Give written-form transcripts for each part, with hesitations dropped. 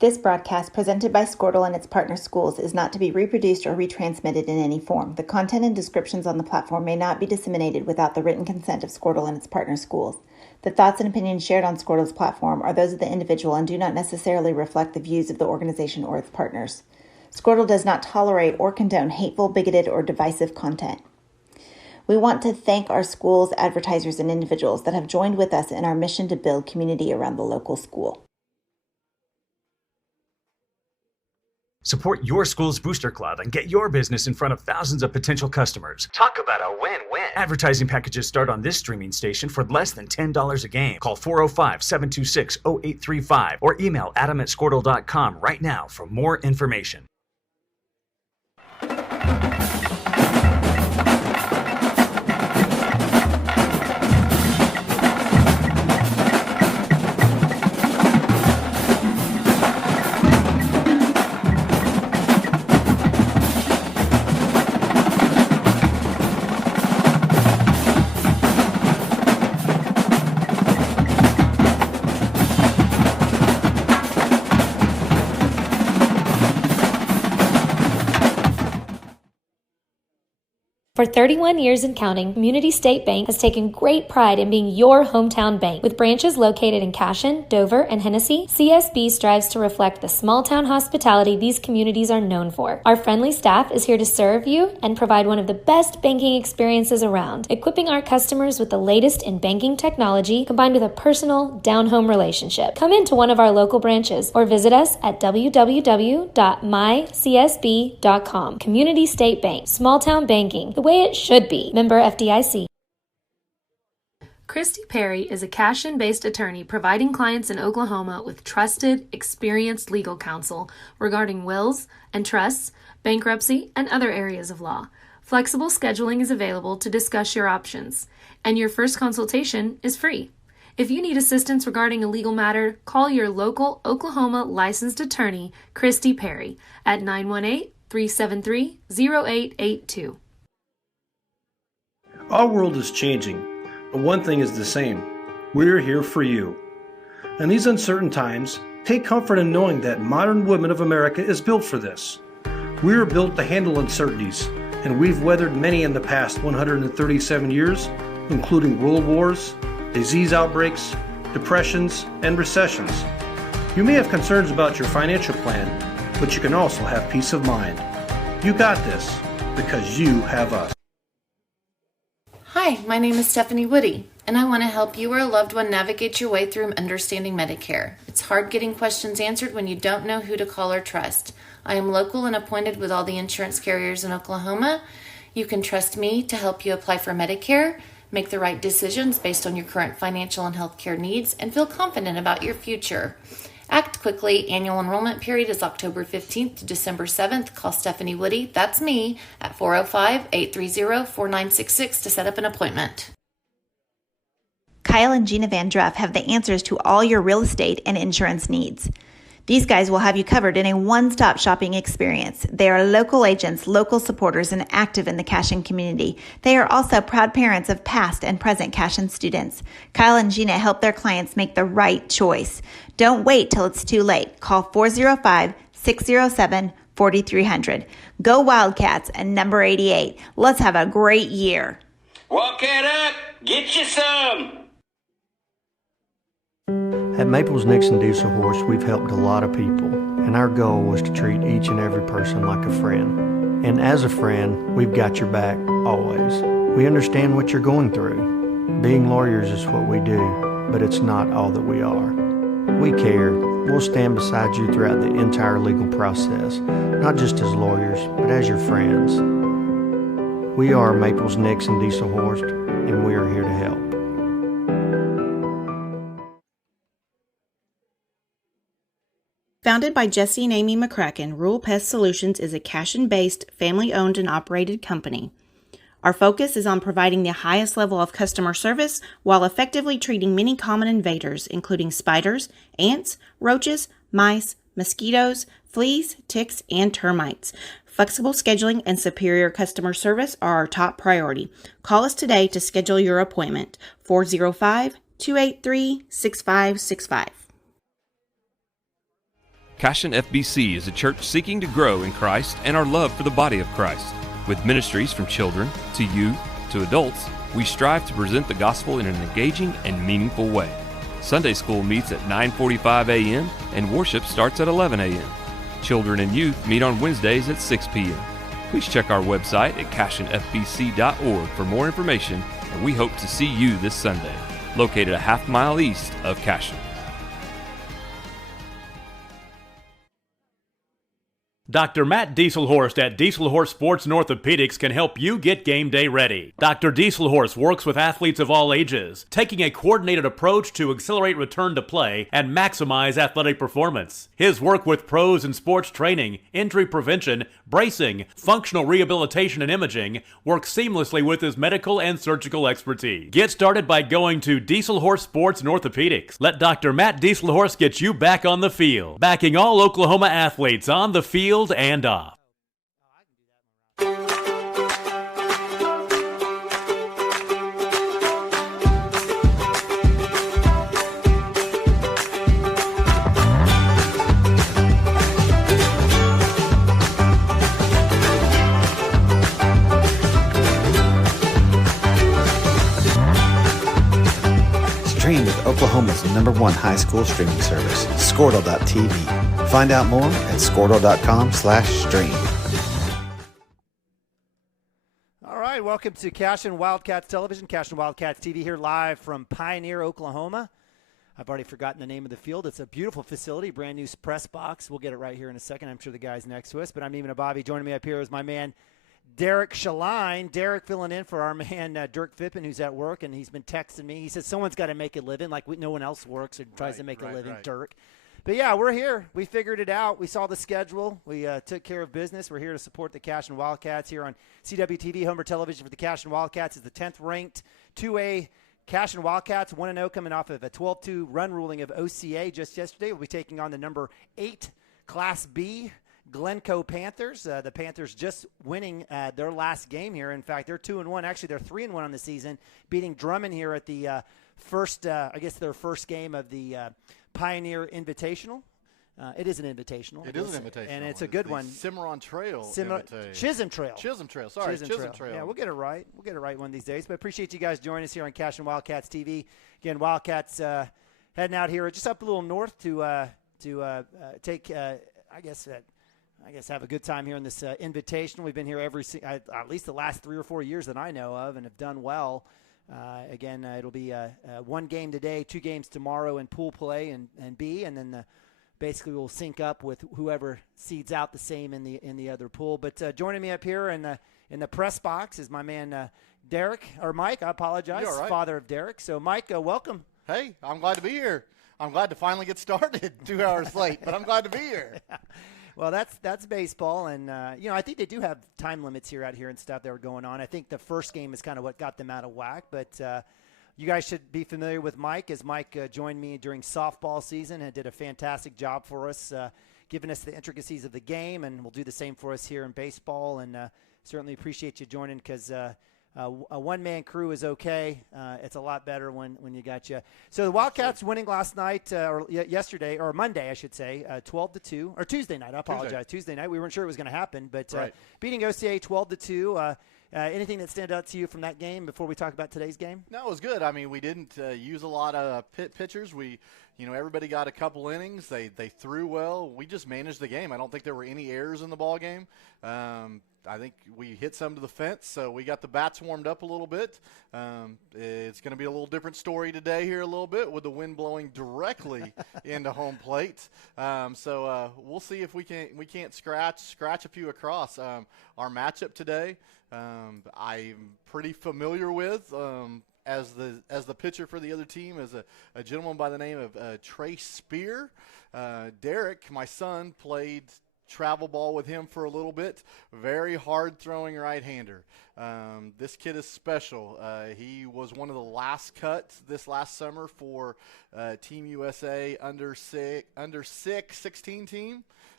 This broadcast, presented by Squirtle and its partner schools, is not to be reproduced or retransmitted in any form. The content and descriptions on the platform may not be disseminated without the written consent of Squirtle and its partner schools. The thoughts and opinions shared on Squirtle's platform are those of the individual and do not necessarily reflect the views of the organization or its partners. Squirtle does not tolerate or condone hateful, bigoted, or divisive content. We want to thank our schools, advertisers, and individuals that have joined with us in our mission to build community around the local school. Support your school's Booster Club and get your business in front of thousands of potential customers. Talk about a win-win. Advertising packages start on this streaming station for less than $10 a game. Call 405-726-0835 or email adam@squirtle.com right now for more information. For 31 years and counting, Community State Bank has taken great pride in being your hometown bank. With branches located in Cashion, Dover, and Hennessy, CSB strives to reflect the small-town hospitality these communities are known for. Our friendly staff is here to serve you and provide one of the best banking experiences around, equipping our customers with the latest in banking technology combined with a personal, down-home relationship. Come into one of our local branches or visit us at www.mycsb.com. Community State Bank, small-town banking, the way it should be. Member FDIC. Christy Perry is a Cashion-based attorney providing clients in Oklahoma with trusted, experienced legal counsel regarding wills and trusts, bankruptcy, and other areas of law. Flexible scheduling is available to discuss your options, and your first consultation is free. If you need assistance regarding a legal matter, call your local Oklahoma licensed attorney, Christy Perry, at 918-373-0882. Our world is changing, but one thing is the same. We're here for you. In these uncertain times, take comfort in knowing that modern women of America is built for this. We are built to handle uncertainties, and we've weathered many in the past 137 years, including world wars, disease outbreaks, depressions, and recessions. You may have concerns about your financial plan, but you can also have peace of mind. You got this, because you have us. Hi, my name is Stephanie Woody, and I want to help you or a loved one navigate your way through understanding Medicare. It's hard getting questions answered when you don't know who to call or trust. I am local and appointed with all the insurance carriers in Oklahoma. You can trust me to help you apply for Medicare, make the right decisions based on your current financial and healthcare needs, and feel confident about your future. Act quickly. Annual enrollment period is October 15th to December 7th. Call Stephanie Woody, that's me, at 405-830-4966 to set up an appointment. Kyle and Gina Van Druff have the answers to all your real estate and insurance needs. These guys will have you covered in a one-stop shopping experience. They are local agents, local supporters, and active in the Cashion community. They are also proud parents of past and present Cashion students. Kyle and Gina help their clients make the right choice. Don't wait till it's too late. Call 405-607-4300. Go Wildcats and number 88. Let's have a great year. Walk it up. Get you some. At Maples Nixon Diesel Horse, we've helped a lot of people, and our goal was to treat each and every person like a friend. And as a friend, we've got your back, always. We understand what you're going through. Being lawyers is what we do, but it's not all that we are. We care. We'll stand beside you throughout the entire legal process, not just as lawyers, but as your friends. We are Maples Nixon Diesel Horse, and we are here to help. Founded by Jesse and Amy McCracken, Rural Pest Solutions is a Cashion-based, family-owned and operated company. Our focus is on providing the highest level of customer service while effectively treating many common invaders, including spiders, ants, roaches, mice, mosquitoes, fleas, ticks, and termites. Flexible scheduling and superior customer service are our top priority. Call us today to schedule your appointment, 405-283-6565. Cashion FBC is a church seeking to grow in Christ and our love for the body of Christ. With ministries from children to youth to adults, we strive to present the gospel in an engaging and meaningful way. Sunday school meets at 9:45 a.m. and worship starts at 11 a.m. Children and youth meet on Wednesdays at 6 p.m. Please check our website at cashionfbc.org for more information, and we hope to see you this Sunday, located a half-mile east of Cashion. Dr. Matt Dieselhorst at Dieselhorst Sports and Orthopedics can help you get game day ready. Dr. Dieselhorst works with athletes of all ages, taking a coordinated approach to accelerate return to play and maximize athletic performance. His work with pros in sports training, injury prevention, bracing, functional rehabilitation, and imaging works seamlessly with his medical and surgical expertise. Get started by going to Dieselhorst Sports and Orthopedics. Let Dr. Matt Dieselhorst get you back on the field, backing all Oklahoma athletes on the field and off. Stream with Oklahoma's #1 high school streaming service, Squirtle.tv. Find out more at Squirtle.com/stream. All right, welcome to Cashion Wildcats Television, Cashion Wildcats TV here live from Pioneer, Oklahoma. I've already forgotten the name of the field. It's a beautiful facility, brand new press box. We'll get it right here in a second. I'm sure the guy's next to us, but I'm Neiman Abavi. Joining me up here is my man, Derek Shaline. Derek filling in for our man, Dirk Fippen, who's at work, and he's been texting me. He says someone's got to make a living, like no one else works or tries to make a living, Dirk. But, yeah, we're here. We figured it out. We saw the schedule. We took care of business. We're here to support the Cashion Wildcats here on CWTV. Homer Television for the Cashion Wildcats is the 10th-ranked 2A Cashion Wildcats, 1-0 coming off of a 12-2 run ruling of OCA just yesterday. We'll be taking on the number 8 Class B Glencoe Panthers. The Panthers just winning their last game here. In fact, they're 2-1. Actually, they're 3-1 on the season, beating Drummond here at the their first game of the Pioneer Invitational. It is an invitational. It is an invitational. And it's a good one. Cimarron Trail. Chisholm Trail. Chisholm Trail. Sorry, Chisholm Trail. Yeah, we'll get it right. We'll get it right one of these days. But appreciate you guys joining us here on Cashion Wildcats TV. Again, Wildcats heading out here just up a little north to take, have a good time here in this invitational. We've been here at least the last 3 or 4 years that I know of and have done well. It'll be one game today, 2 games tomorrow in pool play and B, and then basically we'll sync up with whoever seeds out the same in the other pool. But joining me up here in the press box is my man Derek, or Mike. I apologize, You're all right. Father of Derek. So Mike, welcome. Hey, I'm glad to be here. I'm glad to finally get started. 2 hours late, but I'm glad to be here. Well, that's baseball, and I think they do have time limits here out here and stuff that are going on. I think the first game is kind of what got them out of whack, but you guys should be familiar with Mike, as Mike joined me during softball season and did a fantastic job for us, giving us the intricacies of the game, and will do the same for us here in baseball. And certainly appreciate you joining, because a one-man crew is okay. It's a lot better when you got you. So the Wildcats winning last night, or yesterday, or Monday, I should say, 12-2, or Tuesday night. I apologize. Tuesday night. We weren't sure it was going to happen, but beating OCA 12-2. Anything that stand out to you from that game before we talk about today's game? No, it was good. I mean, we didn't use a lot of pitchers. Everybody got a couple innings. They threw well. We just managed the game. I don't think there were any errors in the ball game. I think we hit some to the fence, so we got the bats warmed up a little bit. It's going to be a little different story today here a little bit, with the wind blowing directly into home plate. So we'll see if we can't scratch a few across. Our matchup today, I'm pretty familiar with. As the pitcher for the other team is a gentleman by the name of Trey Spear. Derek, my son, played travel ball with him for a little bit. Very hard throwing right-hander. This kid is special. He was one of the last cuts this last summer for Team USA under 16 team.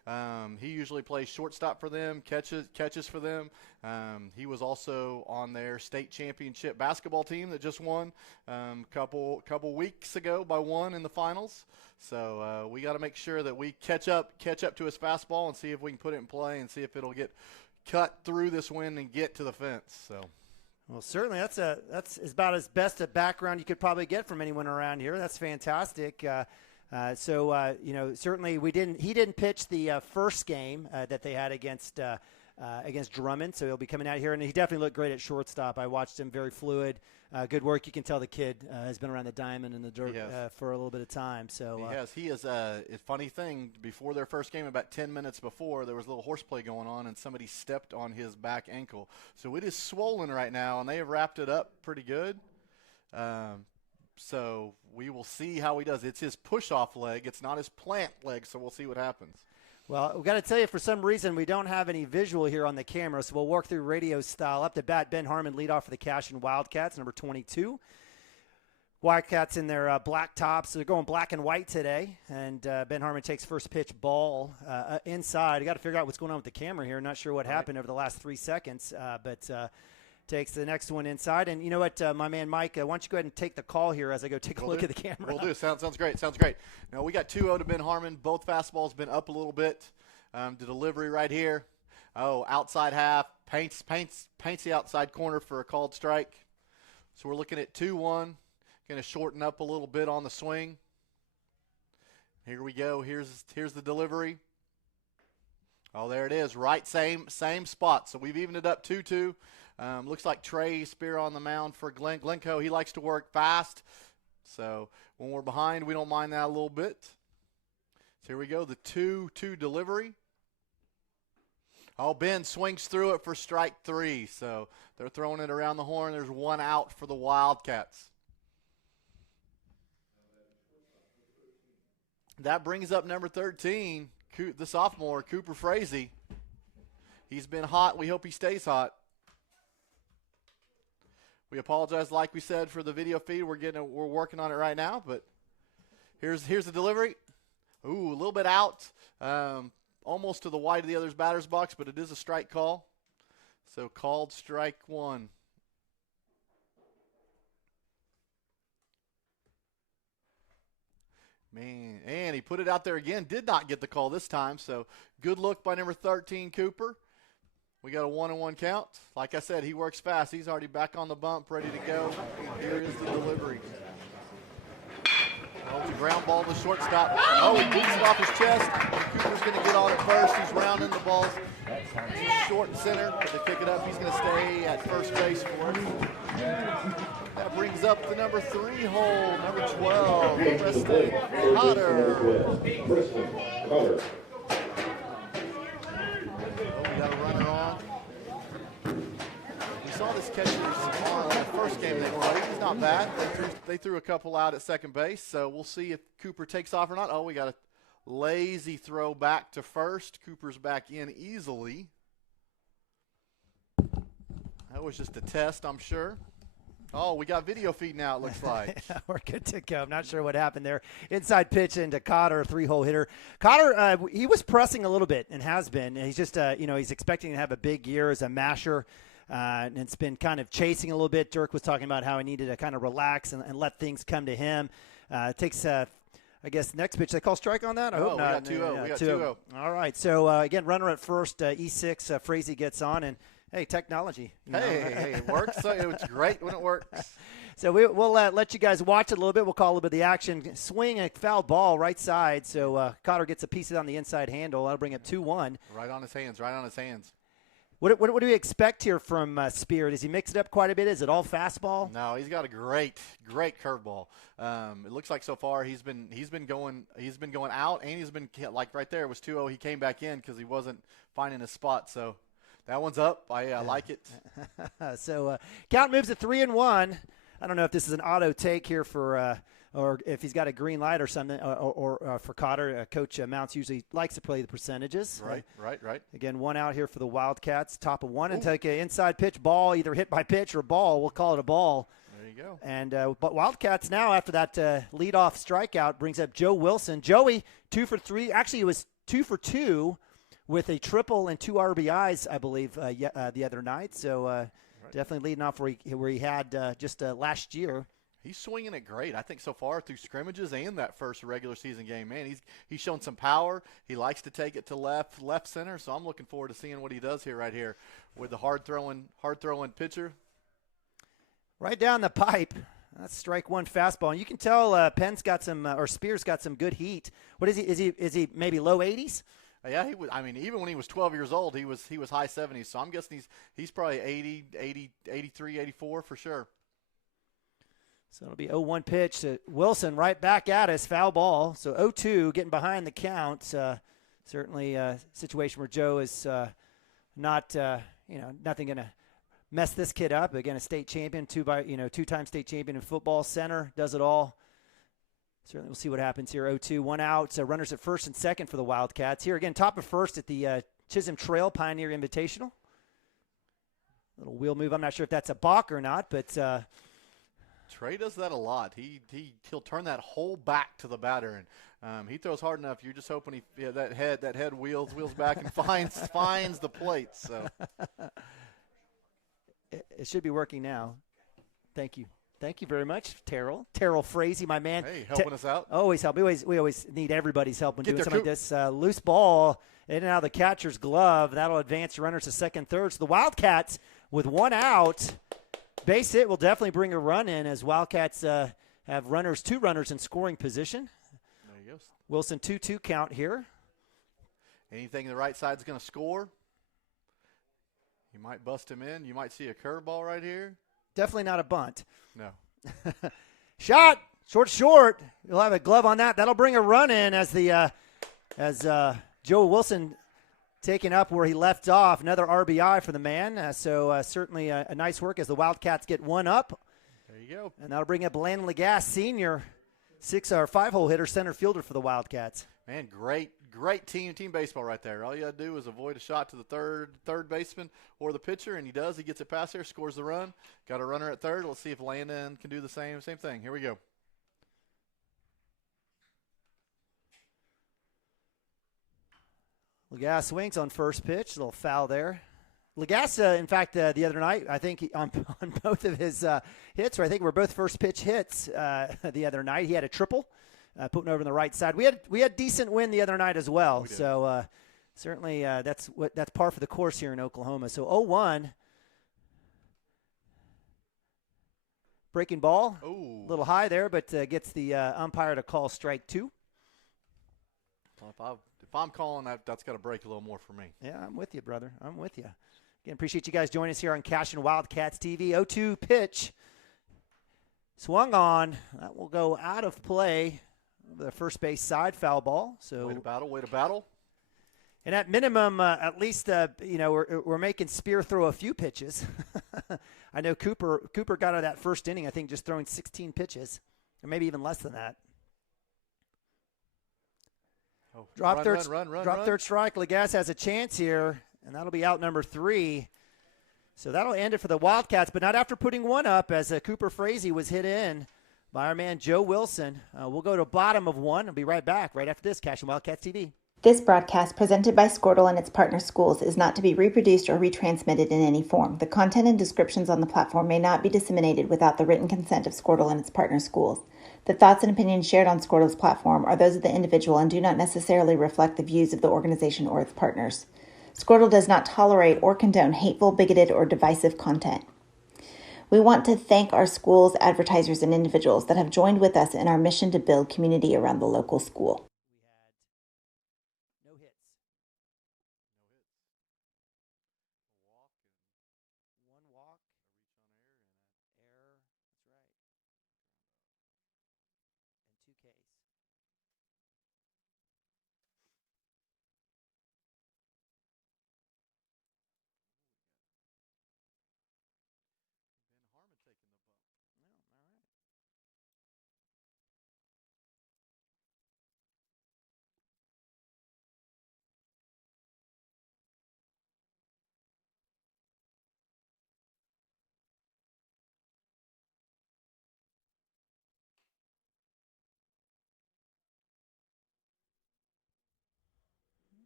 He usually plays shortstop for them, catches for them. He was also on their state championship basketball team that just won couple weeks ago by one in the finals. So we got to make sure that we catch up to his fastball and see if we can put it in play and see if it'll get cut through this wind and get to the fence. So. Well, certainly that's about as best a background you could probably get from anyone around here. That's fantastic. Certainly he didn't pitch the first game that they had against Drummond, so he'll be coming out here, and he definitely looked great at shortstop. I watched him, very fluid, good work. You can tell the kid has been around the diamond and the dirt for a little bit of time. So he is. A funny thing, before their first game, about 10 minutes before, there was a little horseplay going on, and somebody stepped on his back ankle. So it is swollen right now, and they have wrapped it up pretty good. So we will see how he does. It's his push-off leg. It's not his plant leg, so we'll see what happens. Well, we've got to tell you, for some reason, we don't have any visual here on the camera, so we'll work through radio style. Up to bat, Ben Harmon, leadoff for the Cashion Wildcats, number 22. Wildcats in their black tops. So they're going black and white today, and Ben Harmon takes first pitch ball inside. You got to figure out what's going on with the camera here. Not sure what happened over the last 3 seconds, but takes the next one inside. And you know what, my man Mike, why don't you go ahead and take the call here as I go take a look at the camera. We'll do. Sounds great. Now, we got 2-0 to Ben Harmon. Both fastballs been up a little bit. The delivery right here. Oh, outside half. Paints the outside corner for a called strike. So we're looking at 2-1. Going to shorten up a little bit on the swing. Here we go. Here's the delivery. Oh, there it is. Right, same spot. So we've evened it up 2-2. Looks like Trey Spear on the mound for Glencoe. He likes to work fast. So when we're behind, we don't mind that a little bit. So here we go, the 2-2 delivery. Oh, Ben swings through it for strike 3. So they're throwing it around the horn. There's one out for the Wildcats. That brings up number 13, the sophomore, Cooper Frazee. He's been hot. We hope he stays hot. We apologize, like we said, for the video feed. We're working on it right now, but here's the delivery. Ooh, a little bit out, almost to the wide of the other's batter's box, but it is a strike call. So called strike 1. Man, and he put it out there again. Did not get the call this time, so good look by number 13, Cooper. We got a 1-1 count. Like I said, he works fast. He's already back on the bump, ready to go. Here is the delivery. Oh, it's a ground ball to shortstop. Oh, he beats it off his chest. Cooper's going to get on it first. He's rounding the balls. He's short and center. But they pick it up. He's going to stay at first base for it. That brings up the number 3 hole, number 12, Preston Cotter. We got a runner on. We saw this catcher on the first game they were. He's not bad. They threw a couple out at second base, so we'll see if Cooper takes off or not. Oh, we got a lazy throw back to first. Cooper's back in easily. That was just a test, I'm sure. Oh, we got video feed now, it looks like. We're good to go. I'm not sure what happened there. Inside pitch into Cotter, 3-hole hitter. Cotter, he was pressing a little bit and has been. He's just, he's expecting to have a big year as a masher. And it's been kind of chasing a little bit. Dirk was talking about how he needed to kind of relax and let things come to him. Takes, I guess, next pitch. They call strike on that? I hope not. We got 2-0. All right. So, again, runner at first, E6, Frazee gets on. And, hey, technology. Hey, it works. It's great when it works. So we'll let you guys watch it a little bit. We'll call a little bit of the action. Swing a foul ball right side. So Cotter gets a piece of it on the inside handle. That'll bring up 2-1. Right on his hands. What do we expect here from Spear? Does he mix it up quite a bit? Is it all fastball? No, he's got a great curveball. It looks like so far he's been going out, and he's been, like right there, it was 2-0. He came back in because he wasn't finding a spot. So that one's up. I like it. So count moves to 3-1. I don't know if this is an auto take here for or if he's got a green light or something, or for Cotter. Coach Mounts usually likes to play the percentages. Right. Again, one out here for the Wildcats. Top of one. Ooh. And take an inside pitch ball, either hit by pitch or ball. We'll call it a ball. There you go. And but Wildcats now, after that leadoff strikeout, brings up Joe Wilson. Joey, 2 for 3. Actually, it was 2 for 2 with a triple and 2 RBIs, I believe, the other night. So definitely leading off where he had just last year. He's swinging it great, I think, so far through scrimmages and that first regular season game. Man, he's shown some power. He likes to take it to left center, so I'm looking forward to seeing what he does right here with the hard-throwing pitcher. Right down the pipe. That's strike one fastball. And you can tell Penn's got some, or Spears got some good heat. What is he? Is he maybe low 80s? Yeah, he was. I mean, even when he was 12 years old, he was high 70s. So I'm guessing he's probably 80, 83, 84 for sure. So it'll be 0-1 pitch to Wilson, right back at us, foul ball. So 0-2, getting behind the count. Certainly a situation where Joe is not, nothing going to mess this kid up. Again, a state champion, two-time state champion in football, center, does it all. Certainly we'll see what happens here. 0-2, 1 out. So runners at first and second for the Wildcats. Here again, top of first at the Chisholm Trail Pioneer Invitational. Little wheel move. I'm not sure if that's a balk or not, but Trey does that a lot. He'll turn that whole back to the batter, and he throws hard enough. You're just hoping that head wheels back and finds the plate. So it should be working now. Thank you very much, Terrell Frazee, my man. Hey, helping us out. Always help. We always need everybody's help when doing something like this. Loose ball in and out of the catcher's glove. That'll advance runners to second, third. So the Wildcats with 1 out. Base hit will definitely bring a run in as Wildcats have two runners in scoring position. There you go. Wilson 2-2 count here. Anything the right side's going to score. You might bust him in. You might see a curveball right here. Definitely not a bunt. No. Shot, short. You'll have a glove on that. That'll bring a run in as Joe Wilson taking up where he left off. Another RBI for the man. So certainly a nice work as the Wildcats get 1 up. There you go. And that'll bring up Landon Lagasse, senior, 5-hole hitter, center fielder for the Wildcats. Man, great team baseball right there. All you got to do is avoid a shot to the third baseman or the pitcher, and he does. He gets it past there, scores the run. Got a runner at third. Let's see if Landon can do the same thing. Here we go. Lagasse swings on first pitch. A little foul there. Lagasse, in fact, the other night, I think on both of his hits, or I think were both first pitch hits the other night. He had a triple, putting over on the right side. We had decent wind the other night as well. So certainly that's par for the course here in Oklahoma. So 0-1. Breaking ball. Ooh. A little high there, but gets the umpire to call strike 2. Well, if I'm calling that, that's got to break a little more for me. Yeah, I'm with you, brother. I'm with you. Again, appreciate you guys joining us here on Cashion Wildcats TV. 0-2 pitch. Swung on. That will go out of play over the first base side, foul ball. So way to battle. And at minimum, at least, we're making Spear throw a few pitches. I know Cooper got out of that first inning, I think, just throwing 16 pitches, or maybe even less than that. Oh, Drop third strike. Lagasse has a chance here, and that'll be out number 3. So that'll end it for the Wildcats, but not after putting 1 up as Cooper Frazee was hit in by our man Joe Wilson. We'll go to bottom of 1. I'll be right back right after this. Cashion Wildcats TV. This broadcast, presented by Squirtle and its partner schools, is not to be reproduced or retransmitted in any form. The content and descriptions on the platform may not be disseminated without the written consent of Squirtle and its partner schools. The thoughts and opinions shared on Squirtle's platform are those of the individual and do not necessarily reflect the views of the organization or its partners. Squirtle does not tolerate or condone hateful, bigoted, or divisive content. We want to thank our schools, advertisers, and individuals that have joined with us in our mission to build community around the local school.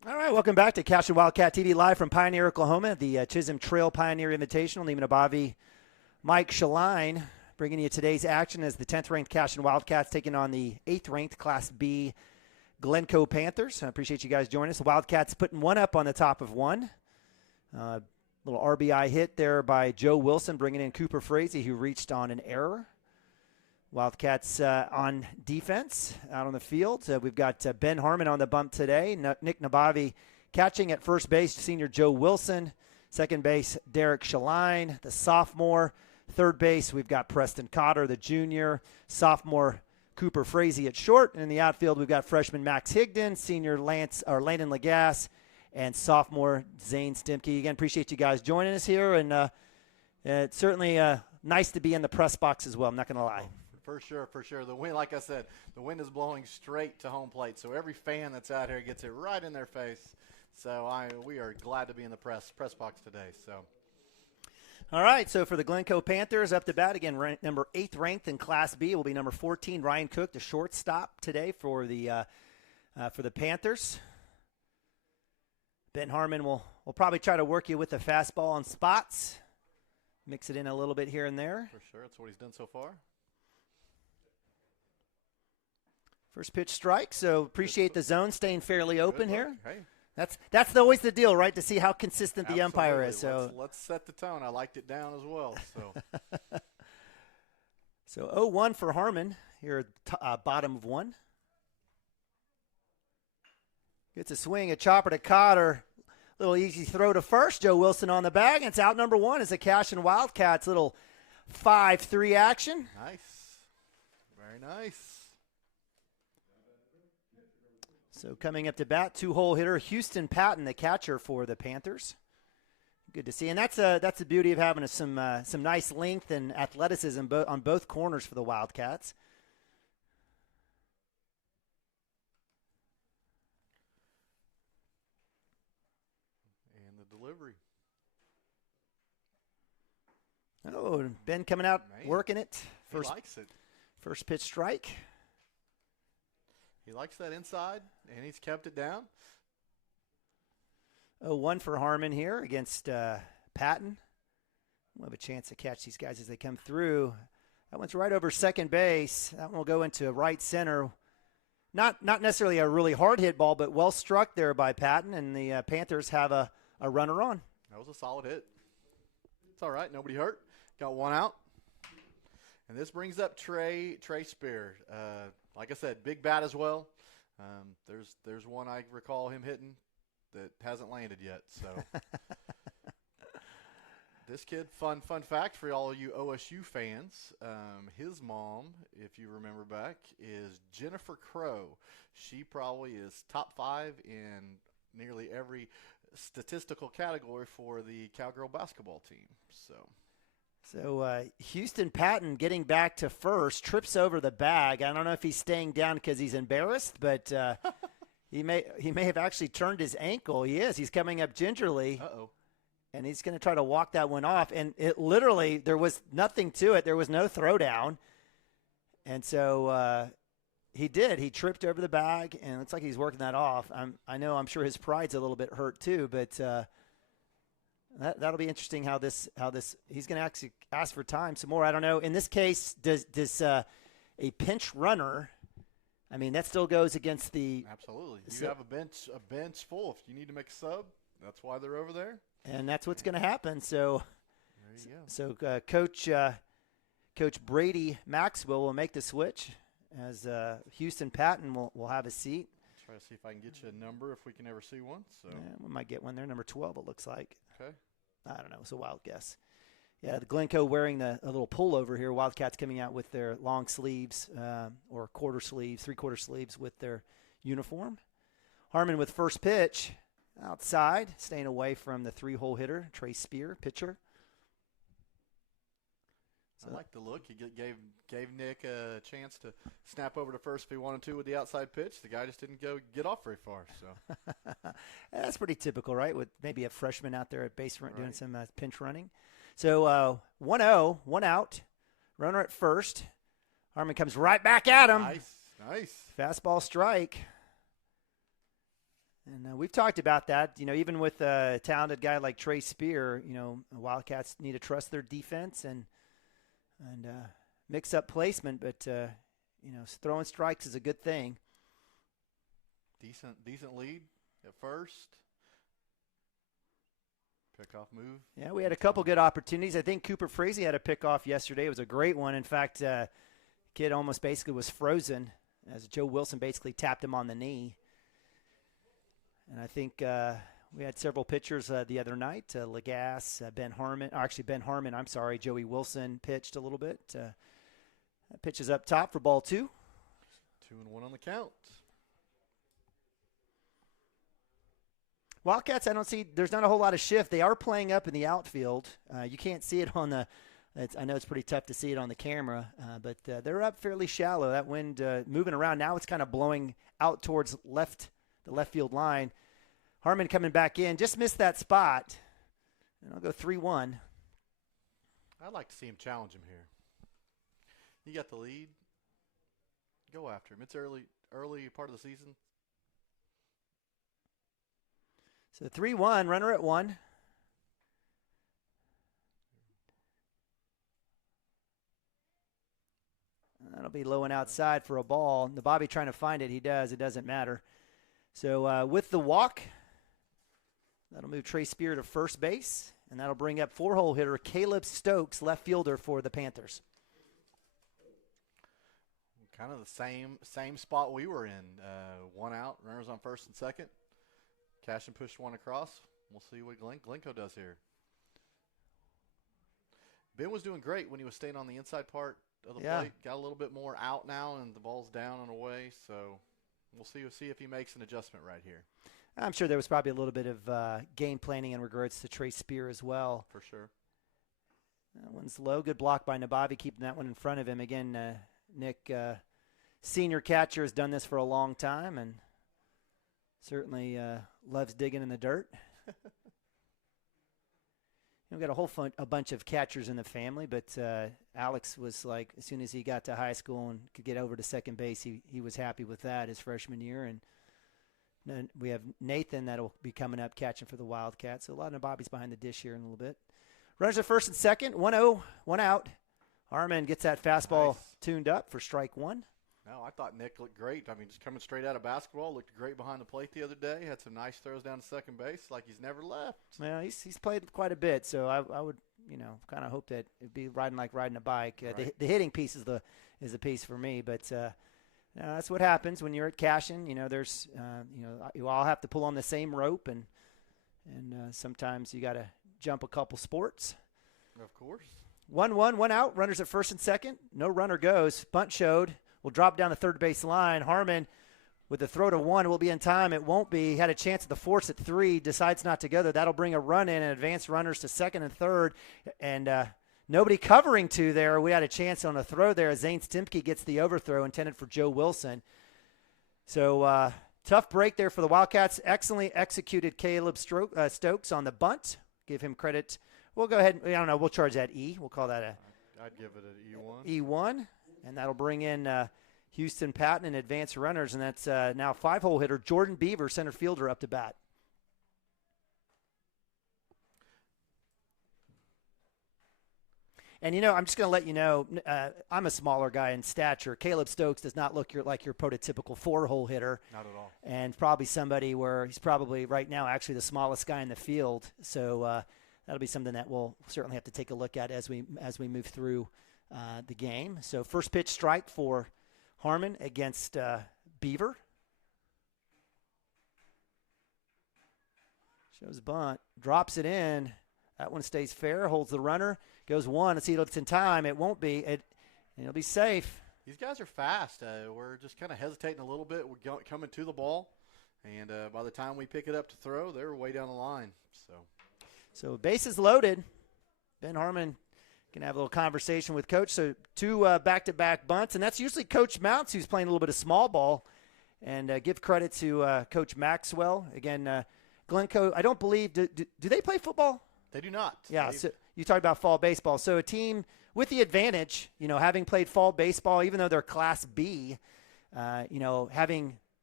All right, welcome back to Cashion Wildcat TV live from Pioneer, Oklahoma, the Chisholm Trail Pioneer Invitational. Neiman Abavi, Mike Shaline, bringing you today's action as the 10th-ranked Cashion Wildcats taking on the 8th-ranked Class B Glencoe Panthers. I appreciate you guys joining us. The Wildcats putting one up on the top of one. Little RBI hit there by Joe Wilson, bringing in Cooper Frazee, who reached on an error. Wildcats on defense out on the field. We've got Ben Harmon on the bump today. Nick Nabavi catching at first base, senior Joe Wilson. Second base, Derek Shaline, the sophomore. Third base, we've got Preston Cotter, the junior. Sophomore, Cooper Frazee at short. And in the outfield, we've got freshman Max Higdon, senior Landon Lagasse, and sophomore Zane Stimke. Again, appreciate you guys joining us here. And it's certainly nice to be in the press box as well, I'm not going to lie. For sure. The wind, like I said, the wind is blowing straight to home plate, so every fan that's out here gets it right in their face. So we are glad to be in the press box today. So, all right. So for the Glencoe Panthers, up to bat again, number 8th ranked in Class B will be number 14 Ryan Cook, the shortstop today for the Panthers. Ben Harmon will probably try to work you with the fastball on spots, mix it in a little bit here and there. For sure, that's what he's done so far. First pitch strike, so appreciate the zone staying fairly open here. Hey. That's always the deal, right, to see how consistent the Absolutely. umpire is. So let's set the tone. I liked it down as well. So, so 0-1 for Harmon here at bottom of one. Gets a swing, a chopper to Cotter. Little easy throw to first. Joe Wilson on the bag, and it's out number one as the Cashion Wildcats. Little 5-3 action. Nice. Very nice. So coming up to bat, 2-hole hitter Houston Patton, the catcher for the Panthers. Good to see, and that's the beauty of having some nice length and athleticism on both corners for the Wildcats. And the delivery. Oh, Ben coming out, working it. He likes it. First pitch strike. He likes that inside, and he's kept it down. 0-1 for Harmon here against Patton. We'll have a chance to catch these guys as they come through. That one's right over second base. That one will go into right center. Not necessarily a really hard hit ball, but well struck there by Patton, and the Panthers have a runner on. That was a solid hit. It's all right. Nobody hurt. Got one out. And this brings up Trey Spear. Like I said, big bat as well. There's one I recall him hitting that hasn't landed yet. So this kid, fun fact for all you OSU fans, his mom, if you remember back, is Jennifer Crow. She probably is top 5 in nearly every statistical category for the Cowgirl basketball team. So Houston Patton getting back to first, trips over the bag. I don't know if he's staying down because he's embarrassed, but he may have actually turned his ankle. He is. He's coming up gingerly. Uh-oh. And he's going to try to walk that one off. And it literally, there was nothing to it. There was no throwdown. And so he did. He tripped over the bag, and it looks like he's working that off. I'm sure his pride's a little bit hurt too, but that'll be interesting how this he's going to actually ask for time some more. I don't know. In this case, does a pinch runner, I mean, that still goes against the – Absolutely. You have a bench full. If you need to make a sub, that's why they're over there. And that's what's going to happen. So there you go. Coach Brady Maxwell will make the switch as Houston Patton will have a seat. Try to see if I can get you a number if we can ever see one. So yeah, we might get one there, number 12 it looks like. Okay. I don't know. It's a wild guess. Yeah, the Glencoe wearing a little pullover here. Wildcats coming out with their long sleeves or quarter sleeves, three-quarter sleeves with their uniform. Harmon with first pitch outside, staying away from the 3-hole hitter, Trey Spear, pitcher. I like the look. He gave Nick a chance to snap over to first if he wanted to with the outside pitch. The guy just didn't get off very far. So that's pretty typical, right? With maybe a freshman out there at base front doing some pinch running. So 1-0, one out, runner at first. Harmon comes right back at him. Nice. Fastball strike. And we've talked about that, even with a talented guy like Trey Spear, Wildcats need to trust their defense and mix up placement, but, throwing strikes is a good thing. Decent lead at first. Pickoff move. Yeah, we had a couple good opportunities. I think Cooper Frazee had a pickoff yesterday. It was a great one. In fact, kid almost basically was frozen as Joe Wilson basically tapped him on the knee. And I think we had several pitchers the other night. Lagasse, Ben Harmon, Joey Wilson pitched a little bit. Pitches up top for ball 2. 2-1 on the count. Wildcats, there's not a whole lot of shift. They are playing up in the outfield. You can't see it on I know it's pretty tough to see it on the camera, but they're up fairly shallow. That wind moving around. Now it's kind of blowing out towards the left field line. Harmon coming back in. Just missed that spot. And I'll go 3-1. I'd like to see him challenge him here. You got the lead. Go after him. It's early part of the season. So 3-1, runner at 1. That'll be low and outside for a ball. The Bobby trying to find it. He does. It doesn't matter. So with the walk, that'll move Trey Spear to first base, and that'll bring up 4-hole hitter Caleb Stokes, left fielder for the Panthers. Kind of the same spot we were in. 1 out, runners on first and second. Cashion pushed 1 across. We'll see what Glencoe does here. Ben was doing great when he was staying on the inside part of the plate. Got a little bit more out now, and the ball's down and away. So we'll see if he makes an adjustment right here. I'm sure there was probably a little bit of game planning in regards to Trey Spear as well. For sure. That one's low. Good block by Nabavi, keeping that one in front of him. Again, Nick, senior catcher, has done this for a long time and certainly loves digging in the dirt. We've got a bunch of catchers in the family, but Alex was like, as soon as he got to high school and could get over to second base, he was happy with that his freshman year. And then we have Nathan that'll be coming up catching for the Wildcats. So a lot of Bobby's behind the dish here in a little bit. Runners at first and second, 1-0, 1 out. Harmon gets that fastball tuned up for strike 1. No, I thought Nick looked great. I mean, just coming straight out of basketball, looked great behind the plate the other day. Had some nice throws down to second base, like he's never left. Well, he's played quite a bit, so I would kind of hope that it'd be riding a bike. Right. The hitting piece is the piece for me, but that's what happens when you're at Cashion. There's you all have to pull on the same rope, and sometimes you got to jump a couple sports. Of course. 1-1, 1 out. Runners at first and second. No runner goes. Bunt showed. Will drop down the third base line. Harmon with the throw to 1 will be in time. It won't be. He had a chance at the force at 3. Decides not to go there. That'll bring a run in and advance runners to second and third. And nobody covering 2 there. We had a chance on a throw there. Zane Stimke gets the overthrow intended for Joe Wilson. So tough break there for the Wildcats. Excellently executed Caleb Stokes on the bunt. Give him credit. We'll go ahead. I don't know. We'll charge that E. We'll call that I'd give it an E1. E1. And that'll bring in Houston Patton and advanced runners, and that's now 5-hole hitter Jordan Beaver, center fielder, up to bat. And, I'm just going to let you know, I'm a smaller guy in stature. Caleb Stokes does not look like your prototypical 4-hole hitter. Not at all. And probably somebody where he's probably right now actually the smallest guy in the field. So that'll be something that we'll certainly have to take a look at as we move through the game. So first pitch strike for Harmon against Beaver. Shows bunt, drops it in. That one stays fair, holds the runner, goes 1. Let's see if it's in time. It won't be. It'll be safe. These guys are fast. We're just kind of hesitating a little bit. We're coming to the ball, and by the time we pick it up to throw, they're way down the line. So bases loaded. Ben Harmon can have a little conversation with Coach. So 2 back-to-back bunts, and that's usually Coach Mounts who's playing a little bit of small ball. And give credit to Coach Maxwell. Again, Glencoe, I don't believe, do they play football? They do not. Yeah, so you talked about fall baseball. So a team with the advantage, having played fall baseball, even though they're Class B, having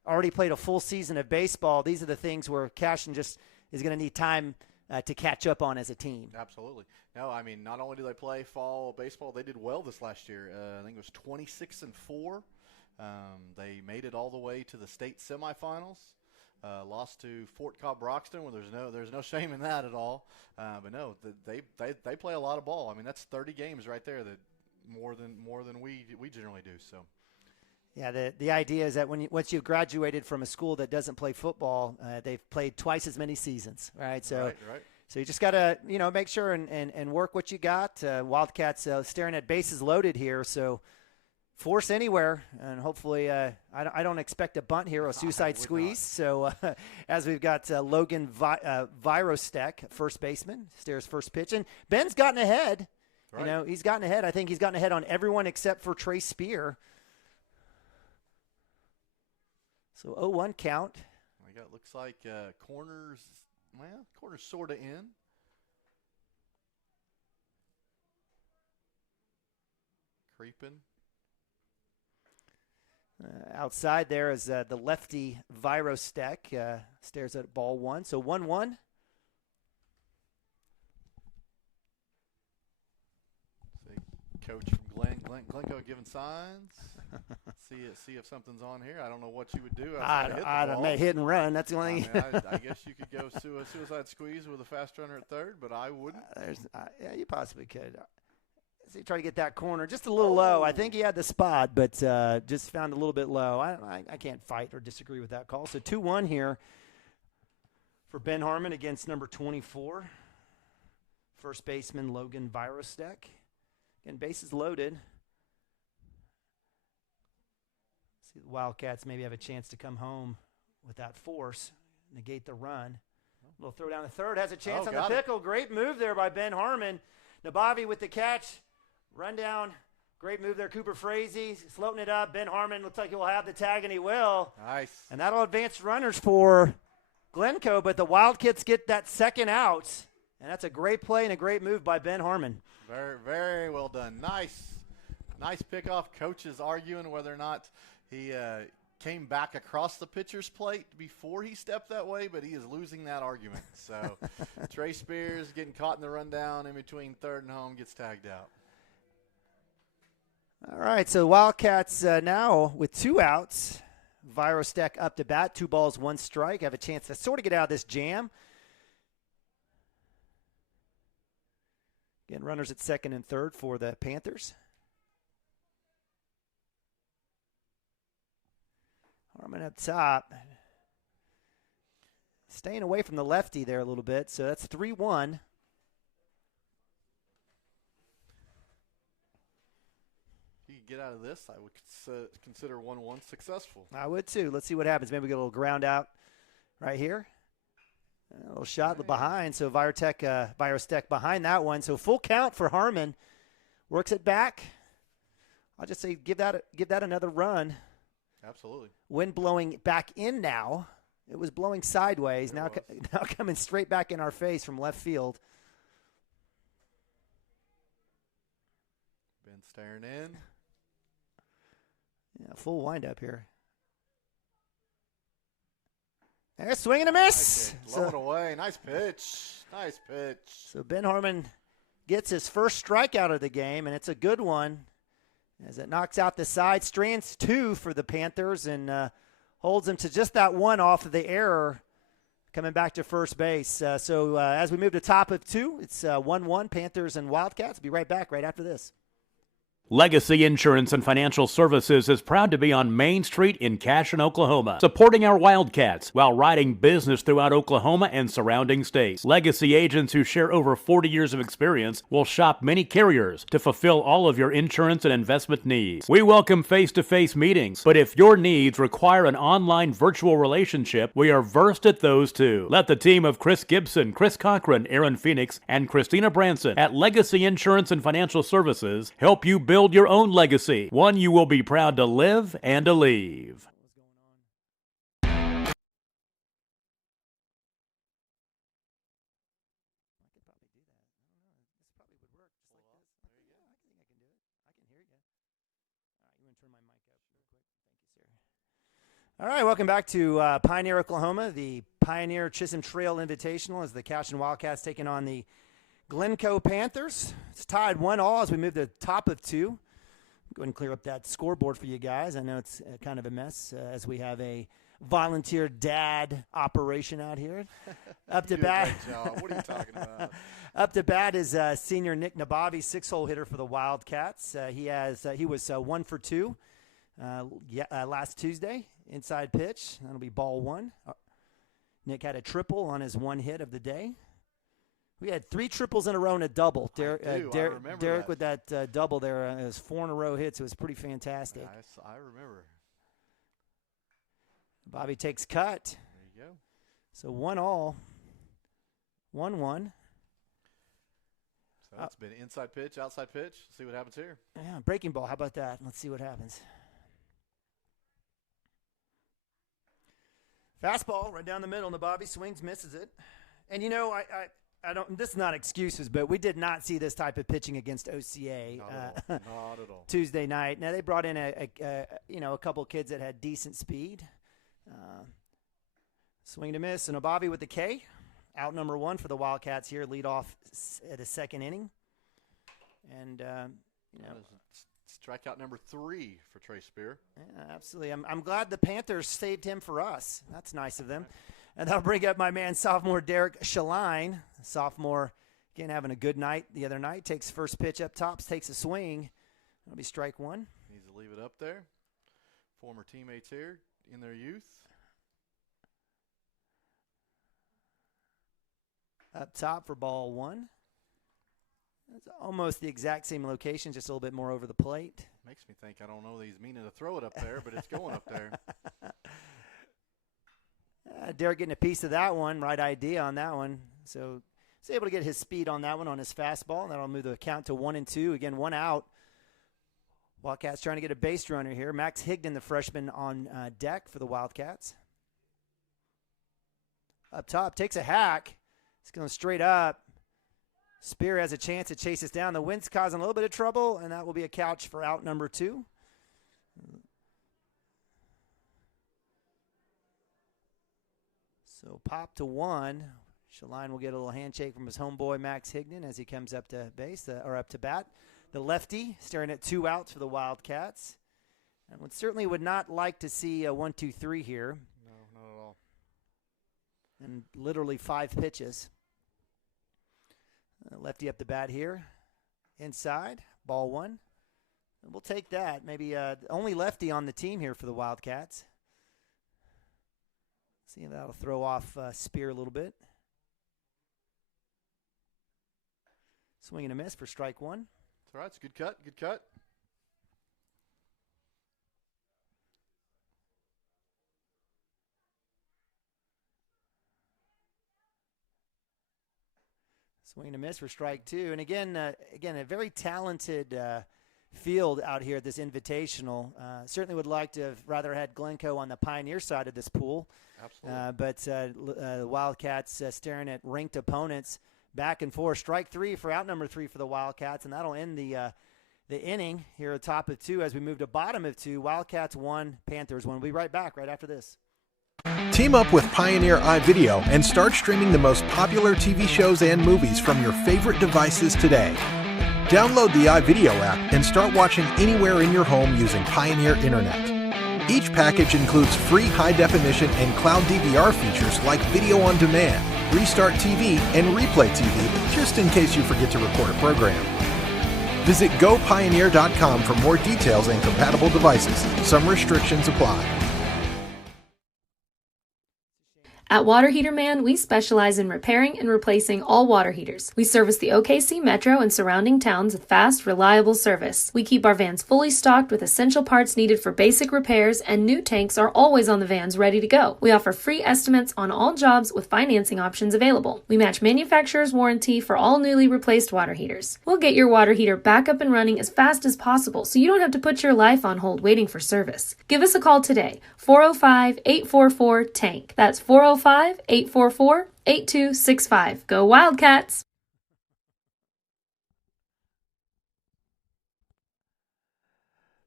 already played a full season of baseball. These are the things where Cashion just is going to need time to catch up on as a team. Absolutely. No, I mean, not only do they play fall baseball, they did well this last year. I think it was 26-4. They made it all the way to the state semifinals. Lost to Fort Cobb Broxton, where there's no shame in that at all. But no, they play a lot of ball. I mean, that's 30 games right there, that more than we generally do. So. Yeah, the idea is that once you've graduated from a school that doesn't play football, they've played twice as many seasons, right? So, right. So you just got to make sure and work what you got. Wildcats staring at bases loaded here, so force anywhere, and hopefully I don't expect a bunt here or a suicide squeeze. So as we've got Logan Virostek, first baseman, stares first pitch, and Ben's gotten ahead. Right. He's gotten ahead. I think he's gotten ahead on everyone except for Trey Spear. So 0-1 count. Looks like corners sort of in. Creeping. Outside there is the lefty Virostek. Stares at ball one. So 1-1. Coach from Glencoe giving signs. see if something's on here. I don't know what you would do. I don't know. Hit and run. That's the only thing. I guess you could go suicide squeeze with a fast runner at third, but I wouldn't. Yeah, you possibly could. So you try to get that corner just a little low. I think he had the spot, but just found a little bit low. I can't fight or disagree with that call. So 2-1 here for Ben Harmon against number 24, first baseman Logan Virostek. Again, bases loaded. See, the Wildcats maybe have a chance to come home with that force, negate the run. A little throw down the third, has a chance on the pickle. Great move there by Ben Harmon. Nabavi with the catch. Run down. Great move there, Cooper Frazee. Floating it up. Ben Harmon looks like he will have the tag, and he will. Nice. And that'll advance runners for Glencoe, but the Wildcats get that second out. And that's a great play and a great move by Ben Harmon. Very, very well done. Nice pickoff. Coach is arguing whether or not he came back across the pitcher's plate before he stepped that way, but he is losing that argument. So Trey Spears getting caught in the rundown in between third and home, gets tagged out. All right, so Wildcats now with 2 outs. Virostek up to bat, 2 balls, 1 strike. Have a chance to sort of get out of this jam. Again, runners at second and third for the Panthers. Harmon up top. Staying away from the lefty there a little bit, so that's 3-1. If you could get out of this, I would consider 1-1 successful. I would too. Let's see what happens. Maybe we get a little ground out right here. A little shot behind, so Virostek behind that one. So full count for Harmon. Works it back. I'll just say give that another run. Absolutely. Wind blowing back in now. It was blowing sideways. Now coming straight back in our face from left field. Ben staring in. Yeah, full windup here. There's swing and a miss. Blow it away. Nice pitch. So Ben Harmon gets his first strikeout of the game, and it's a good one as it knocks out the side. Strands 2 for the Panthers and holds them to just that one off of the error coming back to first base. So as we move to top of 2, it's 1-1 Panthers and Wildcats. Be right back right after this. Legacy Insurance and Financial Services is proud to be on Main Street in Cashion, Oklahoma, supporting our Wildcats while riding business throughout Oklahoma and surrounding states. Legacy agents who share over 40 years of experience will shop many carriers to fulfill all of your insurance and investment needs. We welcome face-to-face meetings, but if your needs require an online virtual relationship, we are versed at those too. Let the team of Chris Gibson, Chris Cochran, Aaron Phoenix, and Christina Branson at Legacy Insurance and Financial Services help you build your own legacy, one you will be proud to live and to leave. All right, welcome back to Pioneer, Oklahoma. The Pioneer Chisholm Trail Invitational as the Cashion Wildcats taking on the Glencoe Panthers. It's tied 1-1 as we move to the top of 2. Go ahead and clear up that scoreboard for you guys. I know it's kind of a mess as we have a volunteer dad operation out here. Up to bat. What are you talking about? Up to bat is senior Nick Nabavi, 6-hole hitter for the Wildcats. He was 1 for 2 last Tuesday. Inside pitch. That'll be ball 1. Nick had a triple on his 1 hit of the day. We had 3 triples in a row and a double. Derek with that double there. It was 4 in a row hits. It was pretty fantastic. Yes, I remember. Bobby takes cut. There you go. So 1-1. 1-1. So it's been inside pitch, outside pitch. See what happens here. Yeah, breaking ball. How about that? Let's see what happens. Fastball right down the middle. Nabavi swings, misses it. And, you know, I don't. This is not excuses, but we did not see this type of pitching against OCA Not at all. Tuesday night. Now they brought in a couple kids that had decent speed. Swing to miss, and Nabavi with the K. Out number 1 for the Wildcats here. Lead off at the 2nd inning, and strikeout number 3 for Trey Spear. Yeah, absolutely. I'm glad the Panthers saved him for us. That's nice of them. And that'll bring up my man, sophomore Derek Shaline. Sophomore, again, having a good night the other night. Takes first pitch up tops, takes a swing. That'll be strike 1. Needs to leave it up there. Former teammates here in their youth. Up top for ball 1. It's almost the exact same location, just a little bit more over the plate. Makes me think I don't know that he's meaning to throw it up there, but it's going up there. Derek getting a piece of that one, right idea on that one. So he's able to get his speed on that one on his fastball. That'll move the count to 1-2. Again, 1 out. Wildcats trying to get a base runner here. Max Higdon, the freshman, on deck for the Wildcats. Up top, takes a hack. It's going straight up. Spear has a chance to chase us down. The wind's causing a little bit of trouble, and that will be a couch for out number 2. So pop to 1. Shaline will get a little handshake from his homeboy Max Higdon as he comes up to base, or up to bat. The lefty staring at 2 outs for the Wildcats. And certainly would not like to see a 1-2-3 here. No, not at all. And literally 5 pitches. Lefty up the bat here. Inside, ball 1. And we'll take that. Maybe the only lefty on the team here for the Wildcats. See if that'll throw off Spear a little bit. Swing and a miss for strike 1. It's all right. It's a good cut. Good cut. Swing and a miss for strike 2. And again, a very talented field out here at this Invitational. Certainly would like to have rather had Glencoe on the Pioneer side of this pool. Absolutely. But the Wildcats staring at ranked opponents back and forth. Strike 3 for out number 3 for the Wildcats, and that'll end the inning here at top of 2 as we move to bottom of 2. Wildcats 1, Panthers 1. We'll be right back right after this. Team up with Pioneer iVideo and start streaming the most popular TV shows and movies from your favorite devices today. Download the iVideo app and start watching anywhere in your home using Pioneer Internet. Each package includes free high-definition and cloud DVR features like video on demand, Restart TV, and Replay TV, just in case you forget to record a program. Visit gopioneer.com for more details and compatible devices. Some restrictions apply. At Water Heater Man, we specialize in repairing and replacing all water heaters. We service the OKC Metro and surrounding towns with fast, reliable service. We keep our vans fully stocked with essential parts needed for basic repairs, and new tanks are always on the vans ready to go. We offer free estimates on all jobs with financing options available. We match manufacturer's warranty for all newly replaced water heaters. We'll get your water heater back up and running as fast as possible so you don't have to put your life on hold waiting for service. Give us a call today, 405-844-TANK. That's 405-844-8265. Go Wildcats!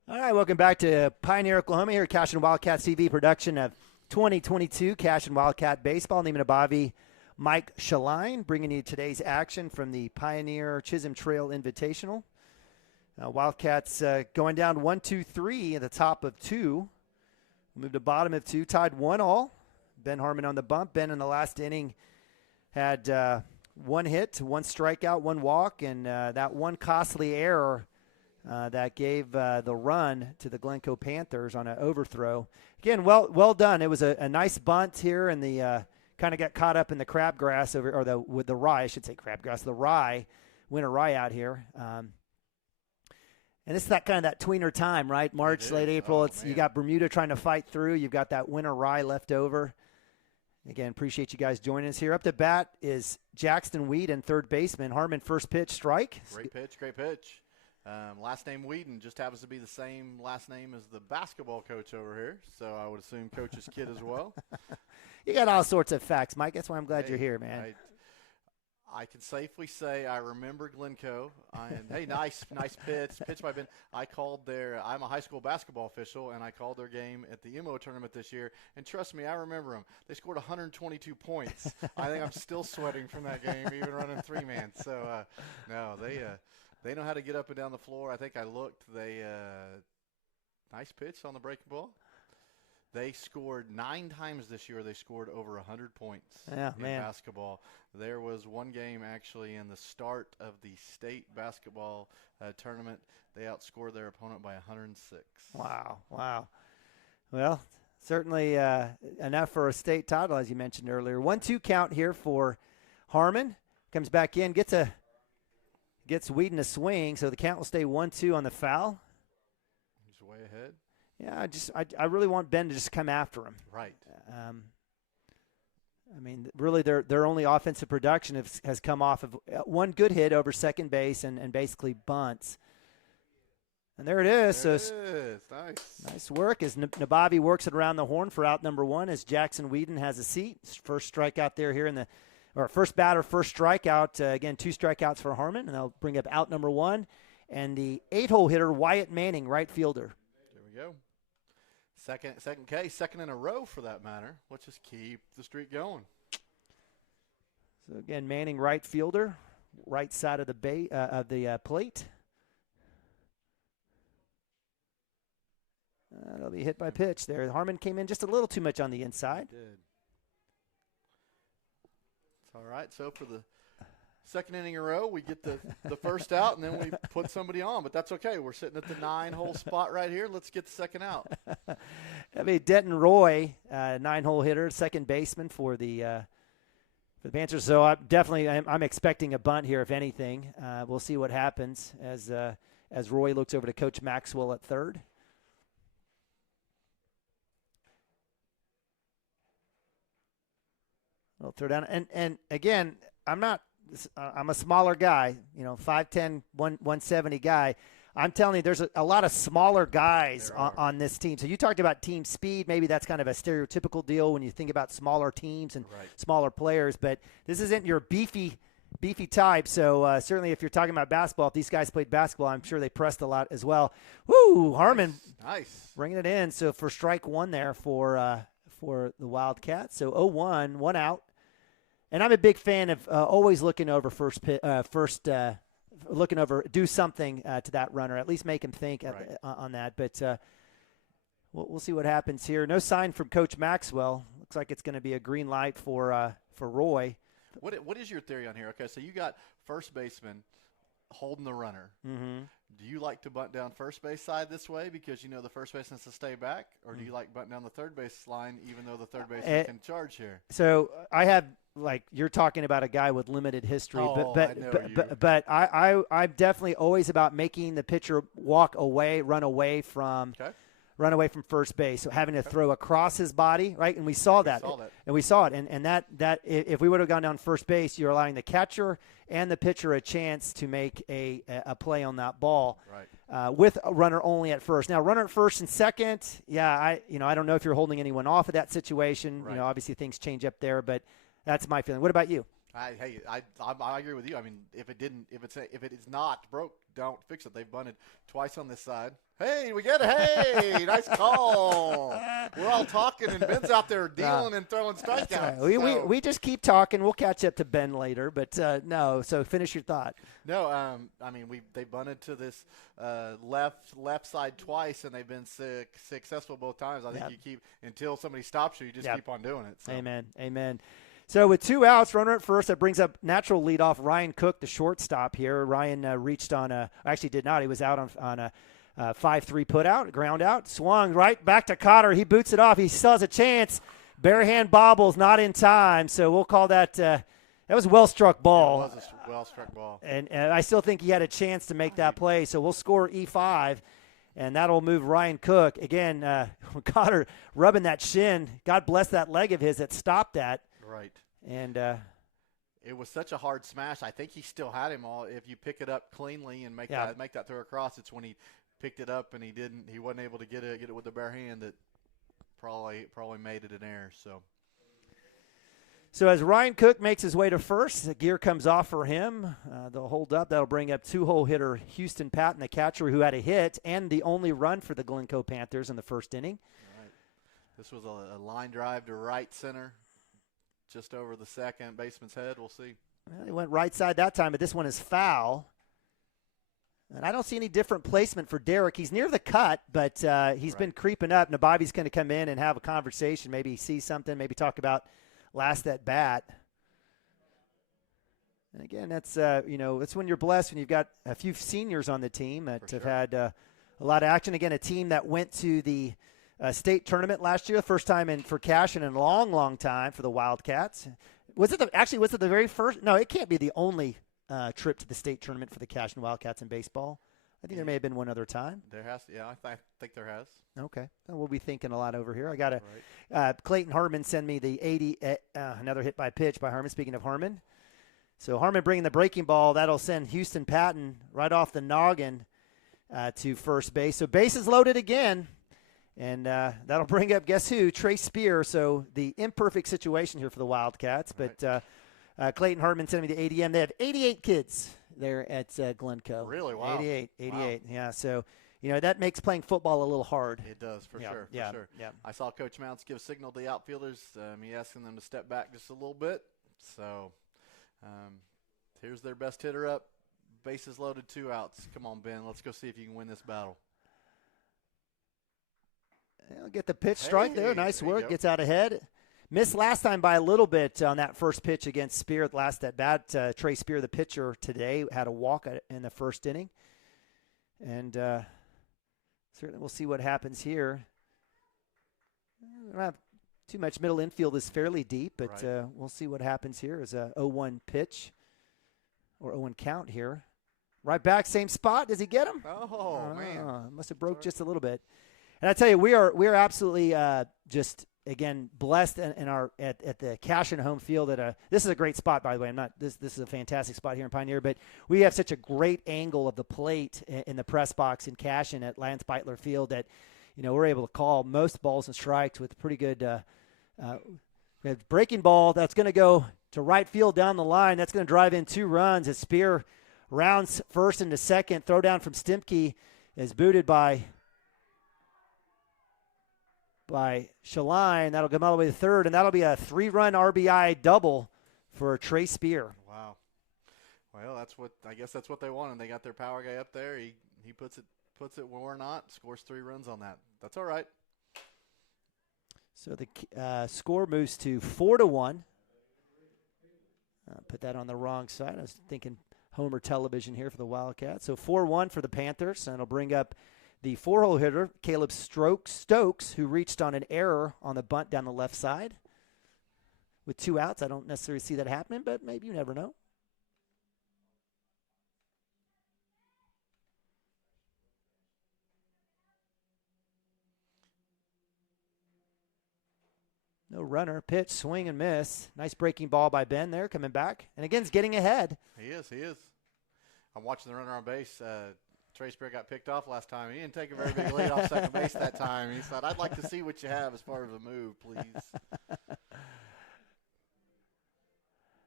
All right, welcome back to Pioneer, Oklahoma. Here at Cashion Wildcats TV production of 2022 Cashion Wildcat Baseball. Neiman Abavi, Mike Shaline, bringing you today's action from the Pioneer Chisholm Trail Invitational. Wildcats going down 1-2-3 at the top of 2. Moved to bottom of 2, tied 1-1. Ben Harmon on the bump. Ben in the last inning had 1 hit, 1 strikeout, 1 walk, and that one costly error that gave the run to the Glencoe Panthers on an overthrow. Again, well done. It was a nice bunt here, and the kind of got caught up in the crabgrass with the rye. I should say crabgrass, the rye, winter rye out here. And it's that kind of that tweener time, right? March, late April. You got Bermuda trying to fight through. You've got that winter rye left over. Again, appreciate you guys joining us here. Up to bat is Jackson Whedon, third baseman. Harmon, first pitch, strike. Great pitch. Last name Whedon just happens to be the same last name as the basketball coach over here, so I would assume coach's kid as well. You got all sorts of facts, Mike. That's why I'm glad you're here, man. I can safely say I remember Glencoe. Hey, nice pitch by Ben. I'm a high school basketball official, and I called their game at the MO tournament this year. And trust me, I remember them. They scored 122 points. I think I'm still sweating from that game, even running 3-man. So, no, they know how to get up and down the floor. I think I looked. Nice pitch on the breaking ball. They scored 9 times this year. They scored over 100 points in basketball. There was one game actually in the start of the state basketball tournament. They outscored their opponent by 106. Wow. Well, certainly enough for a state title, as you mentioned earlier. 1-2 count here for Harmon. Comes back in, gets Whedon a swing, so the count will stay 1-2 on the foul. He's way ahead. Yeah, I really want Ben to just come after him. Right. I mean, really, their only offensive production has come off of one good hit over second base and basically bunts. And there it is. Nice work as Nabavi works it around the horn for out number 1 as Jackson Whedon has a seat. First strikeout there here first batter, first strikeout. Again, 2 strikeouts for Harmon, and they'll bring up out number 1. And the 8-hole hitter, Wyatt Manning, right fielder. There we go. Second in a row for that matter. Let's just keep the streak going. So again, Manning, right fielder, right side of the plate. That'll be hit by pitch there. Harmon came in just a little too much on the inside. He did. It's all right. So for the second inning in a row, we get the first out, and then we put somebody on. But that's okay. We're sitting at the 9-hole spot right here. Let's get the second out. That'd be Denton Roy, 9-hole hitter, second baseman for the Panthers. So I'm expecting a bunt here, if anything. We'll see what happens as Roy looks over to Coach Maxwell at third. We'll throw down. And again, I'm a smaller guy, 5'10", 170 guy. I'm telling you, there's a lot of smaller guys on this team. So you talked about team speed. Maybe that's kind of a stereotypical deal when you think about smaller teams and smaller players. But this isn't your beefy type. So certainly if you're talking about basketball, if these guys played basketball, I'm sure they pressed a lot as well. Woo, Harmon. Nice. Bringing it in. So for strike 1 there for the Wildcats. So 0-1, 1 out. And I'm a big fan of always looking over do something to that runner, at least make him think on that. But we'll see what happens here. No sign from Coach Maxwell. Looks like it's going to be a green light for Roy. What is your theory on here? Okay, so you got first baseman holding the runner. Mm-hmm. Do you like to bunt down first base side this way because you know the first baseman has to stay back, or do you like bunt down the third base line even though the third baseman can charge here? So I have. Like you're talking about a guy with limited history, but I'm definitely always about making the pitcher run away from first base, so having to throw across his body, right? And we saw that. And that if we would have gone down first base, you're allowing the catcher and the pitcher a chance to make a play on that ball, with a runner only at first. Now, runner at first and second, I don't know if you're holding anyone off of that situation. Obviously things change up there, but. That's my feeling. What about you? I agree with you. I mean, if it is not broke, don't fix it. They've bunted twice on this side. Hey, we get it. Hey, nice call. We're all talking, and Ben's out there dealing and throwing strikeouts. Right. We just keep talking. We'll catch up to Ben later, but no. So finish your thought. No, I mean they bunted to this left side twice, and they've been successful both times. I think you keep until somebody stops you. You just keep on doing it. So. Amen. So with 2 outs, runner at first, that brings up natural leadoff Ryan Cook, the shortstop here. Ryan reached on actually did not. He was out on a 5-3 put out, ground out, swung right back to Cotter. He boots it off. He still has a chance. Bare hand bobbles, not in time. So we'll call that that was a well-struck ball. It was a well-struck ball. And I still think he had a chance to make that play. So we'll score E5. And that'll move Ryan Cook. Again, Cotter rubbing that shin. God bless that leg of his that stopped that. Right. And it was such a hard smash. I think he still had him all. If you pick it up cleanly and make that throw across, it's when he picked it up and he wasn't able to get it with the bare hand that probably made it an error. So as Ryan Cook makes his way to first, the gear comes off for him. They'll hold up. That'll bring up 2-hole hitter Houston Patton, the catcher who had a hit and the only run for the Glencoe Panthers in the first inning. All right. This was a line drive to right center, just over the second baseman's head. We'll see. Well, he went right side that time, but this one is foul. And I don't see any different placement for Derek. He's near the cut, but he's been creeping up. Nababi's going to come in and have a conversation, maybe see something, maybe talk about last at bat. And again, that's that's when you're blessed when you've got a few seniors on the team that have had a lot of action. Again, a team that went to the state tournament last year, the first time for Cashion in a long, long time for the Wildcats. Was it the very first? No, it can't be the only trip to the state tournament for the Cashion Wildcats in baseball. I think there may have been one other time. There has, I think there has. Okay, well, we'll be thinking a lot over here. I got Clayton Harmon send me the 80, another hit by pitch by Harmon. Speaking of Harmon, so Harmon bringing the breaking ball, that'll send Houston Patton right off the noggin to first base. So bases loaded again, and that'll bring up guess who? Trey Spear. So the imperfect situation here for the Wildcats, but Clayton Harmon sent me the ADM. They have 88 kids there at Glencoe. Really? Wow. 88. Wow. Yeah, so that makes playing football a little hard. It does, for sure. Yeah. I saw Coach Mounts give a signal to the outfielders. He asking them to step back just a little bit. So here's their best hitter up. Bases loaded, 2 outs. Come on, Ben. Let's go see if you can win this battle. He'll get the pitch strike there. Nice work. Gets out ahead. Missed last time by a little bit on that first pitch against Spear last at bat. Trey Spear, the pitcher today, had a walk in the first inning. And certainly we'll see what happens here. We don't have too much middle infield is fairly deep, but we'll see what happens here as a 0-1 pitch or 0-1 count here. Right back, same spot. Does he get him? Oh man. Must have broke just a little bit. And I tell you, we are absolutely just – again, blessed in our at the Cashion home field. This is a great spot, by the way. This is a fantastic spot here in Pioneer, but we have such a great angle of the plate in the press box in Cashion at Lance Beitler Field that we're able to call most balls and strikes with pretty good breaking ball that's going to go to right field down the line. That's going to drive in 2 runs as Spear rounds first into second. Throw down from Stimke is booted by Shaline. That'll come all the way to third, and that'll be a 3-run RBI double for Trey Spear. Wow. Well, I guess that's what they wanted. They got their power guy up there. He puts it where we're not, scores 3 runs on that. That's all right. So the score moves to 4-1. Put that on the wrong side. I was thinking Homer television here for the Wildcats. So 4-1 for the Panthers, and it'll bring up the 4-hole hitter, Caleb Stokes, who reached on an error on the bunt down the left side. With 2 outs, I don't necessarily see that happening, but maybe you never know. No runner, pitch, swing and miss. Nice breaking ball by Ben there, coming back. And again, he's getting ahead. He is. I'm watching the runner on base. Trey Spear got picked off last time. He didn't take a very big lead off second base that time. He said, I'd like to see what you have as far as a move, please.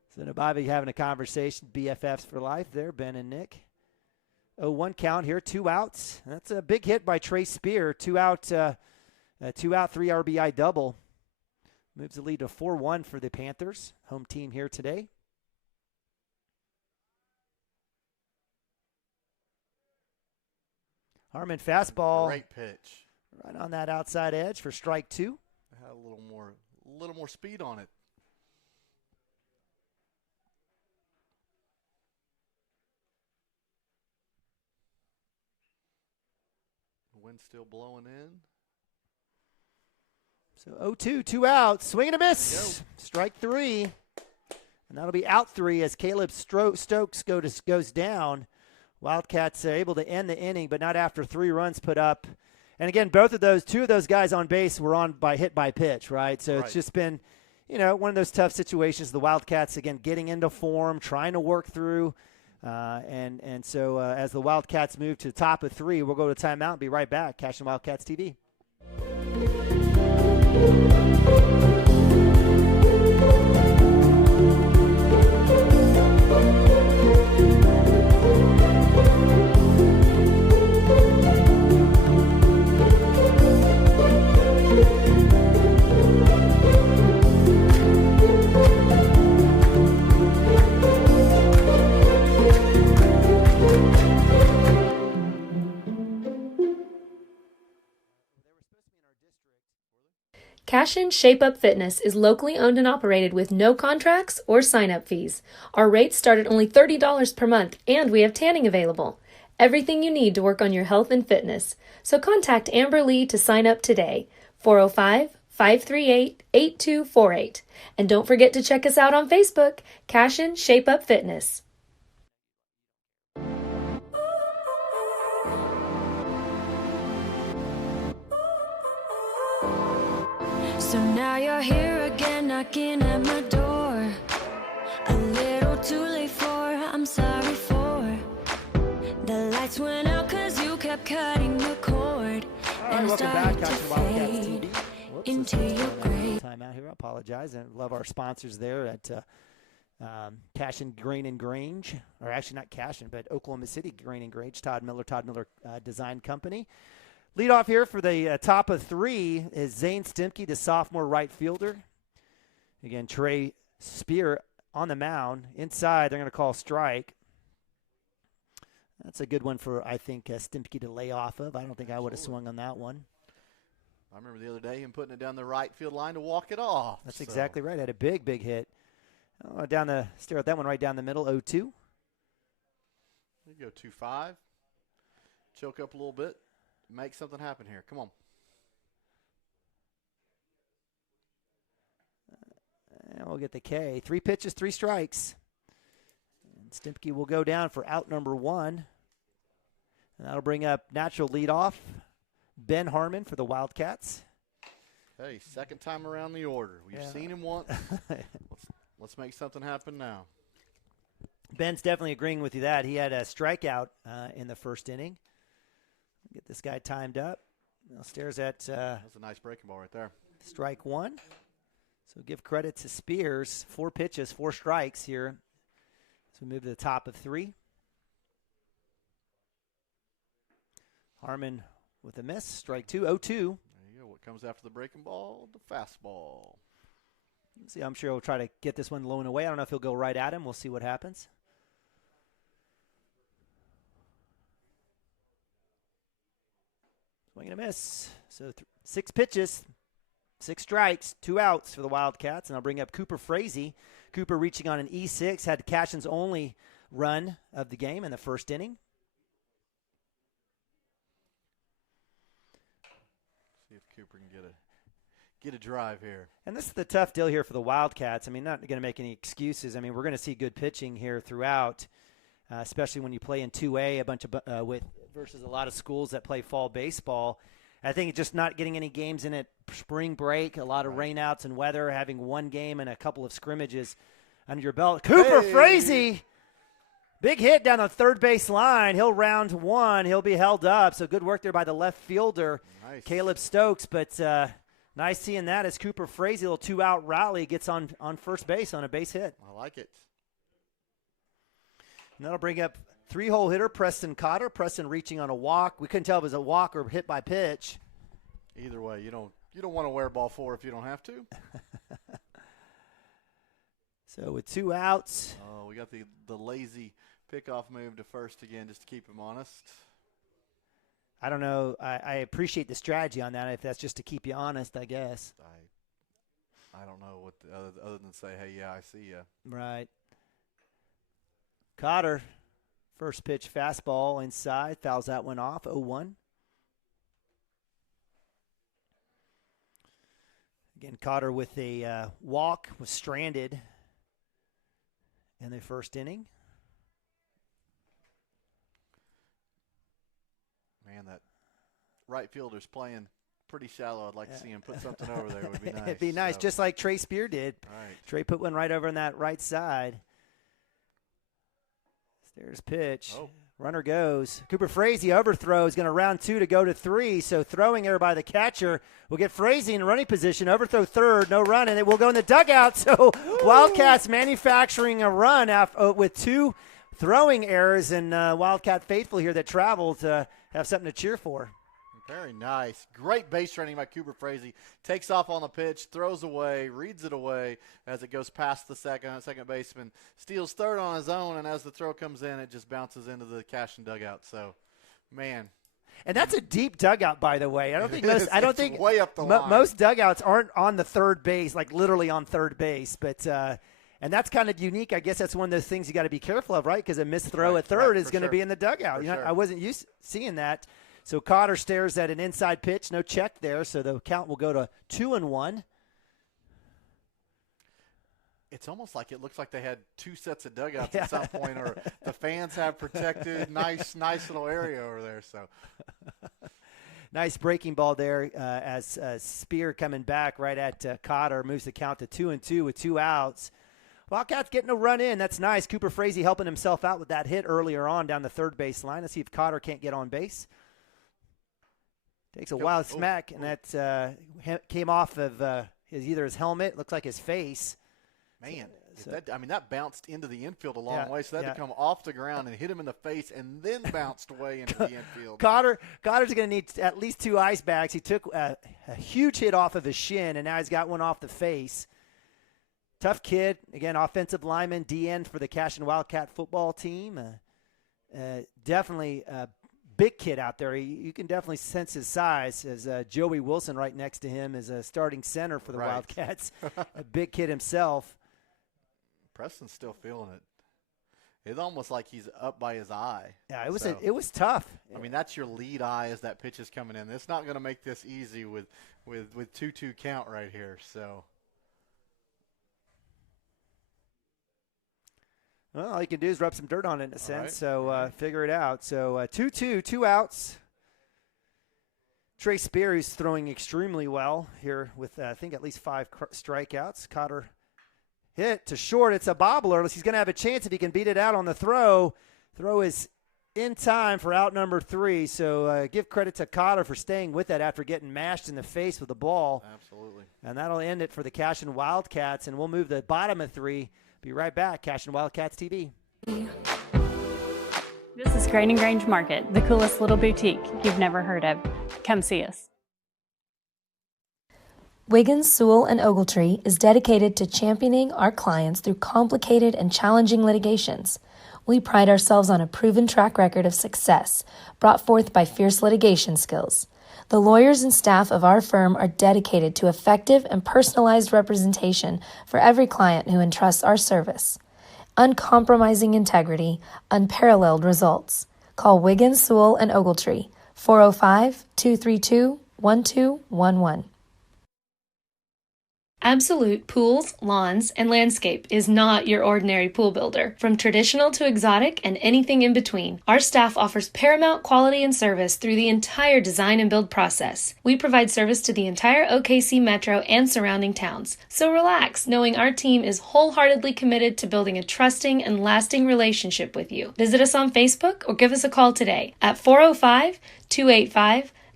So Nabavi having a conversation, BFFs for life there, Ben and Nick. 0-1 count here, 2 outs. That's a big hit by Trey Spear. 2 out, 3 RBI double. Moves the lead to 4-1 for the Panthers, home team here today. Harmon fastball. Great pitch. Right on that outside edge for strike 2. Had a little more speed on it. The wind's still blowing in. So 0-2, 2 outs. Swing and a miss. Strike 3. And that'll be out 3 as Caleb Stokes goes down. Wildcats are able to end the inning, but not after 3 runs put up. And again, two of those guys on base were on by hit by pitch, right? So It's just been, one of those tough situations. The Wildcats, again, getting into form, trying to work through. So as the Wildcats move to the top of 3, we'll go to timeout and be right back. Cashion Wildcats TV. Cashion Shape Up Fitness is locally owned and operated with no contracts or sign-up fees. Our rates start at only $30 per month, and we have tanning available. Everything you need to work on your health and fitness. So contact Amber Lee to sign up today, 405-538-8248. And don't forget to check us out on Facebook, Cashion Shape Up Fitness. So now you're here again, knocking at my door. A little too late for, I'm sorry for. The lights went out cause you kept cutting your cord. And I started to fade into your grave. Time out here, I apologize. And love our sponsors there at Cashion Grain and Grange. Or actually not Cashion, but Oklahoma City Grain and Grange. Todd Miller Design Company. Lead off here for the top of 3 is Zane Stimke, the sophomore right fielder. Again, Trey Spear on the mound. Inside, they're going to call strike. That's a good one for, I think, Stimke to lay off of. I don't think I would have swung on that one. I remember the other day him putting it down the right field line to walk it off. That's exactly right. Had a big, big hit. Stare at that one right down the middle, 0-2. There you go, 2-5. Choke up a little bit. Make something happen here. Come on. And we'll get the K. 3 pitches, 3 strikes. And Stimke will go down for out number 1. And that'll bring up natural leadoff, Ben Harmon for the Wildcats. Hey, second time around the order. We've seen him once. Let's make something happen now. Ben's definitely agreeing with you that. He had a strikeout in the first inning. Get this guy timed up. Now stares at that's a nice breaking ball right there. Strike 1. So give credit to Spears. 4 pitches, 4 strikes here. So we move to the top of 3. Harmon with a miss. Strike 2, 0-2. There you go. What comes after the breaking ball? The fastball. See, I'm sure he'll try to get this one low and away. I don't know if he'll go right at him. We'll see what happens. Swing and a miss. So 6 pitches, 6 strikes, 2 outs for the Wildcats. And I'll bring up Cooper Frazee. Cooper reaching on an E6, had Cashion's only run of the game in the first inning. See if Cooper can get a drive here. And this is the tough deal here for the Wildcats. I mean, not going to make any excuses. I mean, we're going to see good pitching here throughout, especially when you play in 2A, a bunch of versus a lot of schools that play fall baseball. I think just not getting any games in at spring break, a lot of rainouts and weather, having one game and a couple of scrimmages under your belt. Cooper Frazee, big hit down the third base line. He'll round 1. He'll be held up. So good work there by the left fielder, Caleb Stokes, but Nice seeing that as Cooper Frazee, a little two-out rally, gets on first base on a base hit. I like it. And that'll bring up three-hole hitter Preston Cotter. Preston reaching on a walk. We couldn't tell if it was a walk or hit by pitch. Either way, you don't want to wear ball 4 if you don't have to. So with 2 outs. Oh, we got the lazy pickoff move to first again just to keep him honest. I don't know. I appreciate the strategy on that. If that's just to keep you honest, I guess. I don't know what other than say, hey, yeah, I see ya. Right. Cotter, first pitch fastball inside, fouls that one off, 0-1. Again, Cotter with a walk, was stranded in the first inning. Man, that right fielder's playing pretty shallow. I'd like to see him put something over there. It would be nice. It'd be nice, just like Trey Spear did. Right. Trey put one right over on that right side. There's pitch. Oh. Runner goes. Cooper Frazee overthrows, going to round 2 to go to 3. So throwing error by the catcher will get Frazee in running position. Overthrow third, no run, and it will go in the dugout. So Wildcats manufacturing a run with 2 throwing errors, and Wildcat faithful here that traveled to have something to cheer for. Very nice. Great base running by Cooper Frazee. Takes off on the pitch, throws away, reads it away as it goes past the second baseman. Steals third on his own, and as the throw comes in, it just bounces into the Cashion dugout. So, man. And that's a deep dugout, by the way. I don't think way up the line. Most dugouts aren't on the third base, like literally on third base. But and that's kind of unique. I guess that's one of those things you got to be careful of, right? Because a missed throw at third is going to be in the dugout. I wasn't used to seeing that. So Cotter stares at an inside pitch, no check there, so the count will go to 2-1. It's almost like it looks like they had 2 sets of dugouts at some point, or the fans have protected nice little area over there. So nice breaking ball there as Spear coming back right at Cotter moves the count to 2-2 with 2 outs. Wildcats getting a run in. That's nice. Cooper Frazee helping himself out with that hit earlier on down the third base line. Let's see if Cotter can't get on base. Takes a wild smack, and that came off of either his helmet, looks like his face. Man, that bounced into the infield a long way, so that had to come off the ground and hit him in the face and then bounced away into the infield. Cotter's going to need at least 2 ice bags. He took a huge hit off of his shin, and now he's got one off the face. Tough kid. Again, offensive lineman, DN for the Cashion Wildcat football team. Definitely big kid out there. You can definitely sense his size as Joey Wilson right next to him is a starting center for the Wildcats. A big kid himself. Preston's still feeling it. It's almost like he's up by his eye. Yeah, it was tough. I mean, that's your lead eye as that pitch is coming in. It's not going to make this easy with 2-2 count right here. So. Well, all you can do is rub some dirt on it in a sense, so figure it out. So 2-2, 2 outs. Trey Spear, who's throwing extremely well here with, I think, at least 5 strikeouts. Cotter hit to short. It's a bobbler. He's going to have a chance if he can beat it out on the throw. Throw is in time for out number 3. So give credit to Cotter for staying with that after getting mashed in the face with the ball. Absolutely. And that'll end it for the Cashion Wildcats, and we'll move the bottom of 3. Be right back. Cashion Wildcats TV. This is Grain and Grange Market, the coolest little boutique you've never heard of. Come see us. Wiggins, Sewell, and Ogletree is dedicated to championing our clients through complicated and challenging litigations. We pride ourselves on a proven track record of success brought forth by fierce litigation skills. The lawyers and staff of our firm are dedicated to effective and personalized representation for every client who entrusts our service. Uncompromising integrity, unparalleled results. Call Wiggins, Sewell, and Ogletree, 405-232-1211. Absolute Pools, Lawns, and Landscape is not your ordinary pool builder. From traditional to exotic and anything in between, our staff offers paramount quality and service through the entire design and build process. We provide service to the entire OKC metro and surrounding towns. So relax, knowing our team is wholeheartedly committed to building a trusting and lasting relationship with you. Visit us on Facebook or give us a call today at 405-285-9999.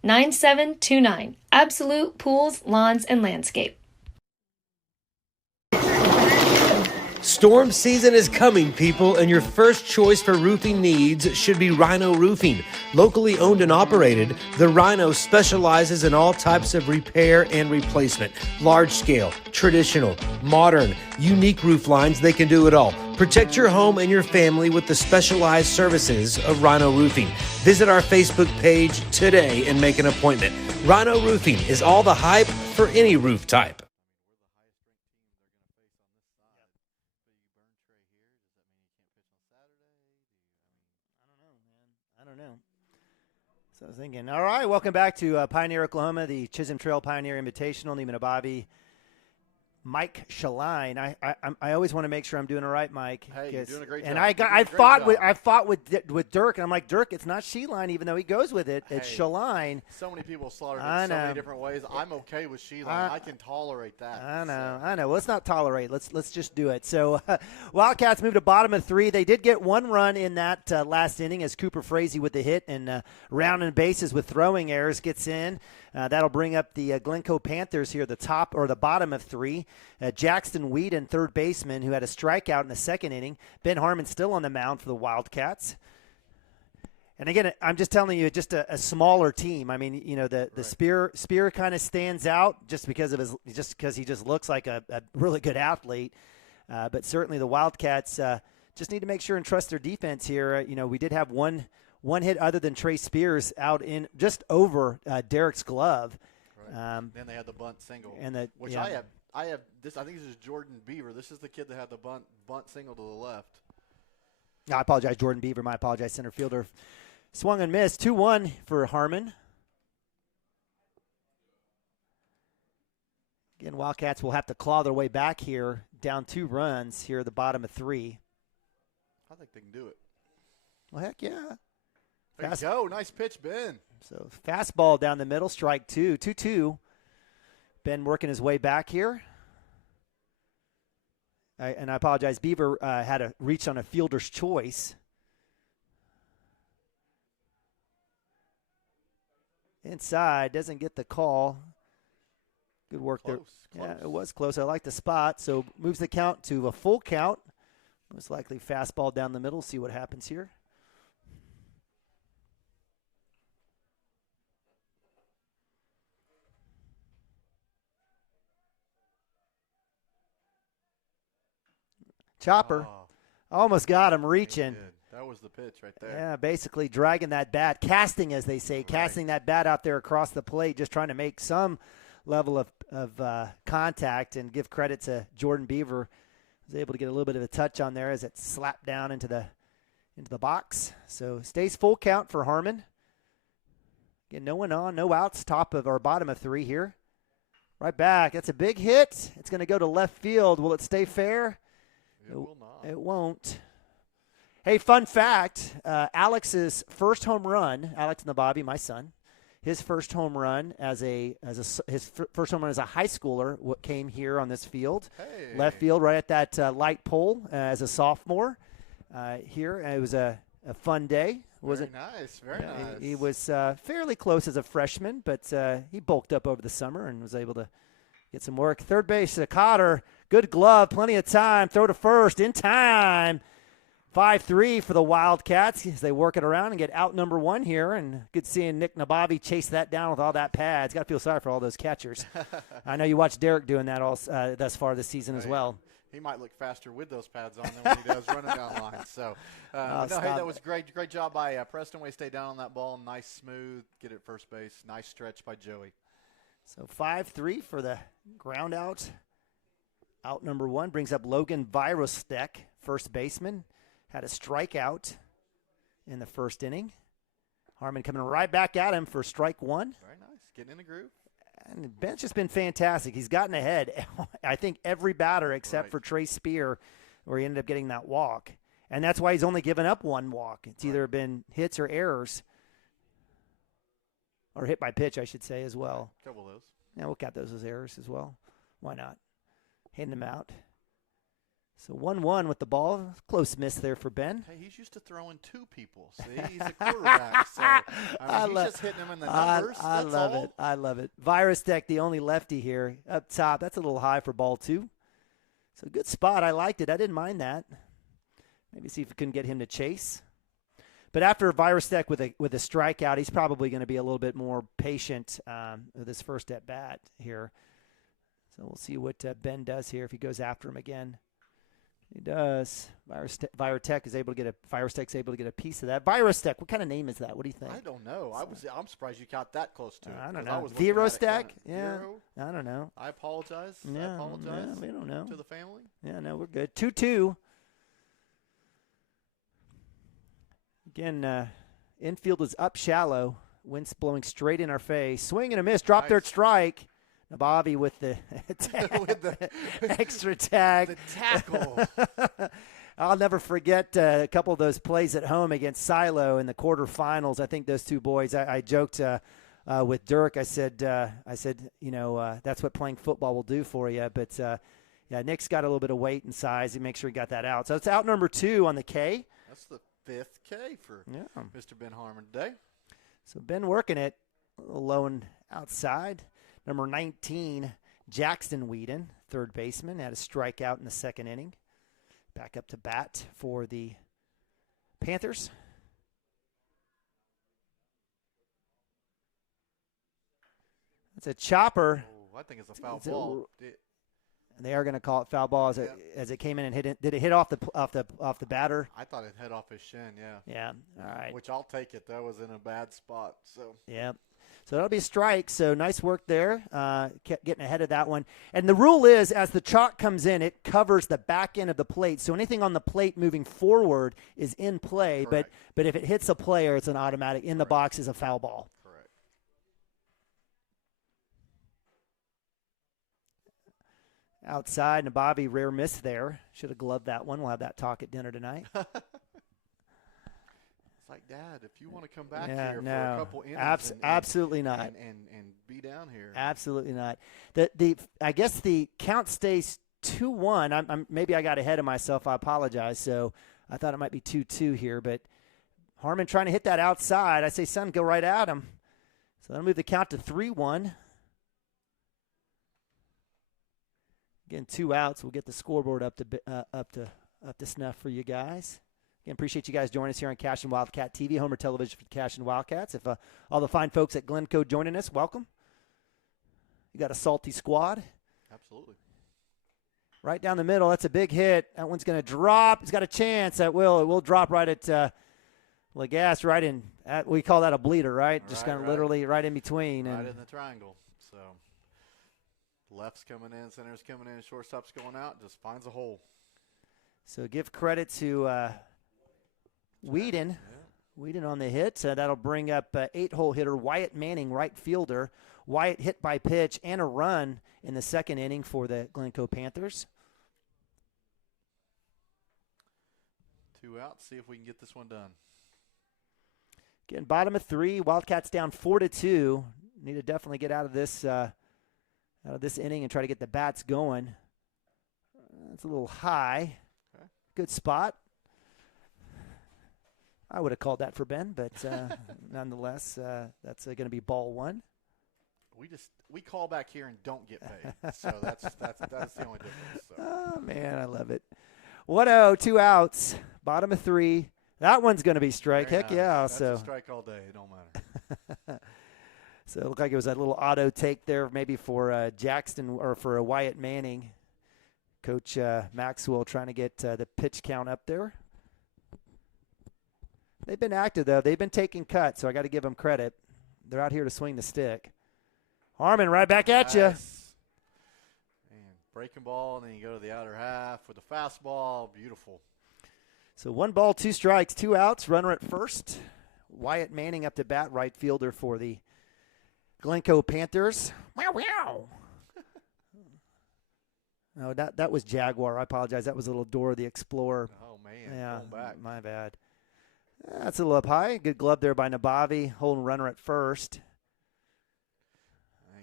9729. Absolute Pools, Lawns, and Landscape. Storm season is coming, people, and your first choice for roofing needs should be Rhino Roofing. Locally owned and operated, the Rhino specializes in all types of repair and replacement. Large scale, traditional, modern, unique roof lines, they can do it all. Protect your home and your family with the specialized services of Rhino Roofing. Visit our Facebook page today and make an appointment. Rhino Roofing is all the hype for any roof type. I don't know. So I was thinking, all right, welcome back to Pioneer, Oklahoma, the Chisholm Trail Pioneer Invitational. Neiman Ababi, Mike Shaline. I always want to make sure I'm doing it right, Mike. Hey, you're doing a great job. And I fought with Dirk, and I'm like, Dirk, it's not Sheline, even though he goes with it. It's Shaline. So many people slaughtered it so many different ways. I'm okay with Sheline. I can tolerate that. I know. Well, let's not tolerate. Let's just do it. So Wildcats moved to bottom of 3. They did get one run in that last inning as Cooper Frazee with the hit and rounding bases with throwing errors gets in. That'll bring up the Glencoe Panthers here, the top or the bottom of 3. Jackson Whedon, third baseman, who had a strikeout in the second inning. Ben Harmon still on the mound for the Wildcats. And again, I'm just telling you, just a smaller team. I mean, you know, the Spear kind of stands out just because he just looks like a really good athlete. But certainly the Wildcats just need to make sure and trust their defense here. You know, we did have one hit other than Trey Spears out in just over Derek's glove. Right. Then they had the bunt single, which yeah. I have this. I think this is Jordan Beaver. This is the kid that had the bunt single to the left. No, I apologize, Jordan Beaver. My apologize, center fielder. Swung and missed. 2-1 for Harmon. Again, Wildcats will have to claw their way back here, down 2 runs here at the bottom of 3. I think they can do it. Well, heck yeah. There you go. Nice pitch, Ben. So fastball down the middle, strike 2. 2-2. Ben working his way back here. And I apologize, Beaver had a reach on a fielder's choice. Inside, doesn't get the call. Good work there. Yeah, it was close. I like the spot. So moves the count to a full count. Most likely fastball down the middle. See what happens here. Chopper. Almost got him reaching. That was the pitch right there. Yeah, basically dragging that bat, casting, as they say, casting that bat out there across the plate, just trying to make some level of contact, and give credit to Jordan Beaver. Was able to get a little bit of a touch on there as it slapped down into the box. So stays full count for Harmon. Again, no one on, no outs, top of our bottom of 3 here. Right back. That's a big hit. It's going to go to left field. Will it stay fair? It will not. It won't. Hey, fun fact, Alex's first home run, Alex Nababi, my son, his first home run as a high schooler came here on this field. Hey. Left field right at that light pole as a sophomore here. And it was a fun day. Very nice. He was fairly close as a freshman, but he bulked up over the summer and was able to get some work. Third base, Cotter. Good glove, plenty of time. Throw to first in time. 5-3 for the Wildcats as they work it around and get out number 1 here. And good seeing Nick Nabavi chase that down with all that pads. Got to feel sorry for all those catchers. I know you watched Derek doing that all thus far this season as well. He might look faster with those pads on than when he does running down line. So, that was great job by Preston Way. Stay down on that ball. Nice, smooth, get it first base. Nice stretch by Joey. So 5-3 for the ground out. Out number 1 brings up Logan Virostek, first baseman. Had a strikeout in the first inning. Harmon coming right back at him for strike 1. Very nice. Getting in the groove. And Ben's just been fantastic. He's gotten ahead, I think, every batter except for Trey Spear, where he ended up getting that walk. And that's why he's only given up 1 walk. It's either been hits or errors. Or hit by pitch, I should say, as well. Couple of those. Yeah, we'll count those as errors as well. Why not? Hitting them out. So 1-1 with the ball. Close miss there for Ben. Hey, he's used to throwing 2 people. See, he's a quarterback. So he's just hitting them in the numbers. I love it. I love it. Virus Tech, the only lefty here up top. That's a little high for ball 2. So good spot. I liked it. I didn't mind that. Maybe see if we couldn't get him to chase. But after Virus Tech with a strikeout, he's probably going to be a little bit more patient with his first at bat here. So we'll see what Ben does here if he goes after him again. He does. Virus Tech's able to get a piece of that. Virus Tech, what kind of name is that? What do you think? I don't know. I'm surprised you got that close to it. I don't know. Virus Tech? Yeah. I don't know. I apologize. Yeah, I apologize. we don't know. To the family. Yeah, no, we're good. 2-2. Again, infield is up shallow. Wind's blowing straight in our face. Swing and a miss. Drop there, strike. Nabavi with the extra tag. The tackle. I'll never forget a couple of those plays at home against Silo in the quarterfinals. I think those two boys, I joked with Dirk. I said, that's what playing football will do for you. But, Nick's got a little bit of weight and size. He makes sure he got that out. So it's out number 2 on the K. That's the 5th K for Mr. Ben Harmon today. So Ben working it, a little low and outside. Number 19, Jackson Whedon, third baseman, had a strikeout in the second inning. Back up to bat for the Panthers. It's a chopper. Oh, I think it's a foul ball. And they are going to call it foul ball as it came in and hit it. Did it hit off the batter? I thought it hit off his shin. Yeah. Yeah. All right. Which I'll take it. That was in a bad spot. So. Yeah. So that'll be a strike. So nice work there. Kept getting ahead of that one. And the rule is, as the chalk comes in, it covers the back end of the plate. So anything on the plate moving forward is in play. Correct. But if it hits a player, it's an automatic. In the box is a foul ball. Correct. Outside, Nabavi, rare miss there. Should have gloved that one. We'll have that talk at dinner tonight. It's like, Dad, if you want to come back here for a couple innings. Absolutely not. And be down here. Absolutely not. I guess the count stays 2-1. Maybe I got ahead of myself. I apologize. So I thought it might be 2-2 here. But Harmon trying to hit that outside. I say, son, go right at him. So that'll move the count to 3-1. Again, 2 outs. We'll get the scoreboard up to snuff for you guys. Again, appreciate you guys joining us here on Cashion Wildcat TV, Homer Television for the Cashion Wildcats. If all the fine folks at Glencoe joining us, welcome. You got a salty squad. Absolutely. Right down the middle. That's a big hit. That one's going to drop. It's got a chance. It will drop right at Lagasse, right in. We call that a bleeder, right? Just kind of literally right in between. Right in the triangle. So left's coming in, center's coming in, shortstop's going out. Just finds a hole. So give credit to Whedon. Yeah. Whedon on the hit. That'll bring up 8-hole hitter Wyatt Manning, right fielder. Wyatt hit by pitch and a run in the second inning for the Glencoe Panthers. 2 outs. See if we can get this one done. Again, bottom of 3. Wildcats down 4-2. Need to definitely get out of this inning and try to get the bats going. That's a little high. Okay. Good spot. I would have called that for Ben, but nonetheless, that's going to be ball 1. We call back here and don't get paid, so that's the only difference. So. Oh man, I love it. 1-0, 2 outs, bottom of 3. That one's going to be strike. Very Heck nice. yeah! That's so a strike all day. It don't matter. So it looked like it was a little auto take there, maybe for Jackson or for Wyatt Manning. Coach Maxwell trying to get the pitch count up there. They've been active, though. They've been taking cuts, so I got to give them credit. They're out here to swing the stick. Harmon right back at you. And breaking ball, and then you go to the outer half with the fastball. Beautiful. So 1 ball, 2 strikes, 2 outs. Runner at first. Wyatt Manning up to bat, right fielder for the Glencoe Panthers. Wow, wow. No, that was Jaguar. I apologize. That was a little Dora the Explorer. Oh, man. Yeah, going back. My bad. That's a little up high. Good glove there by Nabavi, holding runner at first.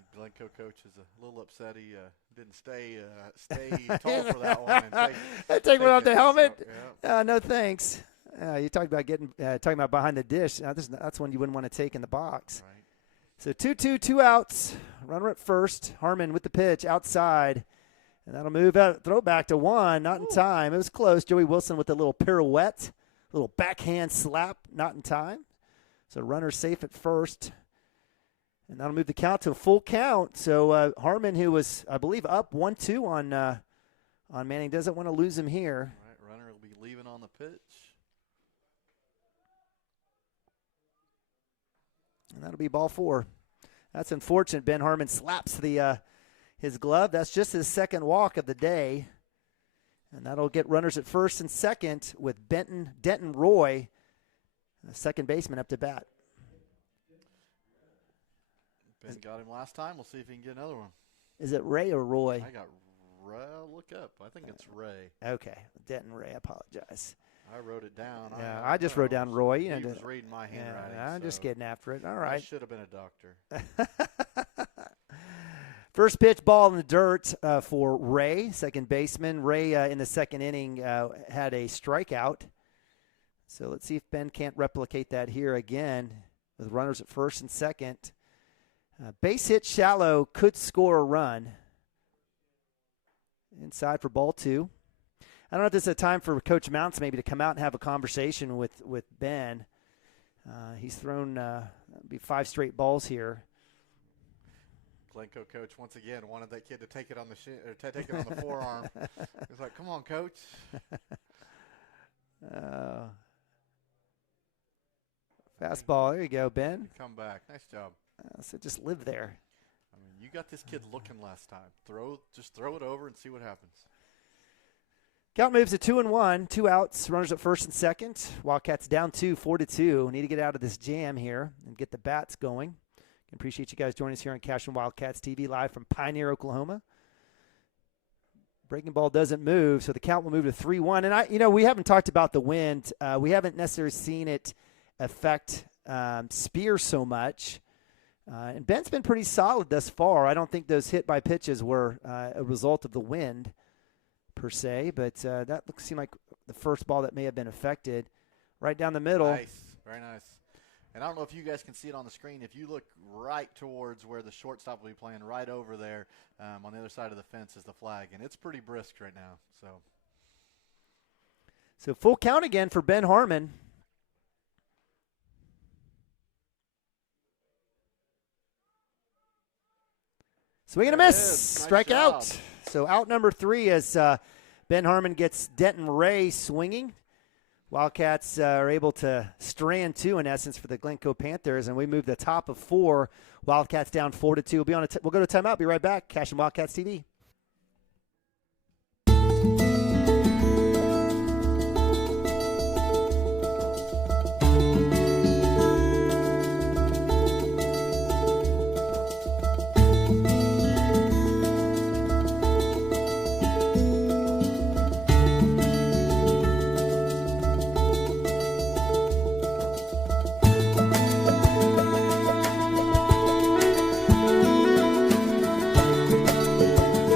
Glencoe coach is a little upset he didn't stay tall for that one. And take one off the helmet? So, yeah. No, thanks. You talked about talking about behind the dish. That's one you wouldn't want to take in the box. Right. So 2-2, 2 outs. Runner at first. Harmon with the pitch outside. And that'll move out. Throw back to one. Not in time. It was close. Joey Wilson with a little pirouette. Little backhand slap. Not in time. So runner safe at first. And that'll move the count to a full count. So Harmon, who was, I believe, up 1-2 on Manning, doesn't want to lose him here. All right, runner will be leaving on the pitch. And that'll be ball 4. That's unfortunate. Ben Harmon slaps his glove. That's just his second walk of the day. And that'll get runners at first and second with Denton Roy, the second baseman, up to bat. Ben got him last time. We'll see if he can get another one. Is it Ray or Roy? I got Ray. Look up. I think it's Ray. Okay. Denton Ray. I apologize. I wrote it down. Yeah, I just wrote down Roy. He was reading my handwriting. I'm just getting after it. All right. I should have been a doctor. First pitch, ball in the dirt for Ray, second baseman. Ray in the second inning had a strikeout. So let's see if Ben can't replicate that here again with runners at first and second. Base hit shallow, could score a run. Inside for ball 2. I don't know if this is a time for Coach Mounts maybe to come out and have a conversation with Ben. He's thrown 5 straight balls here. Glencoe coach once again wanted that kid to take it on the take it on the forearm. He's like, "Come on, coach." Fastball. There you go, Ben. Come back. Nice job. So just live there. I mean, you got this kid looking last time. Just throw it over and see what happens. Count moves to 2-1, 2 outs, runners at first and second. Wildcats down 2, 4-2. Need to get out of this jam here and get the bats going. Appreciate you guys joining us here on Cashion Wildcats TV live from Pioneer, Oklahoma. Breaking ball doesn't move, so the count will move to 3-1. And we haven't talked about the wind. We haven't necessarily seen it affect Spear so much. And Ben's been pretty solid thus far. I don't think those hit by pitches were a result of the wind per se, but that seemed like the first ball that may have been affected. Right down the middle. Nice, very nice. And I don't know if you guys can see it on the screen. If you look right towards where the shortstop will be playing, right over there on the other side of the fence is the flag. And it's pretty brisk right now. So full count again for Ben Harmon. Swing and a miss. Nice Strike job. out. So out number 3 as Ben Harmon gets Denton Ray swinging. Wildcats are able to strand 2 in essence for the Glencoe Panthers, and we move the top of 4. Wildcats down 4-2. We'll go to timeout. Be right back. Cashion Wildcats TV.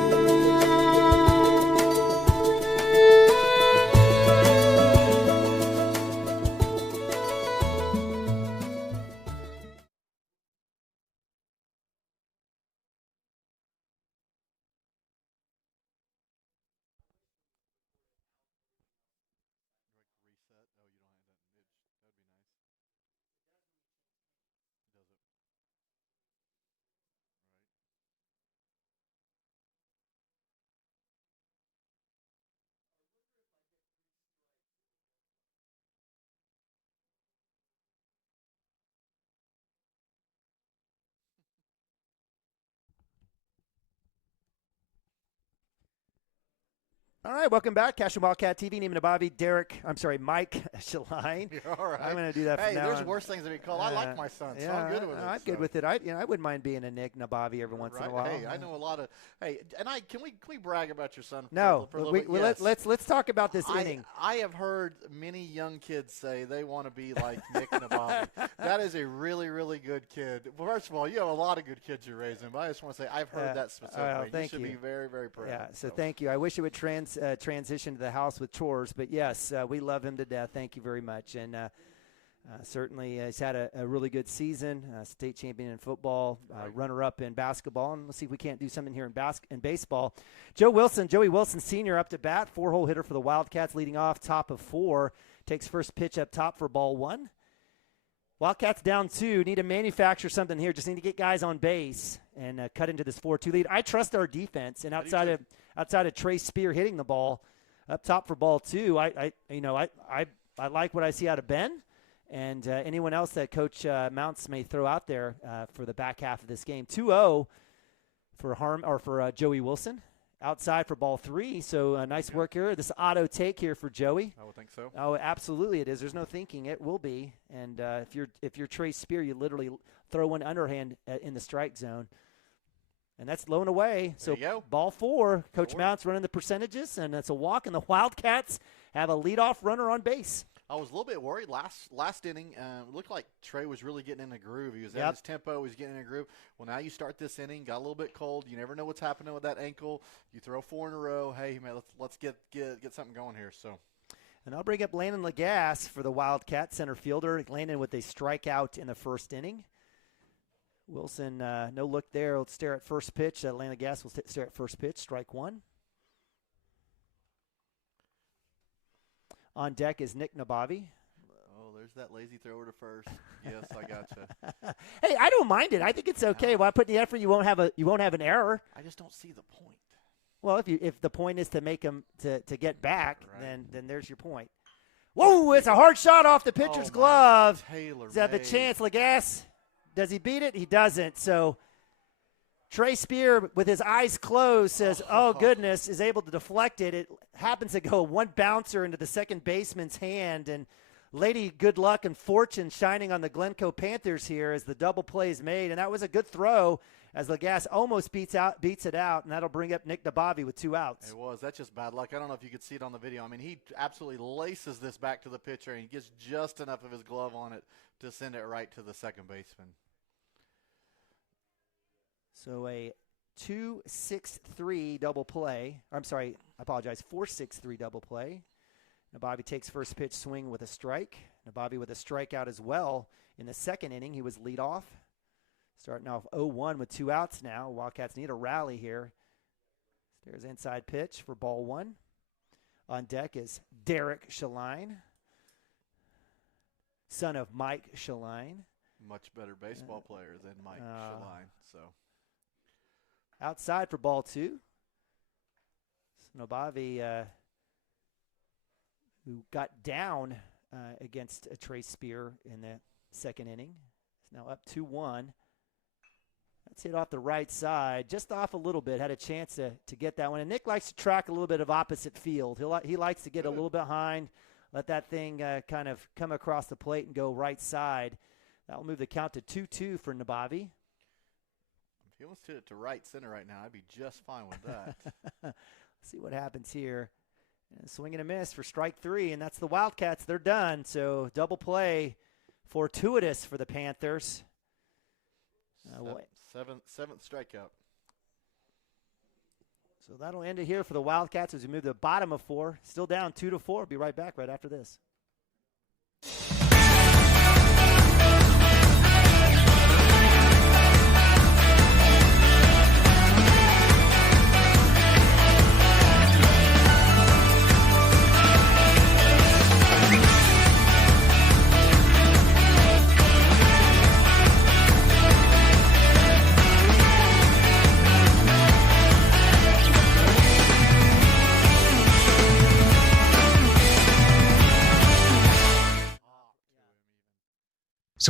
All right, welcome back. Cashion Wildcat TV, Neiman Nabavi, Mike Shaline. You're all right. I'm going to do that from now on. Hey, there's worse things to be called. I like my son, so I'm good with it. I'm good with it. I wouldn't mind being a Nick Nabavi every once in a while. Hey, I know a lot of. Hey, and can we brag about your son? No, for a little bit? Yes. let's talk about this inning. I have heard many young kids say they want to be like Nick Nabavi. That is a really, really good kid. Well, first of all, you have a lot of good kids you're raising, but I just want to say I've heard that specifically. Thank you should be very, very proud. Yeah, so thank you. I wish it would transition to the house with chores, but yes, we love him to death. Thank you very much. And certainly he's had a really good season, state champion in football, runner-up in basketball, and let's see if we can't do something here in baseball. Joey Wilson Sr. up to bat, 4-hole hitter for the Wildcats, leading off top of 4, takes first pitch up top for ball 1. Wildcats down 2, need to manufacture something here, just need to get guys on base and cut into this 4-2 lead. I trust our defense, and outside of Trey Spear hitting the ball up top for ball 2, I like what I see out of Ben and anyone else that Coach Mounts may throw out there for the back half of this game. 2-0 for Joey Wilson. Outside for ball 3, so nice work here. This auto take here for Joey. I would think so. Oh, absolutely it is. There's no thinking. It will be. And if you're Trey Spear, you literally throw one underhand in the strike zone. And that's low and away. There you go. Ball 4, Coach Mounts running the percentages, and that's a walk, and the Wildcats have a leadoff runner on base. I was a little bit worried last inning. It looked like Trey was really getting in a groove. He was at his tempo. He was getting in a groove. Well, now you start this inning, got a little bit cold. You never know what's happening with that ankle. You throw 4 in a row. Hey, man, let's get something going here. So. And I'll bring up Landon Lagasse for the Wildcat center fielder. Landon with a strikeout in the first inning. Wilson, no look there. Will stare at first pitch. Landon Lagasse will stare at first pitch. Strike 1. On deck is Nick Nabavi. Oh, there's that lazy thrower to first. Yes, I gotcha. Hey, I don't mind it. I think it's okay. Why put in the effort? You won't have an error. I just don't see the point. Well, if the point is to make him to get back, then there's your point. Whoa! It's a hard shot off the pitcher's glove. Does have the chance? Lagasse, does he beat it? He doesn't. So Trey Spear, with his eyes closed, says, oh, goodness, is able to deflect it. It happens to go one bouncer into the second baseman's hand, and Lady Good Luck and Fortune shining on the Glencoe Panthers here as the double play is made. And that was a good throw as Lagasse almost beats it out, and that'll bring up Nick Nabavi with 2 outs. It was. That's just bad luck. I don't know if you could see it on the video. I mean, he absolutely laces this back to the pitcher, and he gets just enough of his glove on it to send it right to the second baseman. So a 2-6-3 double play. Or I'm sorry, I apologize, 4-6-3 double play. Nabavi takes first pitch swing with a strike. Nabavi with a strikeout as well. In the second inning, he was leadoff. Starting off 0-1 with 2 outs now. Wildcats need a rally here. There's inside pitch for ball 1. On deck is Derek Shaline, son of Mike Shaline. Much better baseball player than Mike Shaline. So. Outside for ball 2. Nabavi, who got down against a Trey Spear in the second inning, is now up 2-1. That's hit off the right side, just off a little bit. Had a chance to get that one. And Nick likes to track a little bit of opposite field. He likes to get a little behind, let that thing kind of come across the plate and go right side. That will move the count to 2-2 for Nabavi. If he wants to hit it to right center right now, I'd be just fine with that. Let's see what happens here. Swing and a miss for strike 3, and that's the Wildcats. They're done. So double play, fortuitous for the Panthers. Seventh strikeout. So that'll end it here for the Wildcats as we move to the bottom of 4. Still down 2-4. Be right back right after this.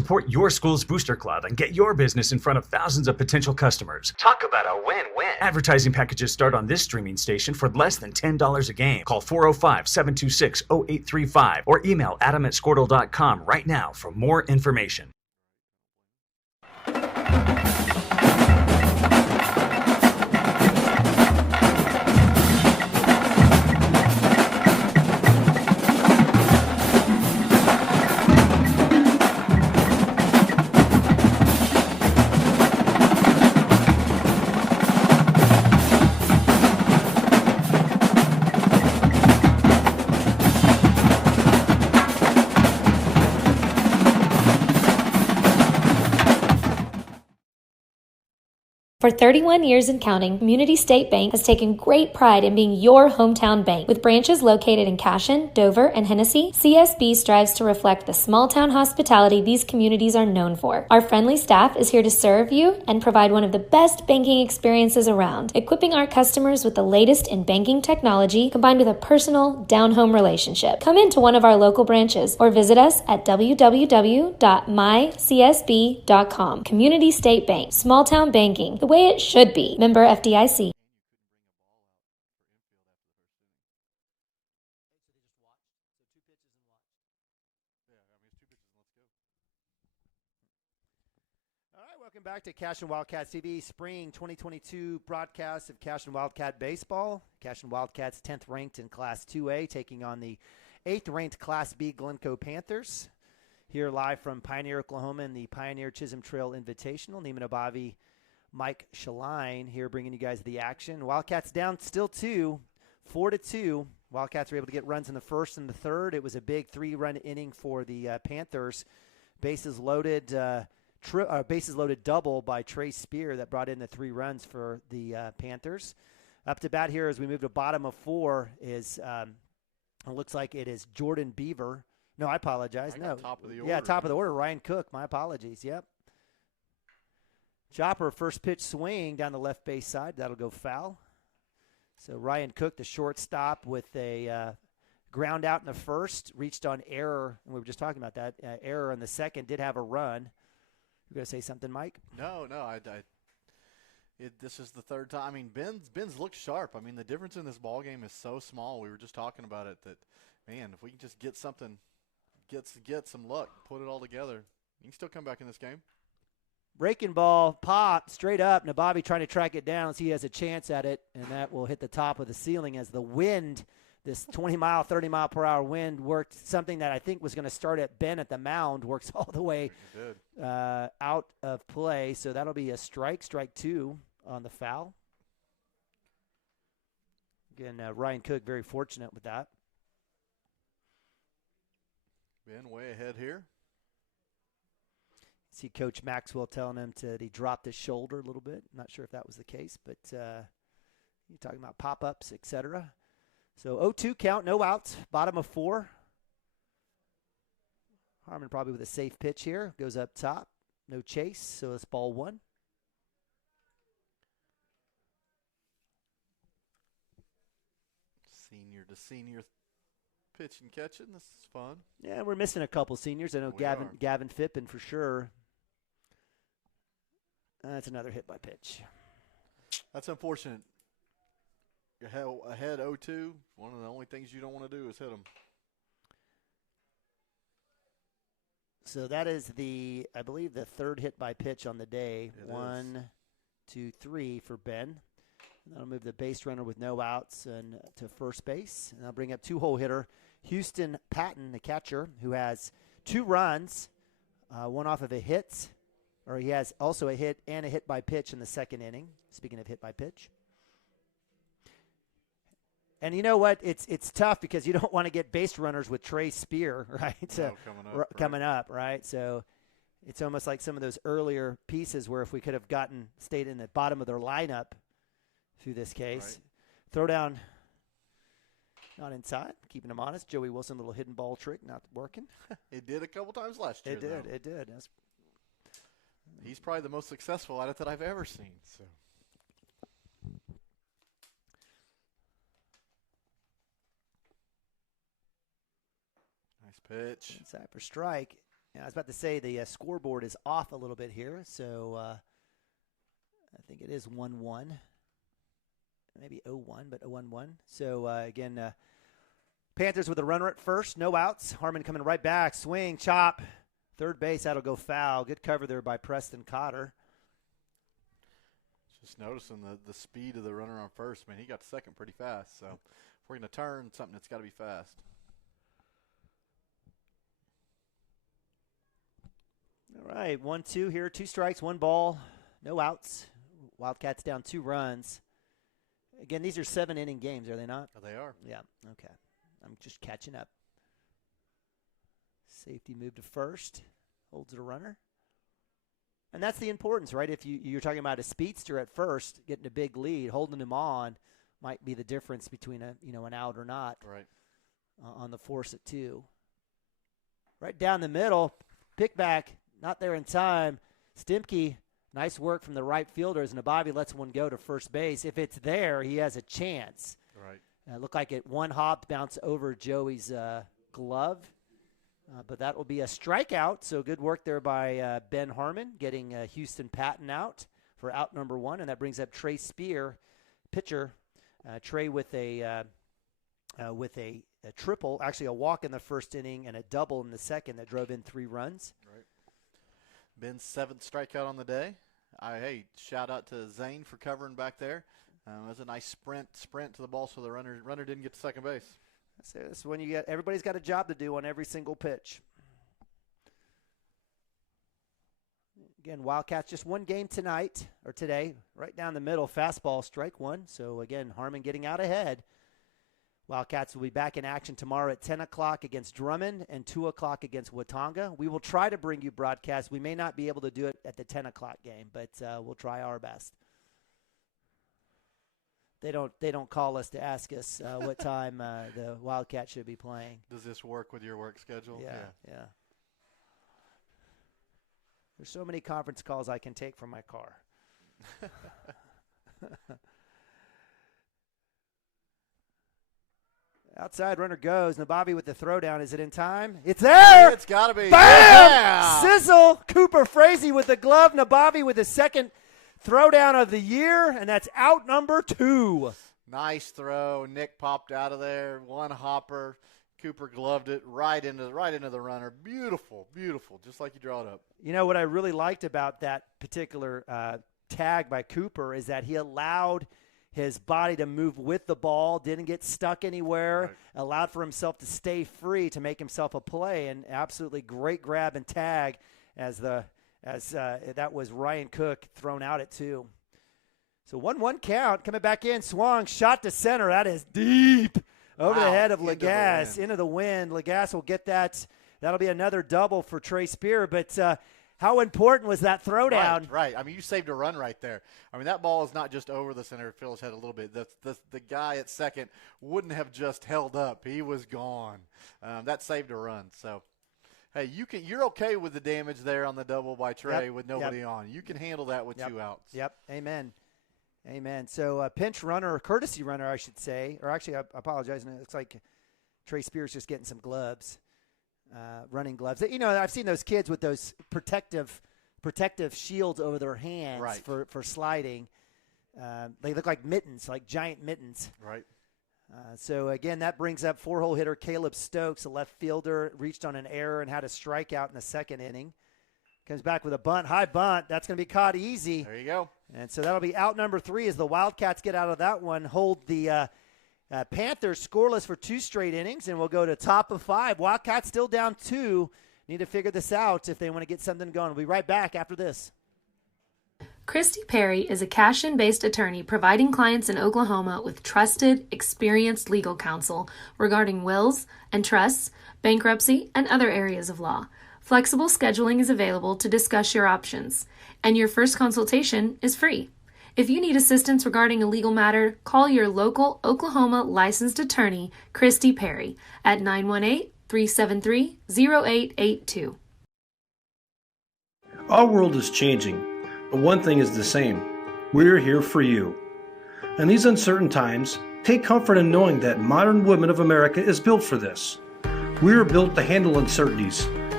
Support your school's booster club and get your business in front of thousands of potential customers. Talk about a win-win. Advertising packages start on this streaming station for less than $10 a game. Call 405-726-0835 or email adam@squirtle.com right now for more information. For 31 years and counting, Community State Bank has taken great pride in being your hometown bank. With branches located in Cashion, Dover, and Hennessy, CSB strives to reflect the small-town hospitality these communities are known for. Our friendly staff is here to serve you and provide one of the best banking experiences around, equipping our customers with the latest in banking technology combined with a personal, down-home relationship. Come into one of our local branches or visit us at www.mycsb.com. Community State Bank, small-town banking, the way it should be. Member FDIC. All right, welcome back to Cashion Wildcats TV Spring 2022 broadcast of Cashion Wildcat Baseball. Cashion Wildcats 10th ranked in Class 2A, taking on the 8th ranked Class B Glencoe Panthers. Here live from Pioneer, Oklahoma in the Pioneer Chisholm Trail Invitational. Neiman Abavi, Mike Shaline here bringing you guys the action. Wildcats down still 4-2. Wildcats were able to get runs in the first and the third. It was a big 3-run inning for the Panthers. Bases loaded double by Trey Spear that brought in the 3 runs for the Panthers. Up to bat here as we move to bottom of 4 is it looks like it is Jordan Beaver. No, I apologize. No, top of the order. Yeah, top of the order. Ryan Cook. My apologies. Yep. Chopper, first pitch swing down the left base side. That'll go foul. So Ryan Cook, the shortstop, with a ground out in the first, reached on error. And we were just talking about that. Error in the second, did have a run. You going to say something, Mike? No. This is the third time. I mean, Ben's looked sharp. I mean, the difference in this ball game is so small. We were just talking about it that, man, if we can just get something, get some luck, put it all together, you can still come back in this game. Breaking ball, pop, straight up. Nabavi trying to track it down. So he has a chance at it, and that will hit the top of the ceiling as the wind, this 20-mile, 30-mile-per-hour wind, worked something that I think was going to start at Ben at the mound, works all the way out of play. So that'll be a strike 2 on the foul. Again, Ryan Cook very fortunate with that. Ben way ahead here. See Coach Maxwell telling him that he dropped his shoulder a little bit. Not sure if that was the case, but you're talking about pop-ups, etc. So 0-2 count, no outs, bottom of 4. Harmon probably with a safe pitch here. Goes up top, no chase, so it's ball 1. Senior to senior pitch and catching. This is fun. Yeah, we're missing a couple seniors. I know Gavin Phippen for sure. That's another hit by pitch. That's unfortunate. You're ahead 0-2. One of the only things you don't want to do is hit them. So that is I believe the third hit by pitch on the day. It 1, 2, 3 for Ben. And that'll move the base runner with no outs and to first base. And I'll bring up 2-hole hitter Houston Patton, the catcher, who has 2 runs, one off of a hit. Or he has also a hit and a hit by pitch in the second inning. Speaking of hit by pitch. And you know what? It's tough because you don't want to get base runners with Trey Spear, right? Coming up, right? So it's almost like some of those earlier pieces where if we could have stayed in the bottom of their lineup through this case. Right. Throw down, not inside, keeping them honest. Joey Wilson, little hidden ball trick, not working. It did a couple times last year. It did. He's probably the most successful at it that I've ever seen. So. Nice pitch. Inside for strike. Yeah, I was about to say the scoreboard is off a little bit here, so I think it is 1-1. Maybe 0-1, but 0-1-1. So, again, Panthers with a runner at first, no outs. Harmon coming right back, swing, chop. Third base, that'll go foul. Good cover there by Preston Cotter. Just noticing the speed of the runner on first. Man, he got to second pretty fast. So if we're going to turn something, it's got to be fast. All right, 1-2 here. 2 strikes, 1 ball, no outs. Wildcats down 2 runs. Again, these are 7-inning games, are they not? Oh, they are. Yeah, okay. I'm just catching up. Safety move to first. Holds it a runner. And that's the importance, right? If you're talking about a speedster at first, getting a big lead, holding him on might be the difference between an out or not. Right. On the force at 2. Right down the middle, pick back, not there in time. Stimke, nice work from the right fielders. Nabavi lets one go to first base. If it's there, he has a chance. Right. Looked like it one hop bounced over Joey's glove. But that will be a strikeout. So good work there by Ben Harmon, getting Houston Patton out for out number 1. And that brings up Trey Spear, pitcher. Trey with a triple, actually a walk in the first inning and a double in the second that drove in 3 runs. Right. Ben's 7th strikeout on the day. Hey, shout out to Zane for covering back there. It was a nice sprint to the ball, so the runner didn't get to second base. So this is when everybody's got a job to do on every single pitch. Again, Wildcats just 1 game today, right down the middle, fastball, strike 1. So again, Harmon getting out ahead. Wildcats will be back in action tomorrow at 10 o'clock against Drummond and 2 o'clock against Watauga. We will try to bring you broadcast. We may not be able to do it at the 10 o'clock game, but we'll try our best. They don't call us to ask us what time the Wildcats should be playing. Does this work with your work schedule? Yeah. There's so many conference calls I can take from my car. Outside runner goes. Nabavi with the throwdown. Is it in time? It's there. It's got to be. Bam! Yeah! Sizzle. Cooper Frazee with the glove. Nabavi with the second throwdown of the year, and that's out number 2. Nice throw. Nick popped out of there. 1 hopper. Cooper gloved it right into the runner. Beautiful, just like you draw it up. You know what I really liked about that particular tag by Cooper is that he allowed his body to move with the ball, didn't get stuck anywhere, Right. allowed for himself to stay free to make himself a play, and absolutely great grab and tag as that was Ryan Cook thrown out at 2. So 1-1 count, coming back in, swung, shot to center. That is deep over the head of Lagasse, into the wind. Lagasse will get that. That'll be another double for Trey Spear. But how important was that throwdown? Right. I mean, you saved a run right there. I mean, that ball is not just over the center field's head a little bit. The guy at second wouldn't have just held up. He was gone. That saved a run. So, hey, you're okay with the damage there on the double by Trey with nobody on. You can handle that with 2 outs. Yep. Amen. So pinch runner, or courtesy runner, I should say, or actually I apologize. It looks like Trey Spears just getting some gloves, running gloves. You know, I've seen those kids with those protective shields over their hands for sliding. They look like mittens, like giant mittens. Right. So, again, that brings up 4-hole hitter Caleb Stokes, a left fielder, reached on an error and had a strikeout in the second inning. Comes back with a bunt, high bunt. That's going to be caught easy. There you go. And so that'll be out number 3 as the Wildcats get out of that one, hold the Panthers scoreless for 2 straight innings, and we'll go to top of 5. Wildcats still down 2. Need to figure this out if they want to get something going. We'll be right back after this. Christy Perry is a Cashion-based attorney providing clients in Oklahoma with trusted, experienced legal counsel regarding wills and trusts, bankruptcy, and other areas of law. Flexible scheduling is available to discuss your options, and your first consultation is free. If you need assistance regarding a legal matter, call your local Oklahoma licensed attorney, Christy Perry, at 918-373-0882. Our world is changing, but one thing is the same. We're here for you. In these uncertain times, take comfort in knowing that Modern Women of America is built for this. We are built to handle uncertainties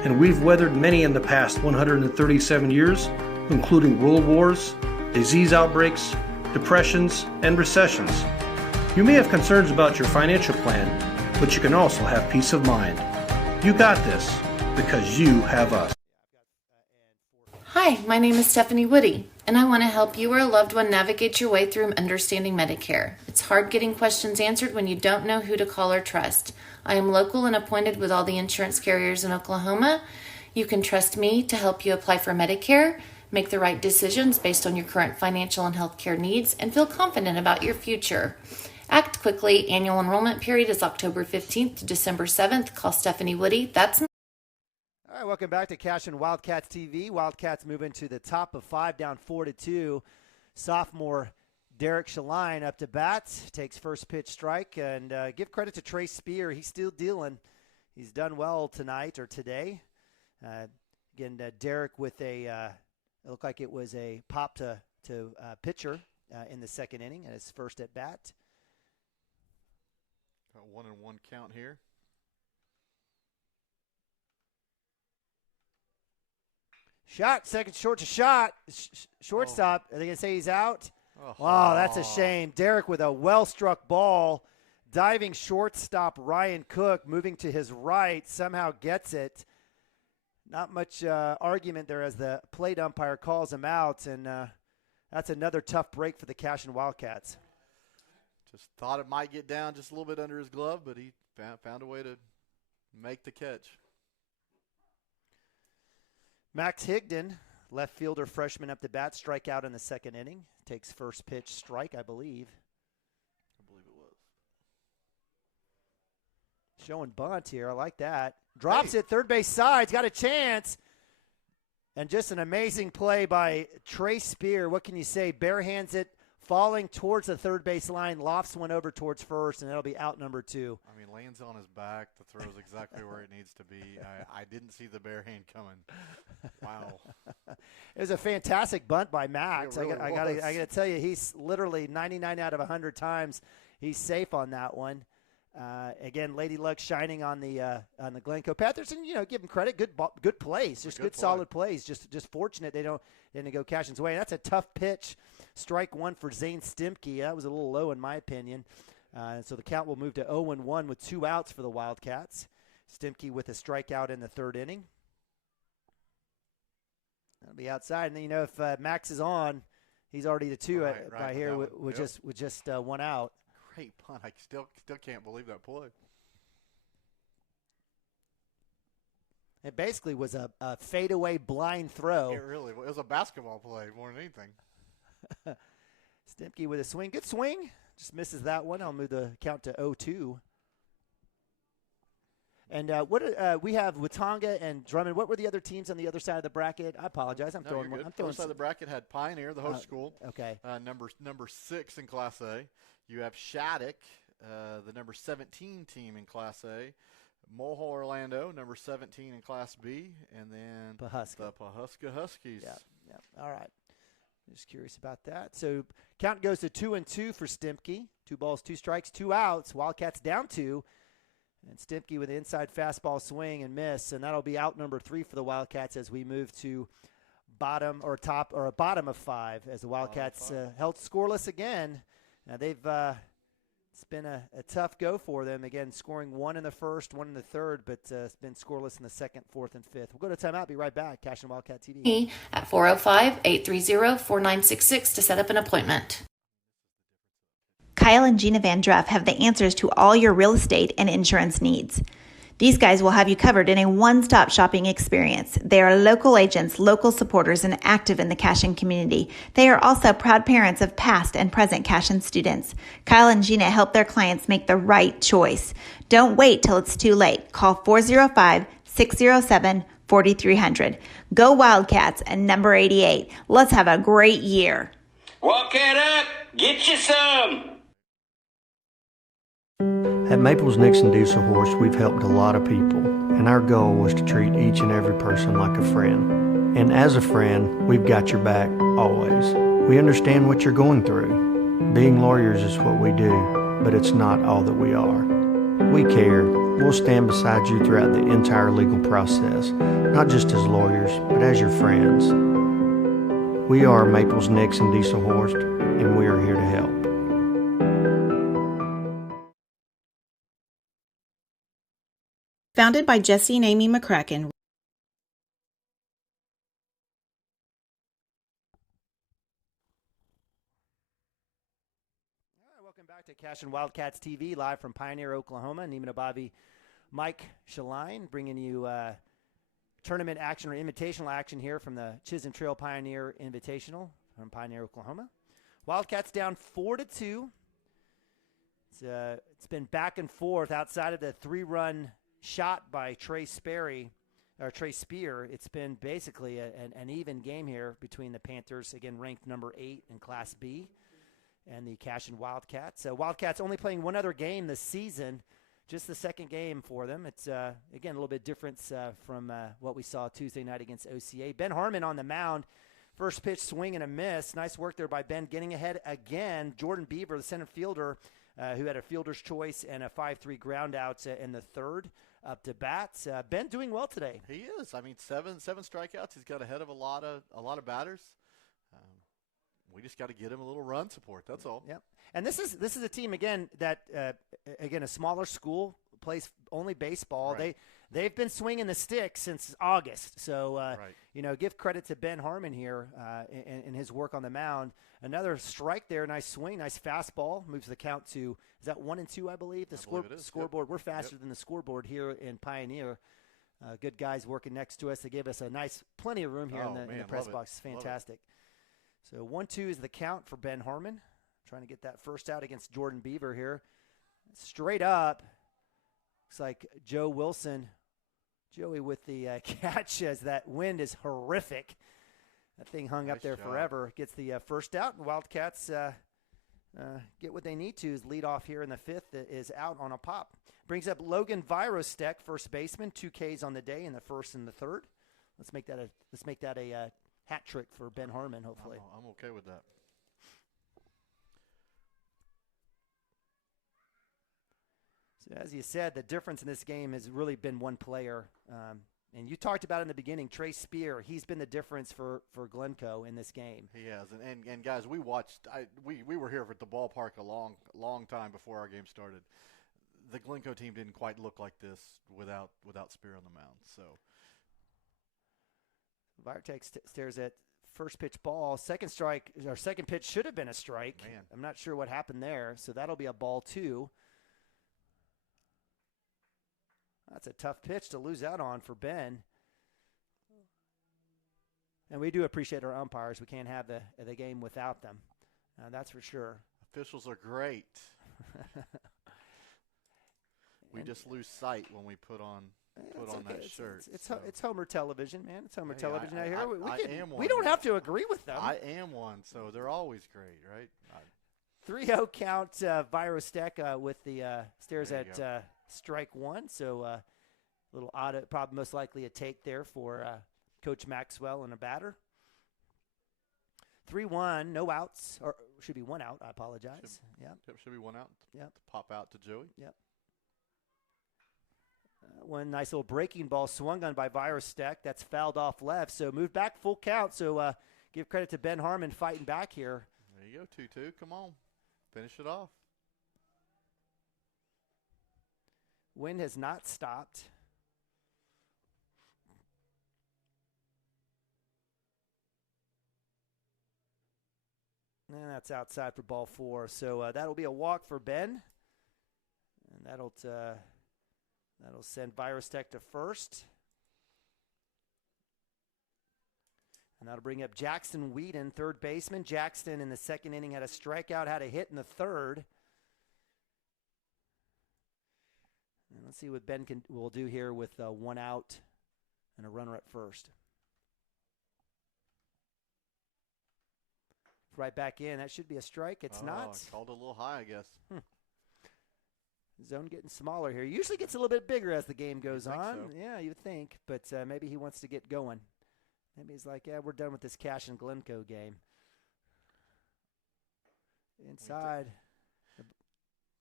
and we've weathered many in the past 137 years, including world wars, disease outbreaks, depressions, and recessions. You may have concerns about your financial plan, but you can also have peace of mind. You got this because you have us. Hi, my name is Stephanie Woody, and I want to help you or a loved one navigate your way through understanding Medicare. It's hard getting questions answered when you don't know who to call or trust. I am local and appointed with all the insurance carriers in Oklahoma. You can trust me to help you apply for Medicare, make the right decisions based on your current financial and healthcare needs, and feel confident about your future. Act quickly. Annual enrollment period is October 15th to December 7th. Call Stephanie Woody. That's All right, welcome back to Cashion Wildcats TV. Wildcats moving to the top of 5, down 4-2. Sophomore Derek Shaline up to bat, takes first pitch strike, and give credit to Trey Spear. He's still dealing. He's done well tonight or today. Again, Derek with a, it looked like it was a pop to pitcher in the second inning at his first at bat. Got 1-1 count here. Shot, second short to shot. Shortstop, are they going to say he's out? Wow, that's a shame. Derek with a well-struck ball. Diving shortstop Ryan Cook moving to his right somehow gets it. Not much argument there as the plate umpire calls him out, and that's another tough break for the Cashion Wildcats. Just thought it might get down just a little bit under his glove, but he found a way to make the catch. Max Higdon, left fielder freshman up to bat, strike out in the second inning. Takes first pitch strike, I believe. I believe it was. Showing bunt here. I like that. Drops it, third base side. He's got a chance. And just an amazing play by Trey Spear. What can you say? Bare hands it, falling towards the third base line. Lofts one over towards first, and that'll be out number 2. I mean, lands on his back. The throw is exactly where it needs to be. I didn't see the bare hand coming. Wow. It was a fantastic bunt by Max. Really I got to tell you, he's literally 99 out of 100 times he's safe on that one. Again, Lady Luck shining on the Glencoe Panthers, and give them credit. Good plays, just good solid plays. Just fortunate they didn't go Cashion's way. And that's a tough pitch. Strike one for Zane Stimke. That was a little low in my opinion. So the count will move to 0-1 with 2 outs for the Wildcats. Stimke with a strikeout in the third inning. That'll be outside. And then, if Max is on, he's already the 2 right here with just 1 out. Great punt. I still can't believe that play. It basically was a fadeaway blind throw. It really was. It was a basketball play more than anything. Stimke with a swing. Good swing. Just misses that one. I'll move the count to 0-2. And we have Watauga and Drummond. What were the other teams on the other side of the bracket? I apologize. I'm throwing one. The other side of the bracket had Pioneer, the host school. Okay. Number 6 in Class A. You have Shattuck, the number 17 team in Class A. Mulhall Orlando, number 17 in Class B. And then the Pawhuska Huskies. Yeah. All right. Just curious about that. So count goes to 2-2 for Stimke. 2 balls, 2 strikes, 2 outs. Wildcats down 2. And Stimke with the inside fastball swing and miss. And that'll be out number 3 for the Wildcats as we move to bottom of 5 as the Wildcats held scoreless again. Now it's been a tough go for them. Again, scoring 1 in the first, 1 in the third, but it's been scoreless in the second, fourth, and fifth. We'll go to timeout. Be right back. Cashion Wildcat TV. At 405-830-4966 to set up an appointment. Kyle and Gina Van Druff have the answers to all your real estate and insurance needs. These guys will have you covered in a one-stop shopping experience. They are local agents, local supporters, and active in the Cashion community. They are also proud parents of past and present Cashion students. Kyle and Gina help their clients make the right choice. Don't wait till it's too late. Call 405-607-4300. Go Wildcats and number 88. Let's have a great year. Walk it up. Get you some. At Maples Nixon Diesel Horse, we've helped a lot of people, and our goal was to treat each and every person like a friend. And as a friend, we've got your back always. We understand what you're going through. Being lawyers is what we do, but it's not all that we are. We care, We'll stand beside you throughout the entire legal process, not just as lawyers, but as your friends. We are Maples, Nix, and Dieselhorst, and we are here to help. Founded by Jesse and Amy McCracken. Welcome back to Cashion Wildcats TV, live from Pioneer, Oklahoma. Neiman Abavi, Mike Shaline, bringing you tournament action or invitational action here from the Chisholm Trail Pioneer Invitational from Pioneer, Oklahoma. Wildcats down 4-2. It's been back and forth outside of the 3-run shot by Trey Spear. It's been basically an even game here between the Panthers, again ranked number 8 in Class B, and the Cashion Wildcats. Wildcats only playing one other game this season, just the second game for them. It's, again, a little bit different from what we saw Tuesday night against OCA. Ben Harmon on the mound. First pitch, swing and a miss. Nice work there by Ben, getting ahead again. Jordan Beaver, the center fielder, who had a fielder's choice and a 5-3 ground out in the third, up to bat. Ben doing well today. He is. I mean, seven strikeouts. He's got ahead of a lot of batters. We just got to get him a little run support. That's all. Yep. And this is a team again that again a smaller school, plays only baseball. Right. They've been swinging the stick since August. So give credit to Ben Harmon here in his work on the mound. Another strike there, nice swing, nice fastball, moves the count to, is that 1-2, I believe? The scoreboard. Yep. We're faster than the scoreboard here in Pioneer. Good guys working next to us. They gave us plenty of room here in the press box. It's fantastic. So 1-2 is the count for Ben Harmon. Trying to get that first out against Jordan Beaver here. Straight up. Looks like Joey with the catch, as that wind is horrific. That thing hung up there forever. Gets the first out, and Wildcats get what they need to. Is lead off here in the fifth is out on a pop. Brings up Logan Virostek, first baseman, 2 Ks on the day in the first and the third. Let's make that a hat trick for Ben Harmon, hopefully. I'm okay with that. So as you said, the difference in this game has really been one player. And you talked about in the beginning, Trey Spear. He's been the difference for Glencoe in this game. He has. And guys, we watched. We were here at the ballpark a long time before our game started. The Glencoe team didn't quite look like this without Spear on the mound. So Virtek stares at first pitch ball. Second pitch should have been a strike. Man. I'm not sure what happened there. So that'll be a ball 2. That's a tough pitch to lose out on for Ben. And we do appreciate our umpires. We can't have the game without them. That's for sure. Officials are great. We just lose sight when we put on that shirt. It's Homer television, man. It's Homer television out here. I am one. We don't have to agree with them. I am one, so they're always great, right? 3-0 count, Virostek with the stares at strike 1. So a little odd, probably most likely a take there for Coach Maxwell and a batter. 3-1, no outs, or should be 1 out. I apologize. Should be 1 out. Yep. To pop out to Joey. Yep. One nice little breaking ball swung on by Virostek. That's fouled off left. So move back, full count. So give credit to Ben Harmon fighting back here. There you go, 2-2. Come on. Finish it off. Wind has not stopped. And that's outside for ball 4. So that'll be a walk for Ben. And that'll send Virostek to first. And that'll bring up Jackson Whedon, third baseman. Jackson in the second inning had a strikeout, had a hit in the third. And let's see what Ben will do here with 1 out and a runner at first. Right back in. That should be a strike. It's not. Called a little high, I guess. Zone getting smaller here. Usually gets a little bit bigger as the game goes on. So. Yeah, you would think. But maybe he wants to get going. Maybe he's like, yeah, we're done with this Cashion Glencoe game. Inside.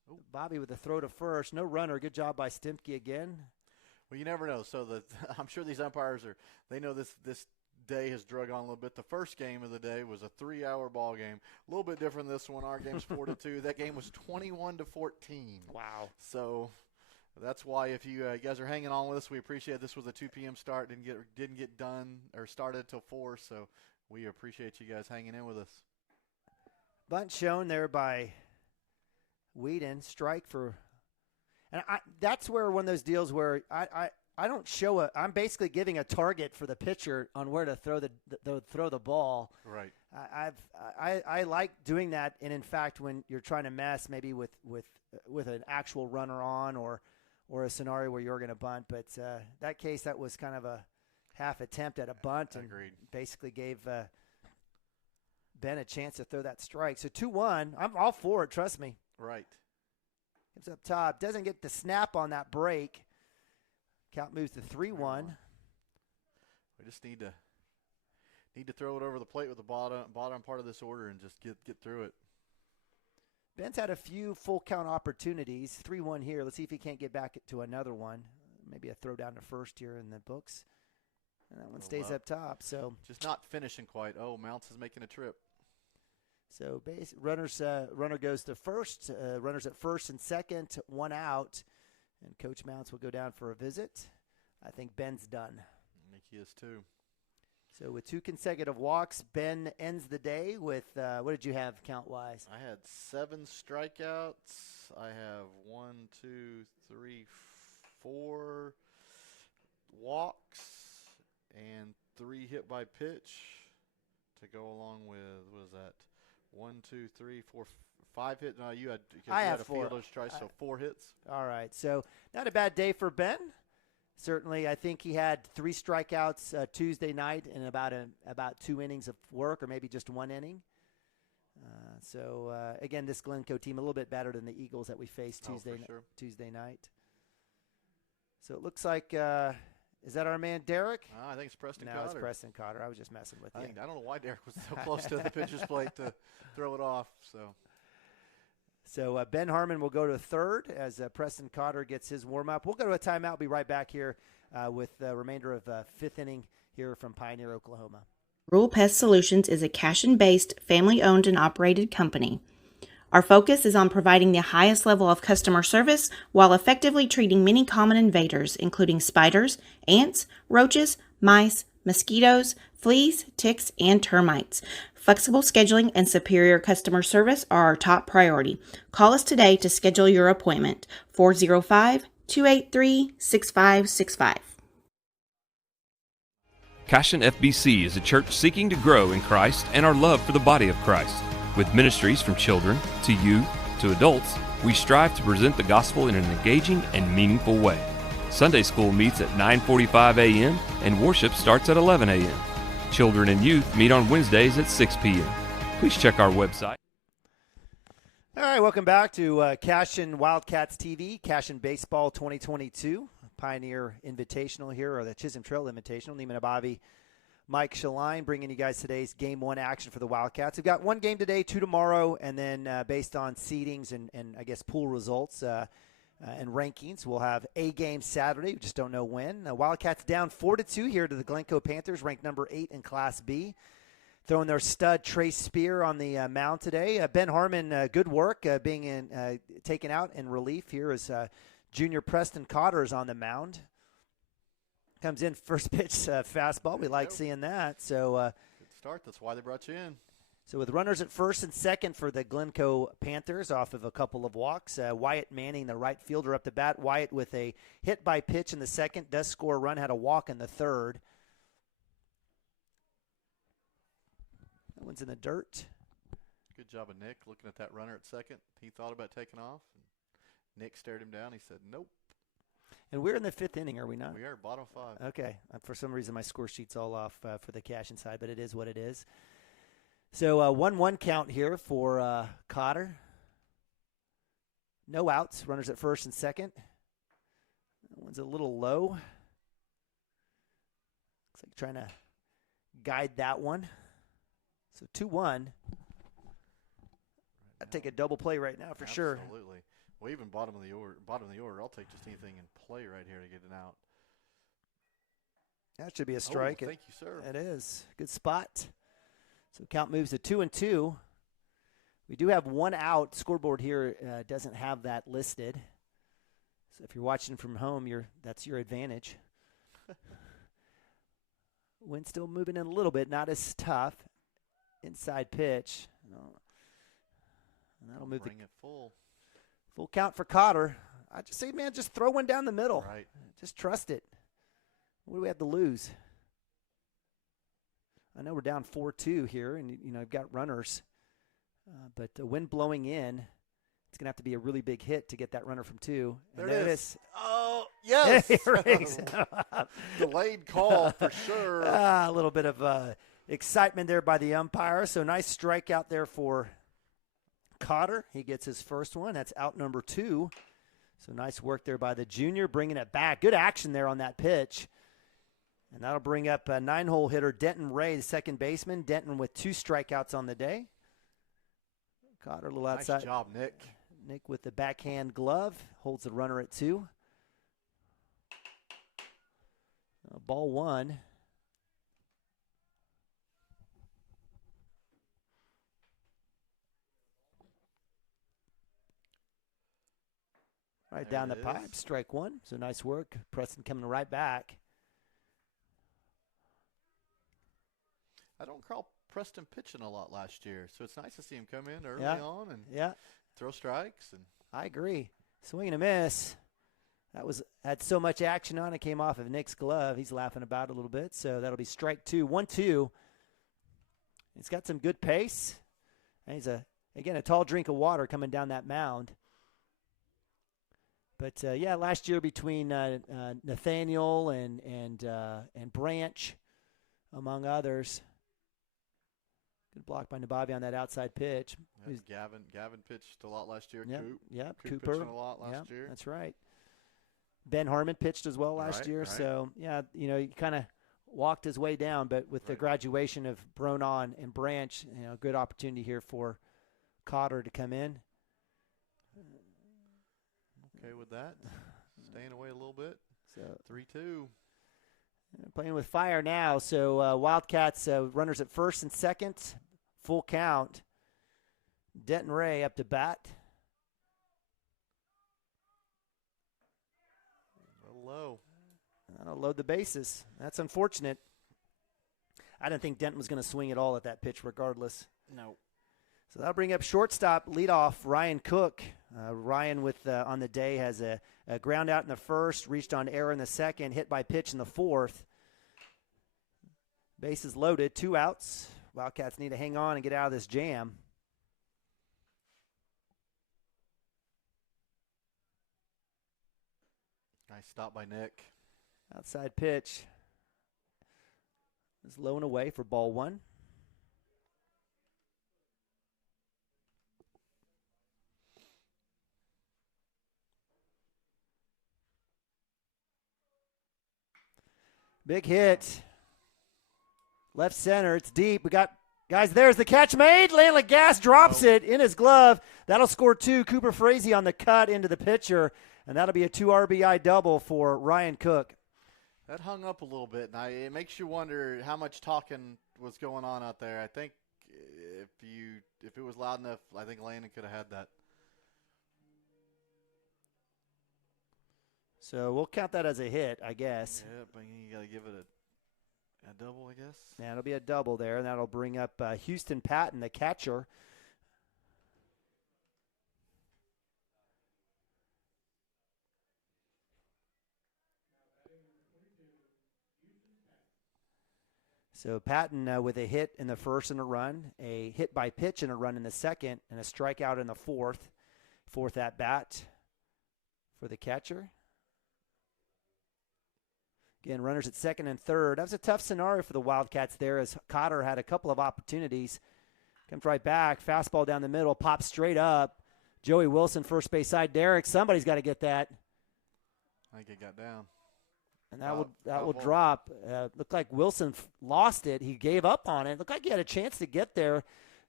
Bobby with the throw to first. No runner. Good job by Stimke again. Well, you never know. So I'm sure these umpires they know this day has drug on a little bit. The first game of the day was a 3-hour ball game. A little bit different than this one. Our game's 4-2. That game was 21-14. Wow. So that's why if you guys are hanging on with us, we appreciate it. This was a 2 p.m. start. Didn't get done or started till 4, so we appreciate you guys hanging in with us. Bunt shown there by Whedon. Strike for – and that's where one of those deals where I don't show I'm basically giving a target for the pitcher on where to throw the ball. Right. I like doing that, and in fact, when you're trying to mess maybe with an actual runner on or a scenario where you're going to bunt, but that case that was kind of a half attempt at a bunt, and basically gave Ben a chance to throw that strike. So 2-1. I'm all for it. Trust me. Right. Comes up top. Doesn't get the snap on that break. Count moves to 3-1. We just need to throw it over the plate with the bottom part of this order and just get through it. Ben's had a few full count opportunities. 3-1 here. Let's see if he can't get back to another one. Maybe a throw down to first here in the books. And that one stays up top. So just not finishing quite. Oh, Mounts is making a trip. So runner goes to first. Runners at first and second, 1 out. And Coach Mounts will go down for a visit. I think Ben's done. I think he is too. So with 2 consecutive walks, Ben ends the day with, what did you have count-wise? I had 7 strikeouts. I have 1, 2, 3, 4 walks and 3 hit by pitch to go along with, what is that? 1, 2, 3, 4, 5 hits. No, you had a 4. fielder's try, so 4 hits. All right. So not a bad day for Ben. Certainly, I think he had 3 strikeouts Tuesday night and about 2 innings of work, or maybe just 1 inning. Again, this Glencoe team a little bit better than the Eagles that we faced Tuesday night. So it looks like, is that our man Derek? I think it's Preston Cotter. No, it's Preston Cotter. I was just messing with you. I don't know why Derek was so close to the pitcher's plate to throw it off. So Ben Harmon will go to third as Preston Cotter gets his warm-up. We'll go to a timeout. Be right back here with the remainder of 5th inning here from Pioneer, Oklahoma. Rural Pest Solutions is a Cashion-based, family-owned and operated company. Our focus is on providing the highest level of customer service while effectively treating many common invaders, including spiders, ants, roaches, mice, mosquitoes, fleas, ticks, and termites. Flexible scheduling and superior customer service are our top priority. Call us today to schedule your appointment. 405-283-6565. Cashion FBC is a church seeking to grow in Christ and our love for the body of Christ. With ministries from children to youth to adults, we strive to present the gospel in an engaging and meaningful way. Sunday school meets at 9:45 a.m. and worship starts at 11 a.m. Children and youth meet on Wednesdays at 6 p.m. Please check our website. All right, welcome back to Cashion Wildcats TV, Cashion Baseball 2022, Pioneer Invitational here, or the Chisholm Trail Invitational. Neiman Abavi, Mike Shaline bringing you guys today's Game 1 action for the Wildcats. We've got 1 game today, 2 tomorrow, and then based on seedings and I guess pool results and rankings, we'll have a game Saturday. We just don't know when. Wildcats down 4-2 here to the Glencoe Panthers, ranked number 8 in Class B. Throwing their stud Trace Spear on the mound today. Ben Harmon, good work being taken out in relief here as junior Preston Cotter is on the mound. Comes in first pitch fastball. We like seeing that. So good start. That's why they brought you in. So with runners at first and second for the Glencoe Panthers off of a couple of walks. Wyatt Manning, the right fielder, up to bat. Wyatt with a hit by pitch in the second. Does score a run. Had a walk in the third. That one's in the dirt. Good job of Nick looking at that runner at second. He thought about taking off. Nick stared him down. He said, nope. And we're in the 5th inning, are we not? We are, bottom 5. Okay. For some reason, my score sheet's all off for the Cashion side, but it is what it is. So 1-1 count here for Cotter. No outs. Runners at first and second. That one's a little low. Looks like trying to guide that one. So 2-1. I'd take a double play right now for sure. Absolutely. Well, even bottom of the order, I'll take just anything in play right here to get it out. That should be a strike. Oh, thank you, sir. It is. Good spot. So count moves to 2-2. We do have one out. Scoreboard here doesn't have that listed. So if you're watching from home, that's your advantage. Wind still moving in a little bit, not as tough. Inside pitch. And that'll move Bring it full. Full count for Cotter. I just say, man, just throw one down the middle. Right. Just trust it. What do we have to lose? I know we're down 4-2 here, and I've got runners. But the wind blowing in, it's going to have to be a really big hit to get that runner from 2. There it is. Oh, yes. Delayed call for sure. A little bit of excitement there by the umpire. So nice strikeout there for Cotter. He gets his first one. That's out number 2. So nice work there by the junior, bringing it back. Good action there on that pitch. And that'll bring up a 9-hole hitter, Denton Ray, the second baseman. Denton with 2 strikeouts on the day. Cotter a little outside. Nice job, Nick. Nick with the backhand glove holds the runner at 2. Ball 1. Right down the pipe, strike 1. So nice work. Preston coming right back. I don't recall Preston pitching a lot last year, so it's nice to see him come in early on and throw strikes. And I agree. Swing and a miss. Had so much action on it, came off of Nick's glove. He's laughing about it a little bit, so that'll be strike 2. 1-2. He's got some good pace. And he's a tall drink of water coming down that mound. But last year between Nathaniel and Branch, among others. Good block by Nabavi on that outside pitch. Gavin pitched a lot last year. Yep. Coop Cooper pitched a lot last year. That's right. Ben Harmon pitched as well last year. Right. So, he kind of walked his way down. But with the graduation of Bronon and Branch, good opportunity here for Cotter to come in. Okay with that. Staying away a little bit. So 3-2. Playing with fire now. So Wildcats runners at first and second. Full count. Denton Ray up to bat. A little low. That'll load the bases. That's unfortunate. I didn't think Denton was going to swing at all at that pitch regardless. No. So that'll bring up shortstop leadoff Ryan Cook. Ryan on the day has a ground out in the first, reached on error in the second, hit by pitch in the fourth. Bases loaded, 2 outs. Wildcats need to hang on and get out of this jam. Nice stop by Nick. Outside pitch is low and away for ball 1. Big hit. Left center. It's deep. We got guys. There's the catch made. Landon Gass drops it in his glove. That'll score 2. Cooper Frazee on the cut into the pitcher, and that'll be a 2 RBI double for Ryan Cook. That hung up a little bit, and it makes you wonder how much talking was going on out there. I think if it was loud enough, I think Landon could have had that. So we'll count that as a hit, I guess. Yeah, but you got to give it a double, I guess. Yeah, it'll be a double there, and that'll bring up Houston Patton, the catcher. So Patton with a hit in the first and a run, a hit by pitch and a run in the second, and a strikeout in the fourth. Fourth at bat for the catcher. Again, runners at second and third. That was a tough scenario for the Wildcats there as Cotter had a couple of opportunities. Comes right back, fastball down the middle, pops straight up. Joey Wilson, first base side. Derek, somebody's got to get that. I think it got down. And that will drop. Looked like Wilson lost it. He gave up on it. Looked like he had a chance to get there.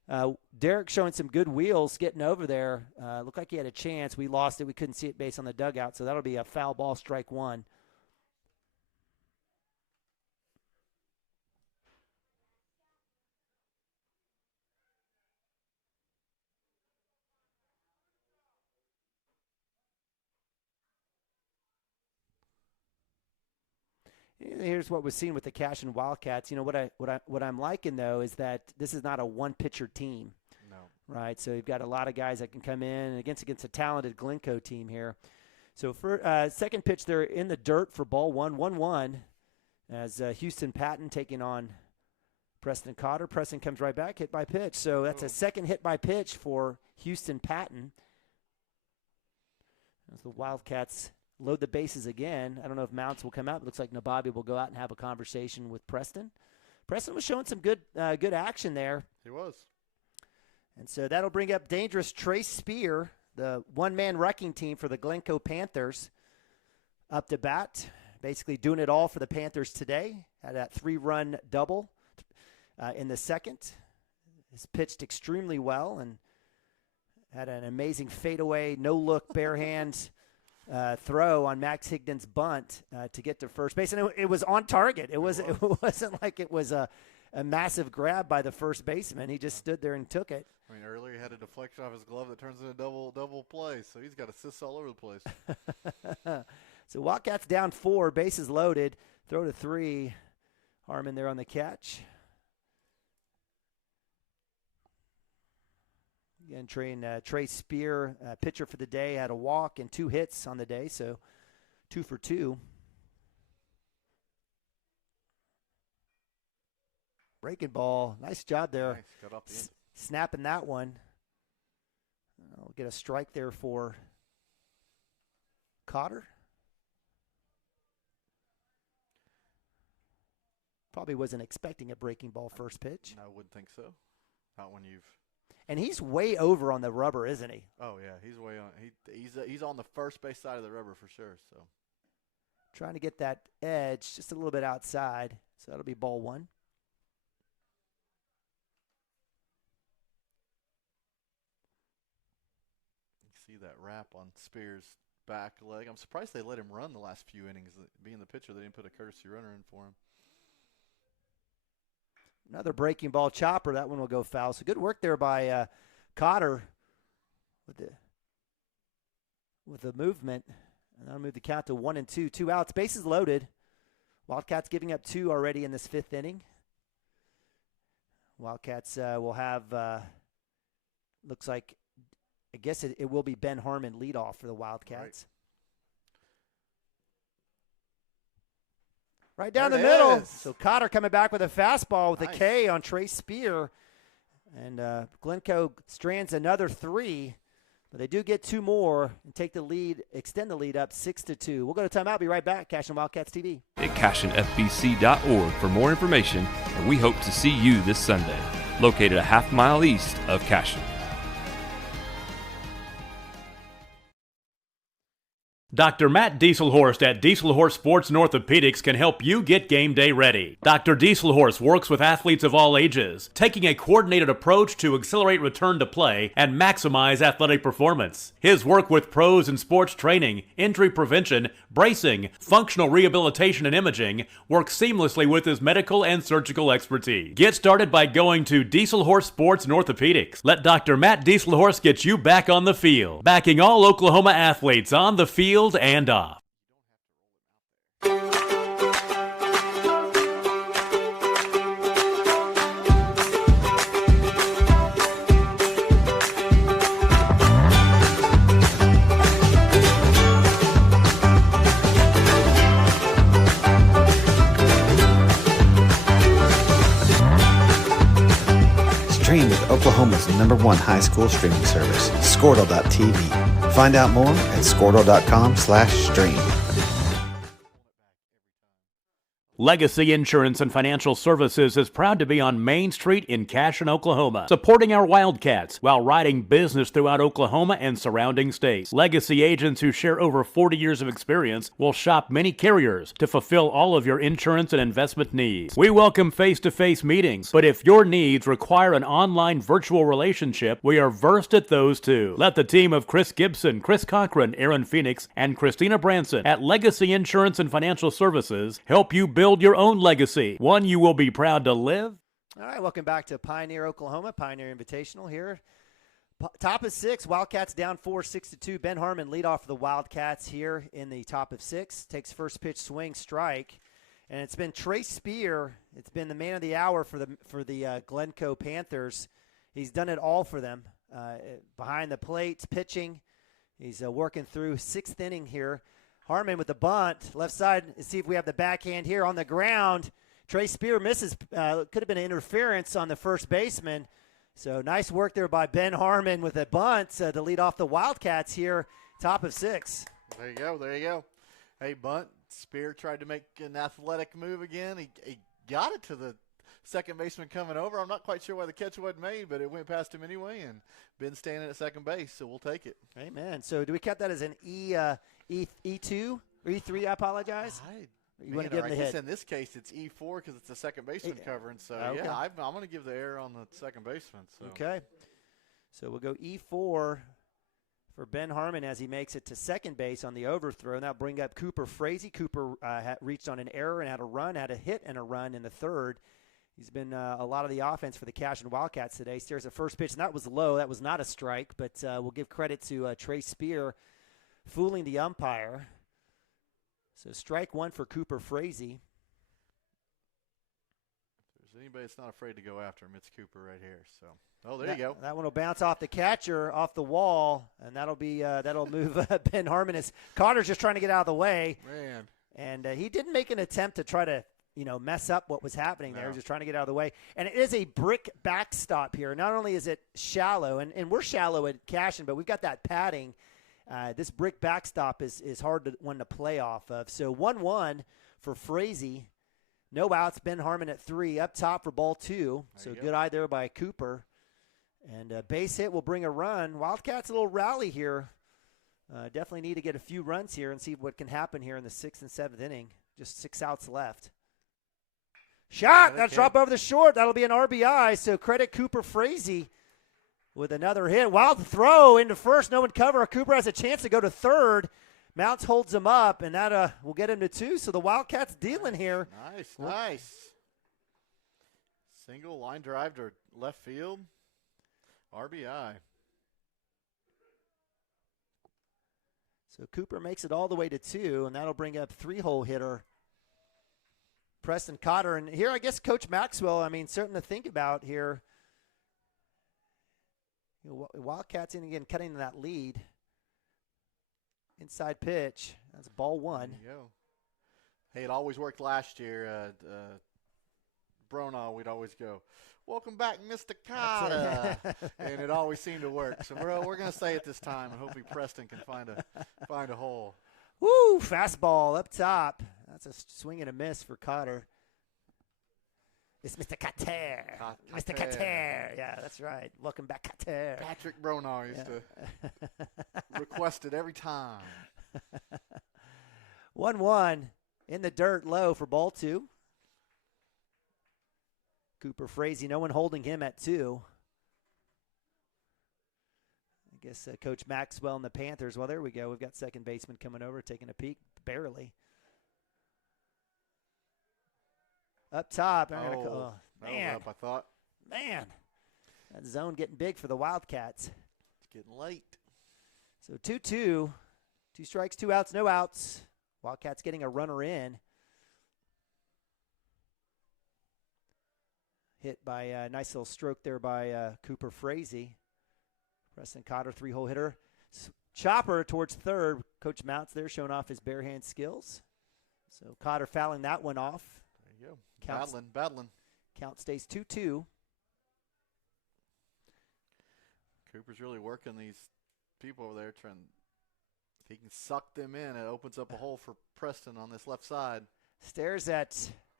Derek showing some good wheels getting over there. Looked like he had a chance. We lost it. We couldn't see it based on the dugout, so that'll be a foul ball, strike one. Here's what was seen with the Cashion Wildcats. You know what I'm liking though is that this is not a one-pitcher team. No. Right. So you've got a lot of guys that can come in against a talented Glencoe team here. So for second pitch, they're in the dirt for ball 1-1 as Houston Patton taking on Preston Cotter. Preston comes right back, hit by pitch. So that's a second hit by pitch for Houston Patton. As the Wildcats load the bases again. I don't know if Mounts will come out. It looks like Nababi will go out and have a conversation with Preston. Preston was showing some good action there. He was. And so that'll bring up dangerous Trace Spear, the one-man wrecking team for the Glencoe Panthers, up to bat. Basically doing it all for the Panthers today. Had that 3-run double in the second. He's pitched extremely well and had an amazing fadeaway, no-look, bare hand throw on Max Higdon's bunt to get to first base. And it was on target. It wasn't like it was a massive grab by the first baseman. He just stood there and took it. I mean, earlier he had a deflection off his glove that turns into double play, so he's got assists all over the place. So Wildcats down 4, bases loaded, throw to 3. Harmon there on the catch. Again, Trey Spear, pitcher for the day, had a walk and 2 hits on the day, so 2 for 2. Breaking ball, nice job there. Nice. Got off the snapping that one. I'll get a strike there for Cotter. Probably wasn't expecting a breaking ball first pitch. I wouldn't think so. Not when you've. And he's way over on the rubber, isn't he? Oh yeah, he's way on. He's on the first base side of the rubber for sure. So trying to get that edge just a little bit outside. So that'll be ball 1. See that wrap on Spears' back leg. I'm surprised they let him run the last few innings. Being the pitcher, they didn't put a courtesy runner in for him. Another breaking ball chopper. That one will go foul. So good work there by Cotter with the movement. And that'll move the count to 1-2. 2 outs. Bases loaded. Wildcats giving up 2 already in this 5th inning. Wildcats will have, looks like, I guess it will be Ben Harmon leadoff for the Wildcats. Right down the middle. So Cotter coming back with a fastball with a K on Trey Spear. And Glencoe strands another 3. But they do get 2 more and take the lead, extend the lead up 6-2. We'll go to timeout. Be right back. Cashion Wildcats TV. At CashionFBC.org for more information. And we hope to see you this Sunday. Located a half-mile east of Cashion. Dr. Matt Dieselhorst at Dieselhorst Sports and Orthopedics can help you get game day ready. Dr. Dieselhorst works with athletes of all ages, taking a coordinated approach to accelerate return to play and maximize athletic performance. His work with pros in sports training, injury prevention, bracing, functional rehabilitation, and imaging works seamlessly with his medical and surgical expertise. Get started by going to Dieselhorst Sports and Orthopedics. Let Dr. Matt Dieselhorst get you back on the field, backing all Oklahoma athletes on the field and off. Stream with Oklahoma's #1 high school streaming service, Squirtle.tv. Find out more at Squirtle.com/stream. Legacy Insurance and Financial Services is proud to be on Main Street in Cashion, Oklahoma, supporting our Wildcats while riding business throughout Oklahoma and surrounding states. Legacy agents who share over 40 years of experience will shop many carriers to fulfill all of your insurance and investment needs. We welcome face-to-face meetings, but if your needs require an online virtual relationship, we are versed at those too. Let the team of Chris Gibson, Chris Cochran, Aaron Phoenix, and Christina Branson at Legacy Insurance and Financial Services help you build your own legacy, one you will be proud to live. All right, welcome back to Pioneer, Oklahoma. Pioneer Invitational here. Top of 6, Wildcats down 4, 6-2. Ben Harmon lead off the Wildcats here in the top of 6. Takes first pitch, swing, strike. And it's been Trey Spear. It's been the man of the hour for the Glencoe Panthers. He's done it all for them. Behind the plate, pitching. He's working through 6th inning here. Harmon with the bunt, left side. Let's see if we have the backhand here on the ground. Trey Spear misses. Could have been an interference on the first baseman. So nice work there by Ben Harmon with a bunt to lead off the Wildcats here, top of 6. There you go. There you go. Hey, bunt. Spear tried to make an athletic move again. He got it to the second baseman coming over. I'm not quite sure why the catch wasn't made, but it went past him anyway, and Ben's standing at second base, so we'll take it. Amen. So do we count that as an E2 or E3? I apologize. You want to give him the hit? In this case, it's E4 because it's the second baseman covering. So, okay. yeah, I'm going to give the error on the second baseman. So. Okay. So we'll go E4 for Ben Harmon as he makes it to second base on the overthrow. Now bring up Cooper Frazee. Cooper reached on an error and had a run, had a hit and a run in the third. He's been a lot of the offense for the Cashion Wildcats today. Stares at first pitch, and that was low. That was not a strike, but we'll give credit to Trey Spear fooling the umpire. So strike one for Cooper Frazee. If there's anybody that's not afraid to go after him, it's Cooper right here. So, there you go. That one will bounce off the catcher, off the wall, and that'll move Ben Harmon. As Carter's just trying to get out of the way. Man. And he didn't make an attempt to try to mess up what was happening there. Just trying to get out of the way. And it is a brick backstop here. Not only is it shallow, and we're shallow at Cashion, but we've got that padding. This brick backstop is hard one to play off of. So 1-1 for Frazee. No outs. Ben Harmon at 3. Up top for ball 2. So good eye there by Cooper. And a base hit will bring a run. Wildcats a little rally here. Definitely need to get a few runs here and see what can happen here in the 6th and 7th inning. Just 6 outs left. Shot. That's drop over the short. That'll be an RBI. So credit Cooper Frazee with another hit. Wild throw into first. No one cover. Cooper has a chance to go to third. Mounts holds him up, and that will get him to 2. So the Wildcats dealing here. Nice. Single line drive to left field. RBI. So Cooper makes it all the way to 2, and that'll bring up 3-hole hitter Preston Cotter. And here, I guess, Coach Maxwell, something to think about here. Wildcats, again, cutting that lead. Inside pitch. That's ball 1. There you go. Hey, it always worked last year. Brona, we'd always go, "Welcome back, Mr. Cotter," and it always seemed to work. So we're going to say it this time, and hopefully Preston can find a hole. Woo! Fastball up top. That's a swing and a miss for Cotter. It's Mr. Cotter. Mr. Cotter. Yeah, that's right. Welcome back, Cotter. Patrick Brona used to request it every time. 1-1 in the dirt low for ball 2. Cooper Frazee, no one holding him at 2. I guess Coach Maxwell and the Panthers. Well, there we go. We've got second baseman coming over, taking a peek, barely. Up top. Man. Up, I thought. Man, that zone getting big for the Wildcats. It's getting late. So 2-2. 2 strikes, 2 outs, no outs. Wildcats getting a runner in. Hit by a nice little stroke there by Cooper Frazee. Preston Cotter, 3-hole hitter. Chopper towards third. Coach Mounts there showing off his bare hand skills. So Cotter fouling that one off. There you go. Battling. Count stays 2-2. Cooper's really working these people over there. If he can suck them in, it opens up a hole for Preston on this left side. Stares at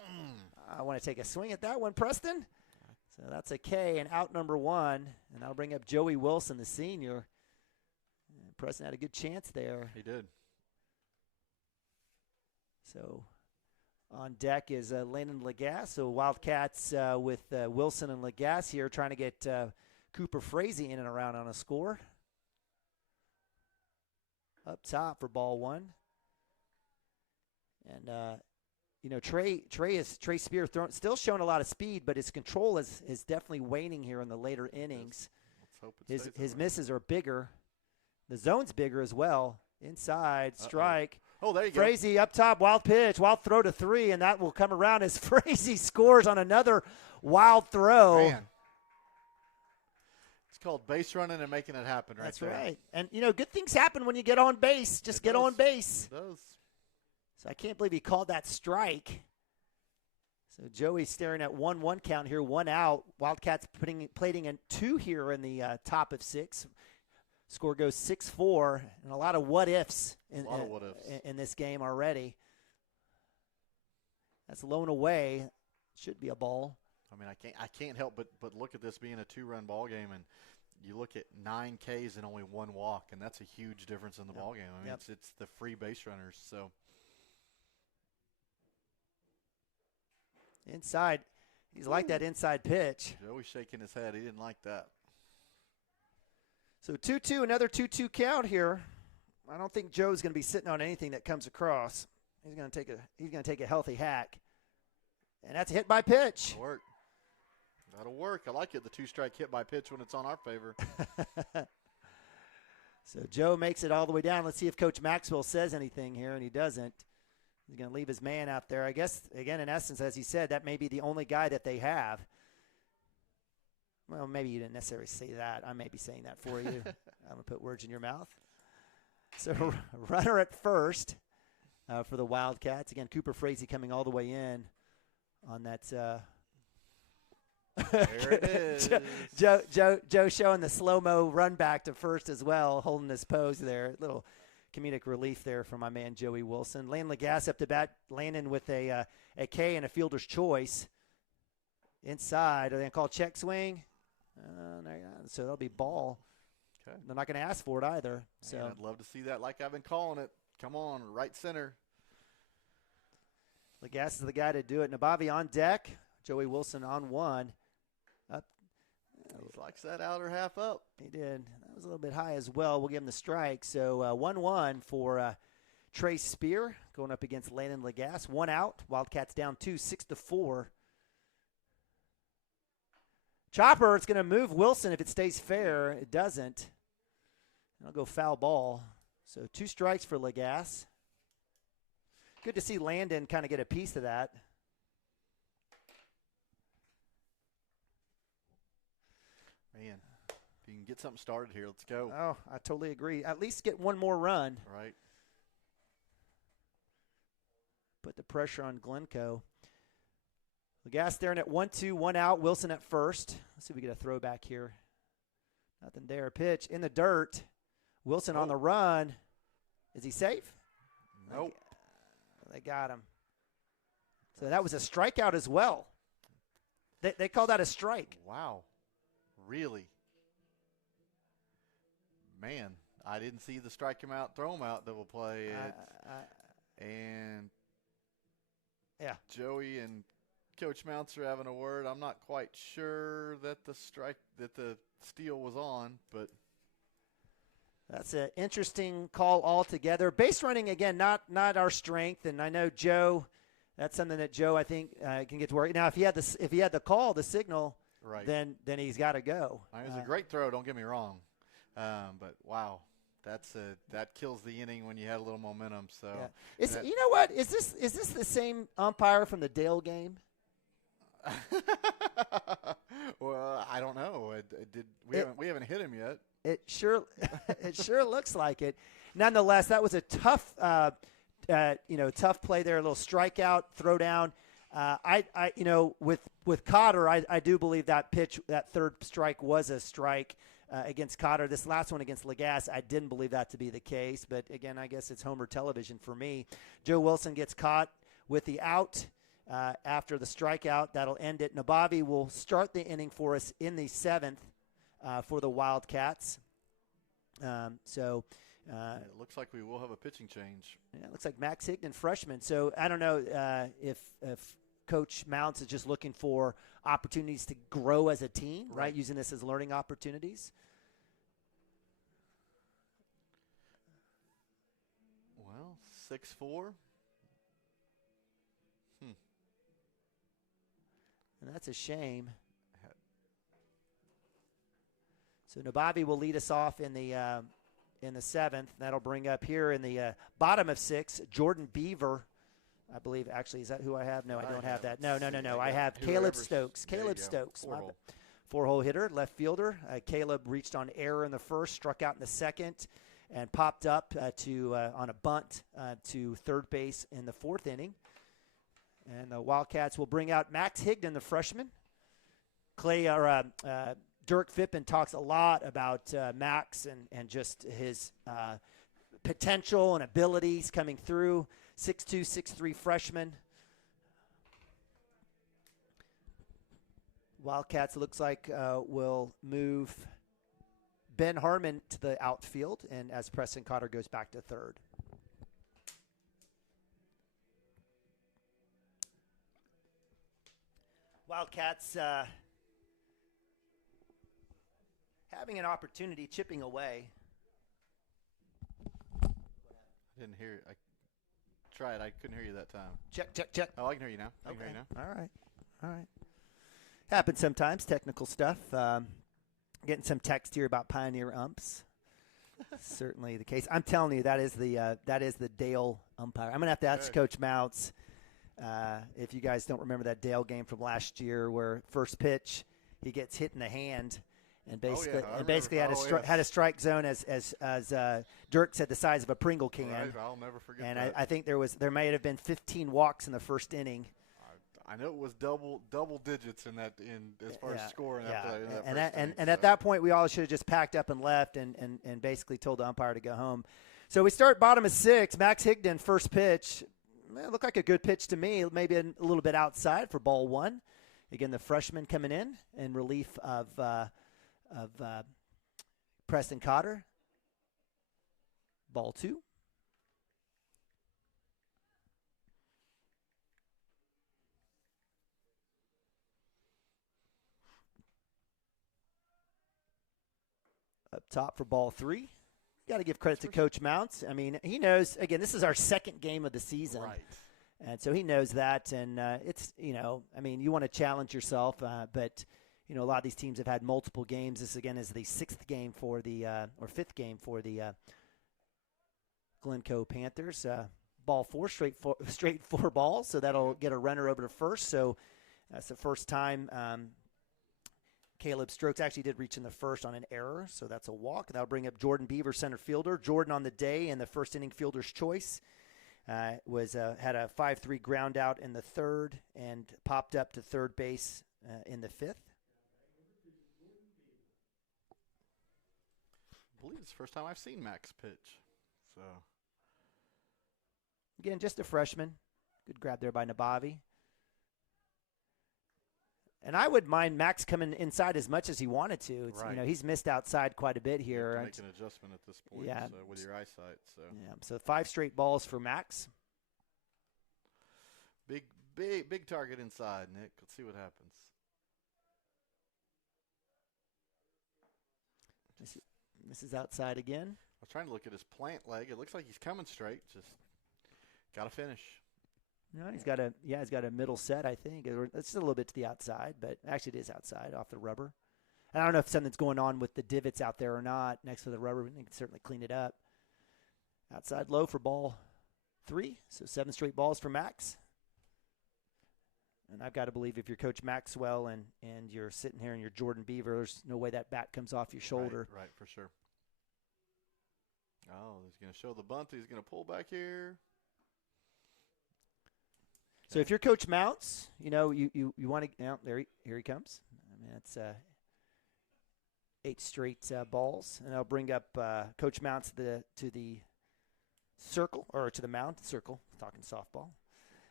I want to take a swing at that one, Preston. So that's a K and out number 1. And that'll bring up Joey Wilson, the senior. And Preston had a good chance there. He did. So on deck is Landon Lagasse. So Wildcats with Wilson and Lagasse here trying to get Cooper Frazee in and around on a score. Up top for ball 1. And, Trey Spear still showing a lot of speed, but his control is definitely waning here in the later innings. Let's hope it stays His that way. misses are bigger. The zone's bigger as well. Inside, strike. Oh, there you go. Frazee up top, wild pitch, wild throw to 3, and that will come around as Frazee scores on another wild throw. Man. It's called base running and making it happen right there. That's right. And, good things happen when you get on base. Just get on base. It does. So I can't believe he called that strike. So Joey's staring at 1-1 count here, 1 out. Wildcats plating a 2 here in the top of 6. Score goes 6-4, and a lot of what-ifs in this game already. That's low and away. Should be a ball. I mean, I can't help but look at this being a 2-run ball game, and you look at 9 Ks and only 1 walk, and that's a huge difference in the ball game. I mean, it's the free base runners. So inside, he's like that inside pitch. Joey's shaking his head. He didn't like that. So 2-2, another 2-2 count here. I don't think Joe's going to be sitting on anything that comes across. He's going to take a healthy hack, and that's a hit by pitch. That'll work. I like it. The 2-strike hit by pitch when it's on our favor. So Joe makes it all the way down. Let's see if Coach Maxwell says anything here, and he doesn't. He's going to leave his man out there. I guess, again, in essence, as he said, that may be the only guy that they have. Well, maybe you didn't necessarily say that. I may be saying that for you. I'm going to put words in your mouth. So runner at first for the Wildcats. Again, Cooper Frazee coming all the way in on that. There it is. Joe showing the slow-mo run back to first as well, holding his pose there. Little comedic relief there from my man Joey Wilson. Landon Lagasse up to bat, Landon with a K and a fielder's choice. Inside, are they going to call check swing? So that'll be ball. Okay. They're not going to ask for it either. So Man, I'd love to see that like I've been calling it. Come on, right center. Lagasse is the guy to do it. Nabavi on deck. Joey Wilson on 1. Up. He likes that outer half up. He did. That was a little bit high as well. We'll give him the strike. So 1-1 for Trey Spear going up against Landon Lagasse. 1 out. Wildcats down 2, 6-4. Chopper, it's going to move Wilson if it stays fair. It doesn't. I'll go foul ball. So 2 strikes for Lagasse. Good to see Landon kind of get a piece of that. Man, if you can get something started here, let's go. Oh, I totally agree. At least get one more run. Right. Put the pressure on Glencoe. Lagasse staring at 1-2, 1 out. Wilson at first. Let's see if we get a throwback here. Nothing there. Pitch in the dirt. Wilson on the run. Is he safe? Nope. They got him. So that was a strikeout as well. They call that a strike. Wow. Really? Man, I didn't see the strike him out, throw him out double play. And yeah, Joey and Coach Mounts are having a word. I'm not quite sure that the steal was on, but that's an interesting call altogether. Base running, again, not our strength, and I know Joe, that's something that Joe, I think, can get to work. Now, if he had the call, the signal, right, then he's got to go. It was a great throw, don't get me wrong. But, wow, that kills the inning when you had a little momentum. So, yeah. You know what? Is this the same umpire from the Dale game? Well, I don't know. We haven't hit him yet. It sure looks like it. Nonetheless, that was a tough tough play there. A little strikeout, throw down. With Cotter, I do believe that pitch, that third strike was a strike against Cotter. This last one against Lagasse, I didn't believe that to be the case. But again, I guess it's Homer television for me. Joe Wilson gets caught with the out. after the strikeout. That'll end it. Nabavi will start the inning for us in the 7th for the Wildcats. It looks like we will have a pitching change. Yeah, it looks like Max Higdon, freshman. So I don't know if Coach Mounts is just looking for opportunities to grow as a team, right? Using this as learning opportunities. Well, 6'4". And that's a shame. So Nabavi will lead us off in the 7th. That'll bring up here in the bottom of 6, Jordan Beaver. I believe, actually, is that who I have? No, I don't have that. No. I have Caleb Stokes. Caleb Stokes, 4-hole hitter, left fielder. Caleb reached on error in the first, struck out in the second, and popped up on a bunt to third base in the 4th inning. And the Wildcats will bring out Max Higdon, the freshman. Dirk Fippen talks a lot about Max and just his potential and abilities coming through. 6'2", 6'3" freshman. Wildcats looks like will move Ben Harmon to the outfield, and as Preston Cotter goes back to third. Wildcats having an opportunity, chipping away. I didn't hear it. I tried. I couldn't hear you that time. Check. Oh, I can hear you now. I can hear you now. All right. Happens sometimes, technical stuff. Getting some text here about Pioneer umps. Certainly the case. I'm telling you, that is the Dale umpire. I'm going to have to ask Coach Mounts if you guys don't remember that Dale game from last year where first pitch he gets hit in the hand. And basically had a strike zone as Dirk said, the size of a Pringle can. Right, I'll never forget and that. I think there may have been 15 walks in the first inning. I know it was double digits as far as scoring. And at that point, we all should have just packed up and left and basically told the umpire to go home. So we start bottom of 6. Max Higdon, first pitch. It looked like a good pitch to me. Maybe a little bit outside for ball 1. Again, the freshman coming in relief of Preston Cotter. Ball 2. Up top for ball 3. Got to give credit to Coach Mounts. I mean, he knows, again, this is our second game of the season. Right. And so he knows that. And it's, you want to challenge yourself, but a lot of these teams have had multiple games. This, again, is the 6th game or 5th game for the Glencoe Panthers. Ball 4, straight 4 balls, so that'll get a runner over to first. So that's the first time Caleb Stokes actually did reach in the first on an error, so that's a walk. That'll bring up Jordan Beaver, center fielder. Jordan on the day in the first inning fielder's choice. Had a 5-3 ground out in the 3rd and popped up to third base in the 5th. I believe it's the first time I've seen Max pitch. So again, just a freshman. Good grab there by Nabavi. And I would mind Max coming inside as much as he wanted to. It's, he's missed outside quite a bit here. Make an adjustment at this point with your eyesight. So 5 straight balls for Max. Big target inside, Nick. Let's see what happens. This is outside again. I was trying to look at his plant leg. It looks like he's coming straight. Just got to finish. No, he's got a middle set, I think. It's a little bit to the outside, but actually it is outside off the rubber. And I don't know if something's going on with the divots out there or not next to the rubber. We can certainly clean it up. Outside low for ball 3, so 7 straight balls for Max. And I've got to believe if you're Coach Maxwell and you're sitting here and you're Jordan Beaver, there's no way that bat comes off your shoulder. Right, for sure. Oh, he's going to show the bunt. He's going to pull back here. So if you're Coach Mounts, you want to here he comes. I mean, it's 8 straight balls, and I'll bring up Coach Mounts to the circle or to the mound circle. Talking softball,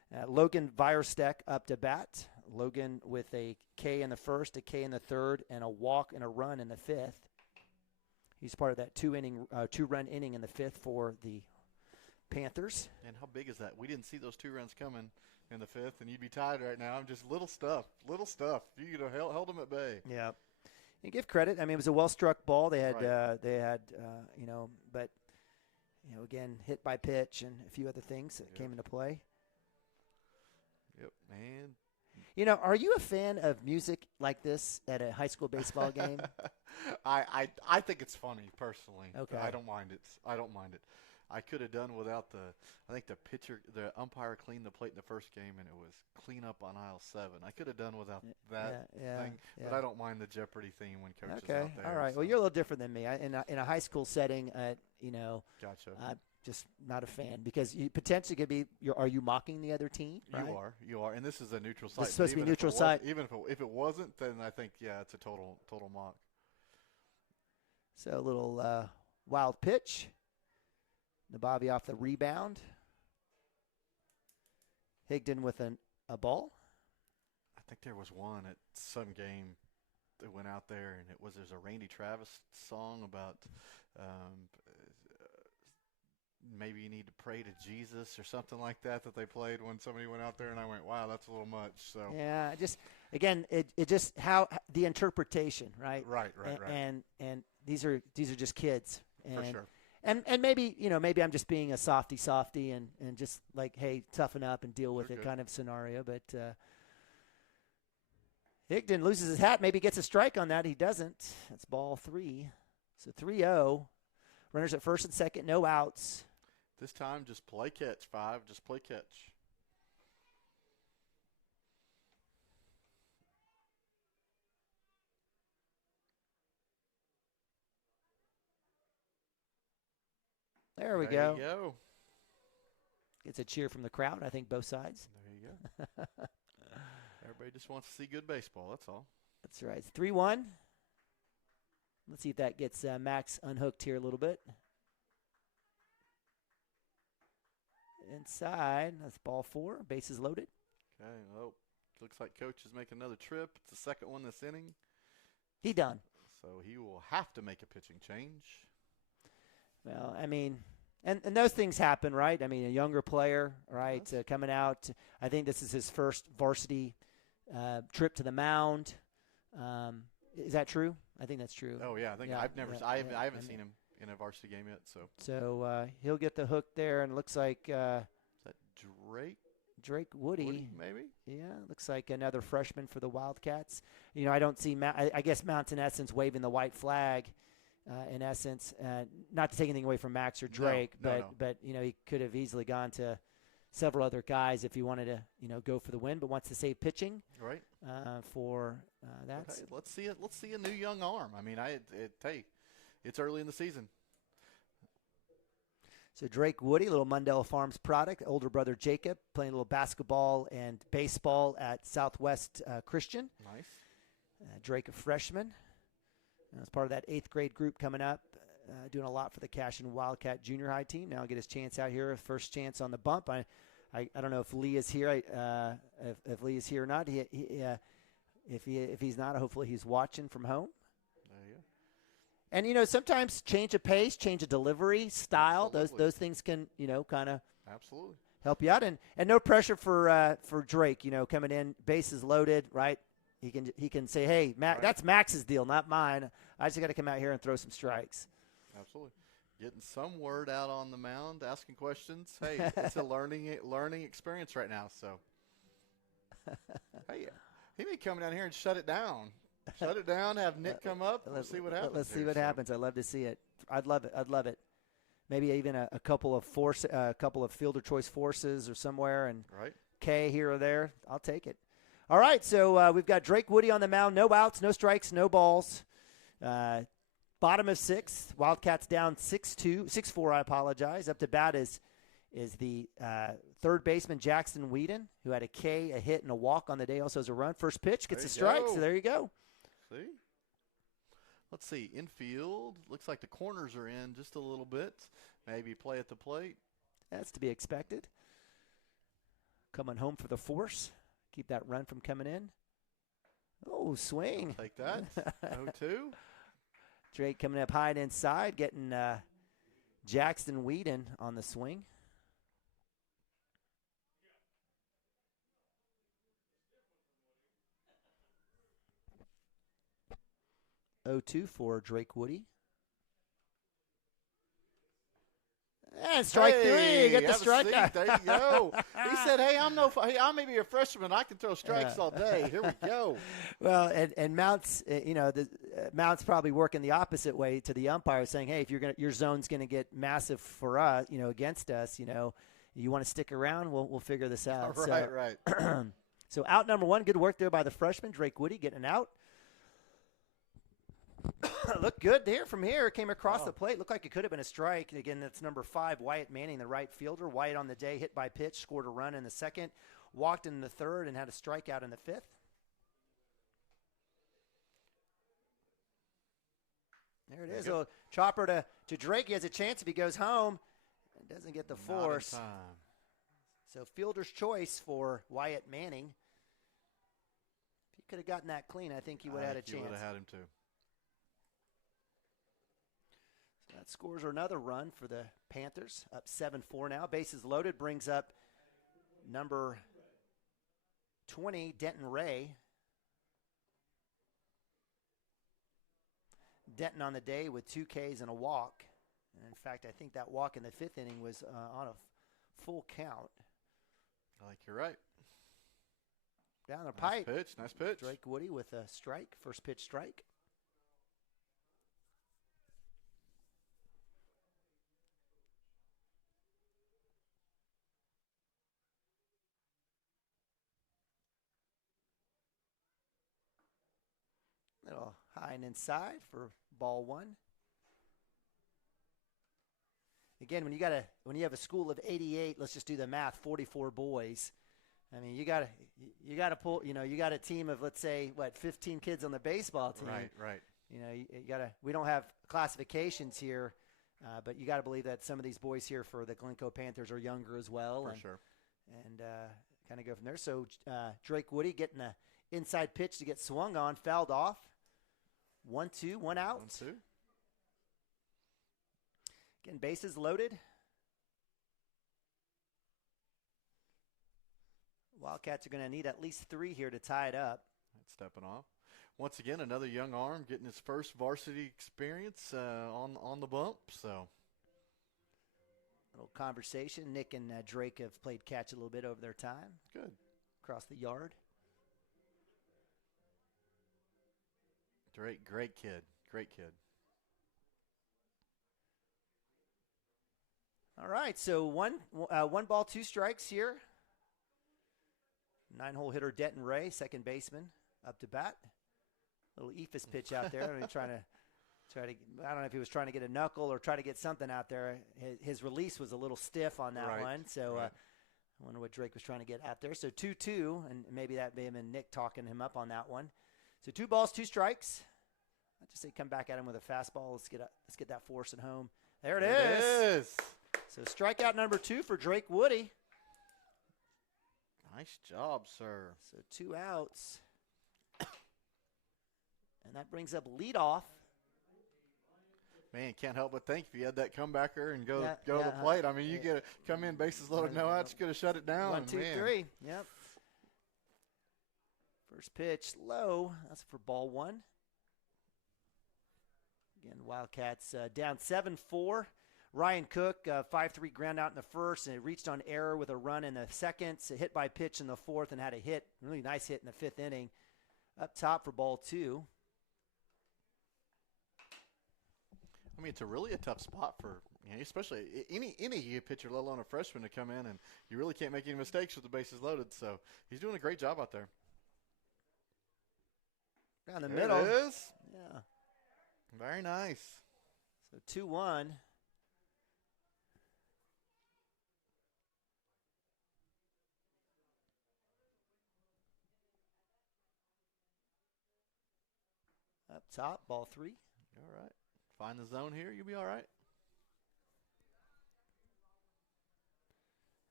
Logan Vierstek up to bat. Logan with a K in the first, a K in the third, and a walk and a run in the fifth. He's part of that two-run inning in the fifth for the Panthers. And how big is that? We didn't see those 2 runs coming in the fifth, and you'd be tired right now. I'm just little stuff. You could have held them at bay. Yeah. And give credit. I mean, it was a well-struck ball. They had, but, again, hit by pitch and a few other things that came into play. Yep, man. Are you a fan of music like this at a high school baseball game? I think it's funny personally. Okay. I don't mind it. I could have done without the umpire cleaned the plate in the first game, and it was clean up on aisle 7. I could have done without that thing, but I don't mind the Jeopardy theme when coach is out there. All right. So. Well, you're a little different than me. In a high school setting, Gotcha. I'm just not a fan because you potentially could be. Are you mocking the other team? Right? You are, and this is a neutral site. It's supposed to be neutral site. Even if it wasn't, then I think it's a total mock. So a little wild pitch. Nabavi off the rebound. Higdon with a ball. I think there was one at some game that went out there, and there's a Randy Travis song about maybe you need to pray to Jesus or something like that they played when somebody went out there, and I went, wow, that's a little much. So yeah, just again, it just how the interpretation, right? Right. And these are just kids. And, for sure. And maybe maybe I'm just being a softy and just like, hey, toughen up and deal with it kind of scenario. But Higdon loses his hat, maybe gets a strike on that. He doesn't. That's ball 3. So 3-0. Runners at first and second, no outs. This time, just play catch, 5. Just play catch. There we go. There you go. Gets a cheer from the crowd, I think both sides. There you go. Everybody just wants to see good baseball, that's all. That's right. It's 3-1. Let's see if that gets Max unhooked here a little bit. Inside, that's ball 4. Bases loaded. Okay, well, looks like coach is making another trip. It's the second one this inning. He done. So he will have to make a pitching change. Well, I mean, and those things happen, right? I mean, a younger player, right, coming out. I think this is his first varsity trip to the mound. Is that true? I think that's true. Oh yeah, I haven't seen him in a varsity game yet. So he'll get the hook there, and it looks like is that Drake? Drake Woody, maybe. Yeah, looks like another freshman for the Wildcats. I don't see. I guess Mountain Essence waving the white flag. In essence, not to take anything away from Max or Drake, no. but he could have easily gone to several other guys if he wanted to go for the win, but wants to save pitching. Right. For that. Hey, let's see a new young arm. I mean, it's early in the season. So Drake Woody, little Mundell Farms product. Older brother Jacob playing a little basketball and baseball at Southwest Christian. Nice. Drake a freshman. As part of that 8th grade group coming up, doing a lot for the Cashion Wildcat junior high team. Now get his chance out here, first chance on the bump. I don't know if Lee is here. If Lee is here or not. If he's not, hopefully he's watching from home. There you go. And sometimes change of pace, change of delivery style. Absolutely. Those things can kind of absolutely help you out. And no pressure for Drake. Coming in, bases loaded, right. He can say, hey, that's Max's deal, not mine. I just got to come out here and throw some strikes. Absolutely. Getting some word out on the mound, asking questions. Hey, it's a learning experience right now. So, hey, he may come down here and shut it down. Shut it down, have Nick come up, and see what happens. Let's see what happens. I'd love to see it. I'd love it. Maybe even a couple of fielder choice forces or somewhere, and K here or there. I'll take it. All right, so we've got Drake Woody on the mound. No outs, no strikes, no balls. Bottom of 6th. Wildcats down 6-4, I apologize. Up to bat is the third baseman, Jackson Whedon, who had a K, a hit, and a walk on the day. Also has a run. First pitch, gets a strike, so there you go. See? Let's see. Infield, looks like the corners are in just a little bit. Maybe play at the plate. That's to be expected. coming home for the force. Keep that run from coming in. Oh, swing. I'll take that. 0-2. Drake coming up high and inside, getting Jackson Whedon on the swing. 0-2 for Drake Woody. And strike three. Get the strikeout. There you go. He said, "Hey, I may be a freshman. I can throw strikes all day. Here we go." Well, and Mount's, Mount's probably working the opposite way to the umpire, saying, "Hey, if your zone's going to get massive for us, against us, you want to stick around. We'll figure this out." Right. So out number one. Good work there by the freshman Drake Woody getting an out. Looked good there from here. Came across the plate. Looked like it could have been a strike. Again, that's number 5, Wyatt Manning, the right fielder. Wyatt on the day, hit by pitch, scored a run in the second, walked in the third, and had a strikeout in the fifth. There it is. A chopper to Drake. He has a chance if he goes home and doesn't get the force. Not in time. So fielder's choice for Wyatt Manning. If he could have gotten that clean, I think he would have had a chance. He would have had him too. That scores another run for the Panthers, up 7-4 now. Bases loaded brings up number 20, Denton Ray. Denton on the day with 2 Ks and a walk. And in fact, I think that walk in the 5th inning was on a full count. I think you're right. Down the pipe. Nice pitch. Drake Woody with a strike, first pitch strike. Little high and inside for ball 1. Again, when you have a school of 88, let's just do the math, 44 boys. I mean, you got to pull, you got a team of, let's say, 15 kids on the baseball team. Right. We don't have classifications here, but you got to believe that some of these boys here for the Glencoe Panthers are younger as well. For sure. And kind of go from there. So Drake Woody getting an inside pitch to get swung on, fouled off. 1-2, 1 out. 1-2. Again, bases loaded. Wildcats are going to need at least 3 here to tie it up. That's stepping off. Once again, another young arm getting his first varsity experience on the bump. So, little conversation. Nick and Drake have played catch a little bit over their time. Good. Across the yard. Drake, great kid. All right, so one ball, 2 strikes here. 9-hole hitter Denton Ray, second baseman, up to bat. Little eephus pitch out there. I don't know if he was trying to get a knuckle or try to get something out there. His release was a little stiff on that one, so I wonder what Drake was trying to get out there. So 2-2, and maybe that may have been Nick talking him up on that one. So 2 balls, 2 strikes. I just say come back at him with a fastball. Let's get that force at home. There it is. So strikeout number 2 for Drake Woody. Nice job, sir. So 2 outs. And that brings up leadoff. Man, can't help but think if you had that comebacker and go to the plate. I mean, you get come in, bases loaded, no outs, you could have shut it down. 1, 2, 3. Yep. First pitch low. That's for ball 1. Again, Wildcats down 7-4. Ryan Cook, 5-3 ground out in the first, and it reached on error with a run in the second. So hit by pitch in the fourth and had a hit, really nice hit in the 5th inning. Up top for ball 2. I mean, it's really a tough spot for, especially any pitcher, let alone a freshman, to come in, and you really can't make any mistakes with the bases loaded. So he's doing a great job out there. Down the middle. It is. Yeah. Very nice. So 2-1. Up top, ball 3. All right. Find the zone here. You'll be all right.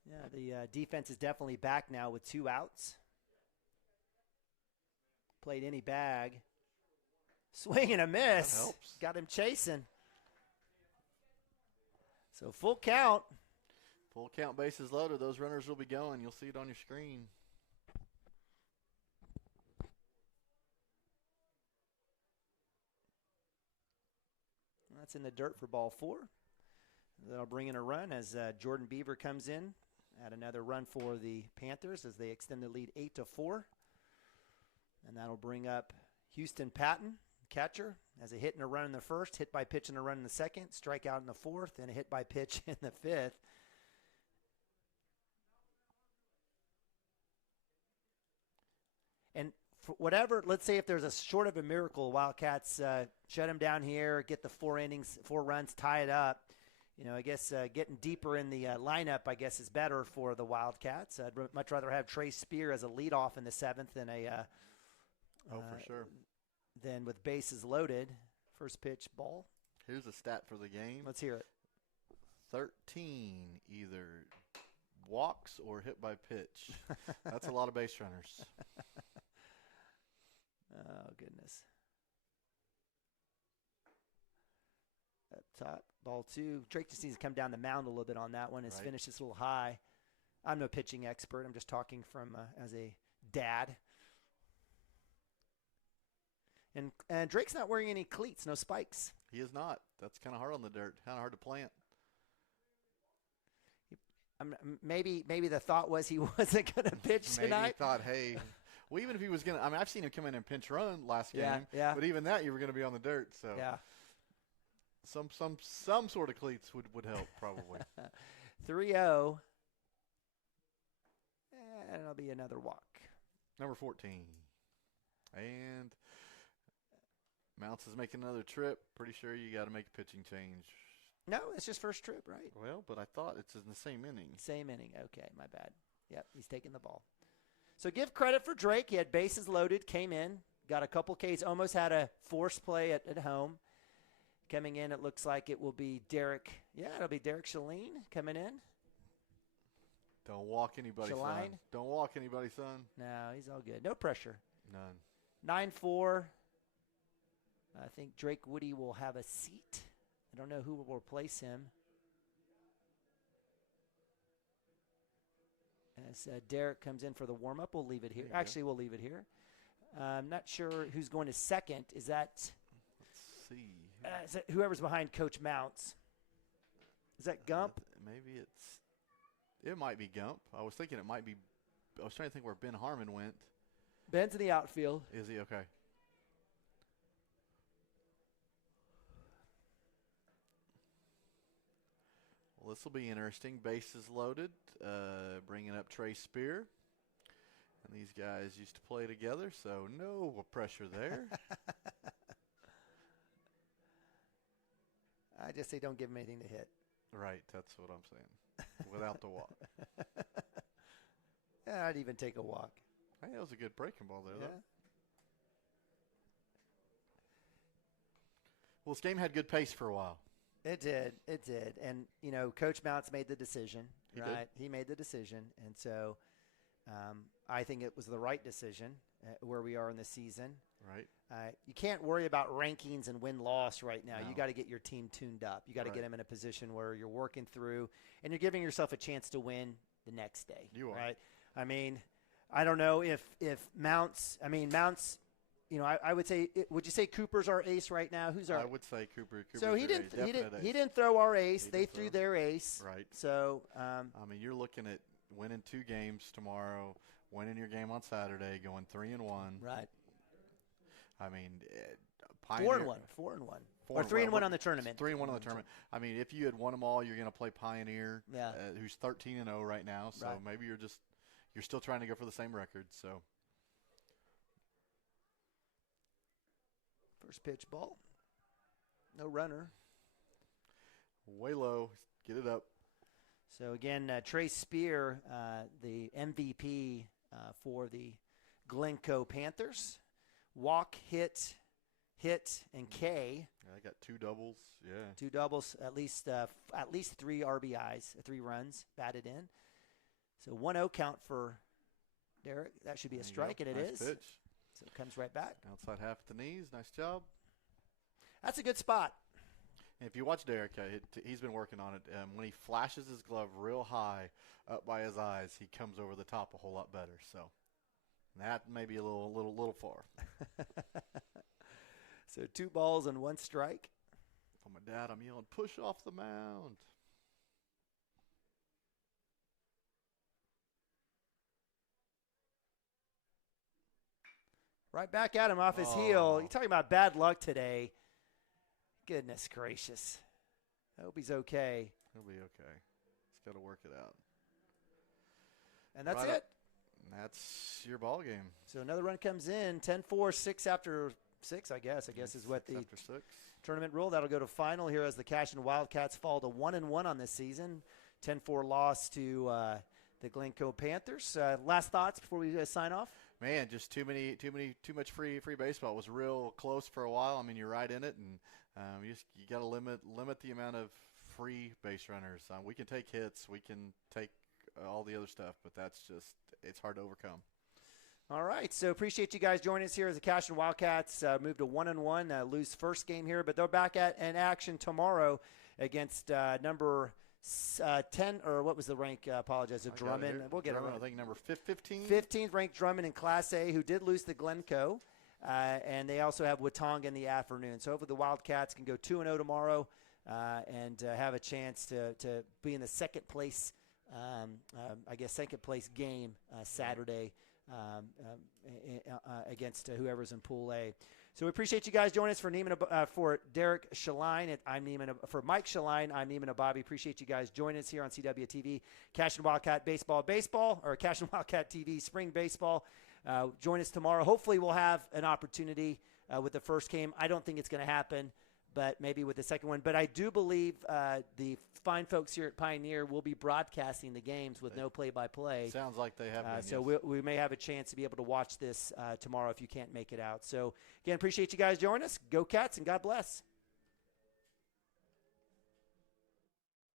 Yeah, the defense is definitely back now with 2 outs. Played any bag. Swing and a miss. That helps. Got him chasing. So full count. Full count, bases loaded. Those runners will be going. You'll see it on your screen. That's in the dirt for ball 4. That'll bring in a run as Jordan Beaver comes in. Add another run for the Panthers as they extend the lead 8-4. And that'll bring up Houston Patton, catcher, as a hit and a run in the first, hit by pitch and a run in the second, strikeout in the fourth, and a hit by pitch in the fifth. And for whatever, let's say if there's a short of a miracle, Wildcats shut them down here, get the 4 innings, 4 runs, tie it up. You know, I guess getting deeper in the lineup, I guess, is better for the Wildcats. I'd much rather have Trey Spear as a leadoff in the 7th than for sure. Than with bases loaded. First pitch, ball. Here's a stat for the game. Let's hear it. 13 either walks or hit by pitch. That's a lot of base runners. Oh, goodness. Up top, ball 2. Drake just needs to come down the mound a little bit on that one. His finish is a little high. I'm no pitching expert. I'm just talking from as a dad. And Drake's not wearing any cleats, no spikes. He is not. That's kind of hard on the dirt, kind of hard to plant. Maybe the thought was he wasn't going to pitch tonight. Maybe he thought, hey, well, even if he was going to, I mean, I've seen him come in and pinch run last game. Yeah. But even that, you were going to be on the dirt. So yeah. Some sort of cleats would help probably. 3-0. And it'll be another walk. Number 14. And Mounts is making another trip. Pretty sure you got to make a pitching change. No, it's just first trip, right? Well, but I thought it's in the same inning. Same inning. Okay, my bad. Yep, he's taking the ball. So give credit for Drake. He had bases loaded, came in, got a couple Ks, almost had a forced play at home. Coming in, it looks like it will be Derek. Yeah, it'll be Derek Shaline coming in. Don't walk anybody, son. Don't walk anybody, son. No, he's all good. No pressure. None. 9-4. I think Drake Woody will have a seat. I don't know who will replace him. As Derek comes in for the warm-up, we'll leave it here. Actually, we'll leave it here. I'm not sure who's going to second. Is that... Let's see. Is that whoever's behind Coach Mounts? Is that Gump? Maybe it might be Gump. I was thinking it might be. I was trying to think where Ben Harmon went. Ben's in the outfield. Is he? Okay. Well, this will be interesting. Bases loaded. Bringing up Trey Spear. And these guys used to play together, so no pressure there. I just say don't give him anything to hit. Right, that's what I'm saying. Without the walk. Yeah, I'd even take a walk. Hey, that was a good breaking ball there, though. Well, this game had good pace for a while. It did. And, you know, Coach Mounts made the decision, right? He made the decision. And so I think it was the right decision where we are in the season. Right. You can't worry about rankings and win-loss right now. No. You got to get your team tuned up. You got to get them in a position where you're working through and you're giving yourself a chance to win the next day. You are. Right? I mean, I don't know if Mounts, you know, I would say, would you say Cooper's our ace right now? Who's our? I would say Cooper. So he didn't throw our ace. They threw their ace. Right. So I mean, you're looking at winning 2 games tomorrow, winning your game on Saturday, going 3-1. Right. I mean, 4-1. Or 3-1 on the tournament. 3-1 on the tournament. I mean, if you had won them all, you're going to play Pioneer, who's 13-0 right now. So maybe you're still trying to go for the same record. So first pitch ball. No runner. Way low. Get it up. So again, Trey Spear, the MVP for the Glencoe Panthers. Walk, hit, and K. Yeah, I got 2 doubles. Yeah. 2 doubles, at least 3 RBIs, 3 runs batted in. So 1-0 count for Derek. That should be a strike, and it nice is. Pitch. So it comes right back. Outside half at the knees. Nice job. That's a good spot. And if you watch Derek, he's been working on it. When he flashes his glove real high up by his eyes, he comes over the top a whole lot better. So that may be a little far. So 2 balls and 1 strike. For my dad, I'm yelling, push off the mound. Right back at him off his heel. You're talking about bad luck today. Goodness gracious. I hope he's okay. He'll be okay. He's got to work it out. And that's it. And that's your ball game. So another run comes in. 10-4, 6 after 6, I guess. I guess is what the tournament rule. That'll go to final here as the Cashion Wildcats fall to 1-1 on this season. 10-4 loss to the Glencoe Panthers. Last thoughts before we sign off? Man, just too much free baseball. It was real close for a while. I mean, you're right in it, and you got to limit the amount of free base runners. We can take hits, we can take all the other stuff, but it's hard to overcome. All right, so appreciate you guys joining us here as the Cashion Wildcats move to 1-1, lose first game here, but they're back in action tomorrow against number 10, or what was the rank? Apologize to Drummond. We'll get it. I think number 15. 15th ranked Drummond in Class A, who did lose to Glencoe, and they also have Watong in the afternoon. So hopefully the Wildcats can go 2-0 tomorrow and have a chance to be in the second place game Saturday. Against whoever's in Pool A. So we appreciate you guys joining us for Derek Shaline. For Mike Shaline, I'm Neiman Ababi. Appreciate you guys joining us here on CWTV. Cashion Wildcat Baseball, or Cashion Wildcat TV Spring Baseball. Join us tomorrow. Hopefully we'll have an opportunity with the first game. I don't think it's going to happen, but maybe with the second one. But I do believe the fine folks here at Pioneer will be broadcasting the games with no play-by-play. Sounds like they have been, so yes. we may have a chance to be able to watch this tomorrow if you can't make it out. So, again, appreciate you guys joining us. Go Cats, and God bless.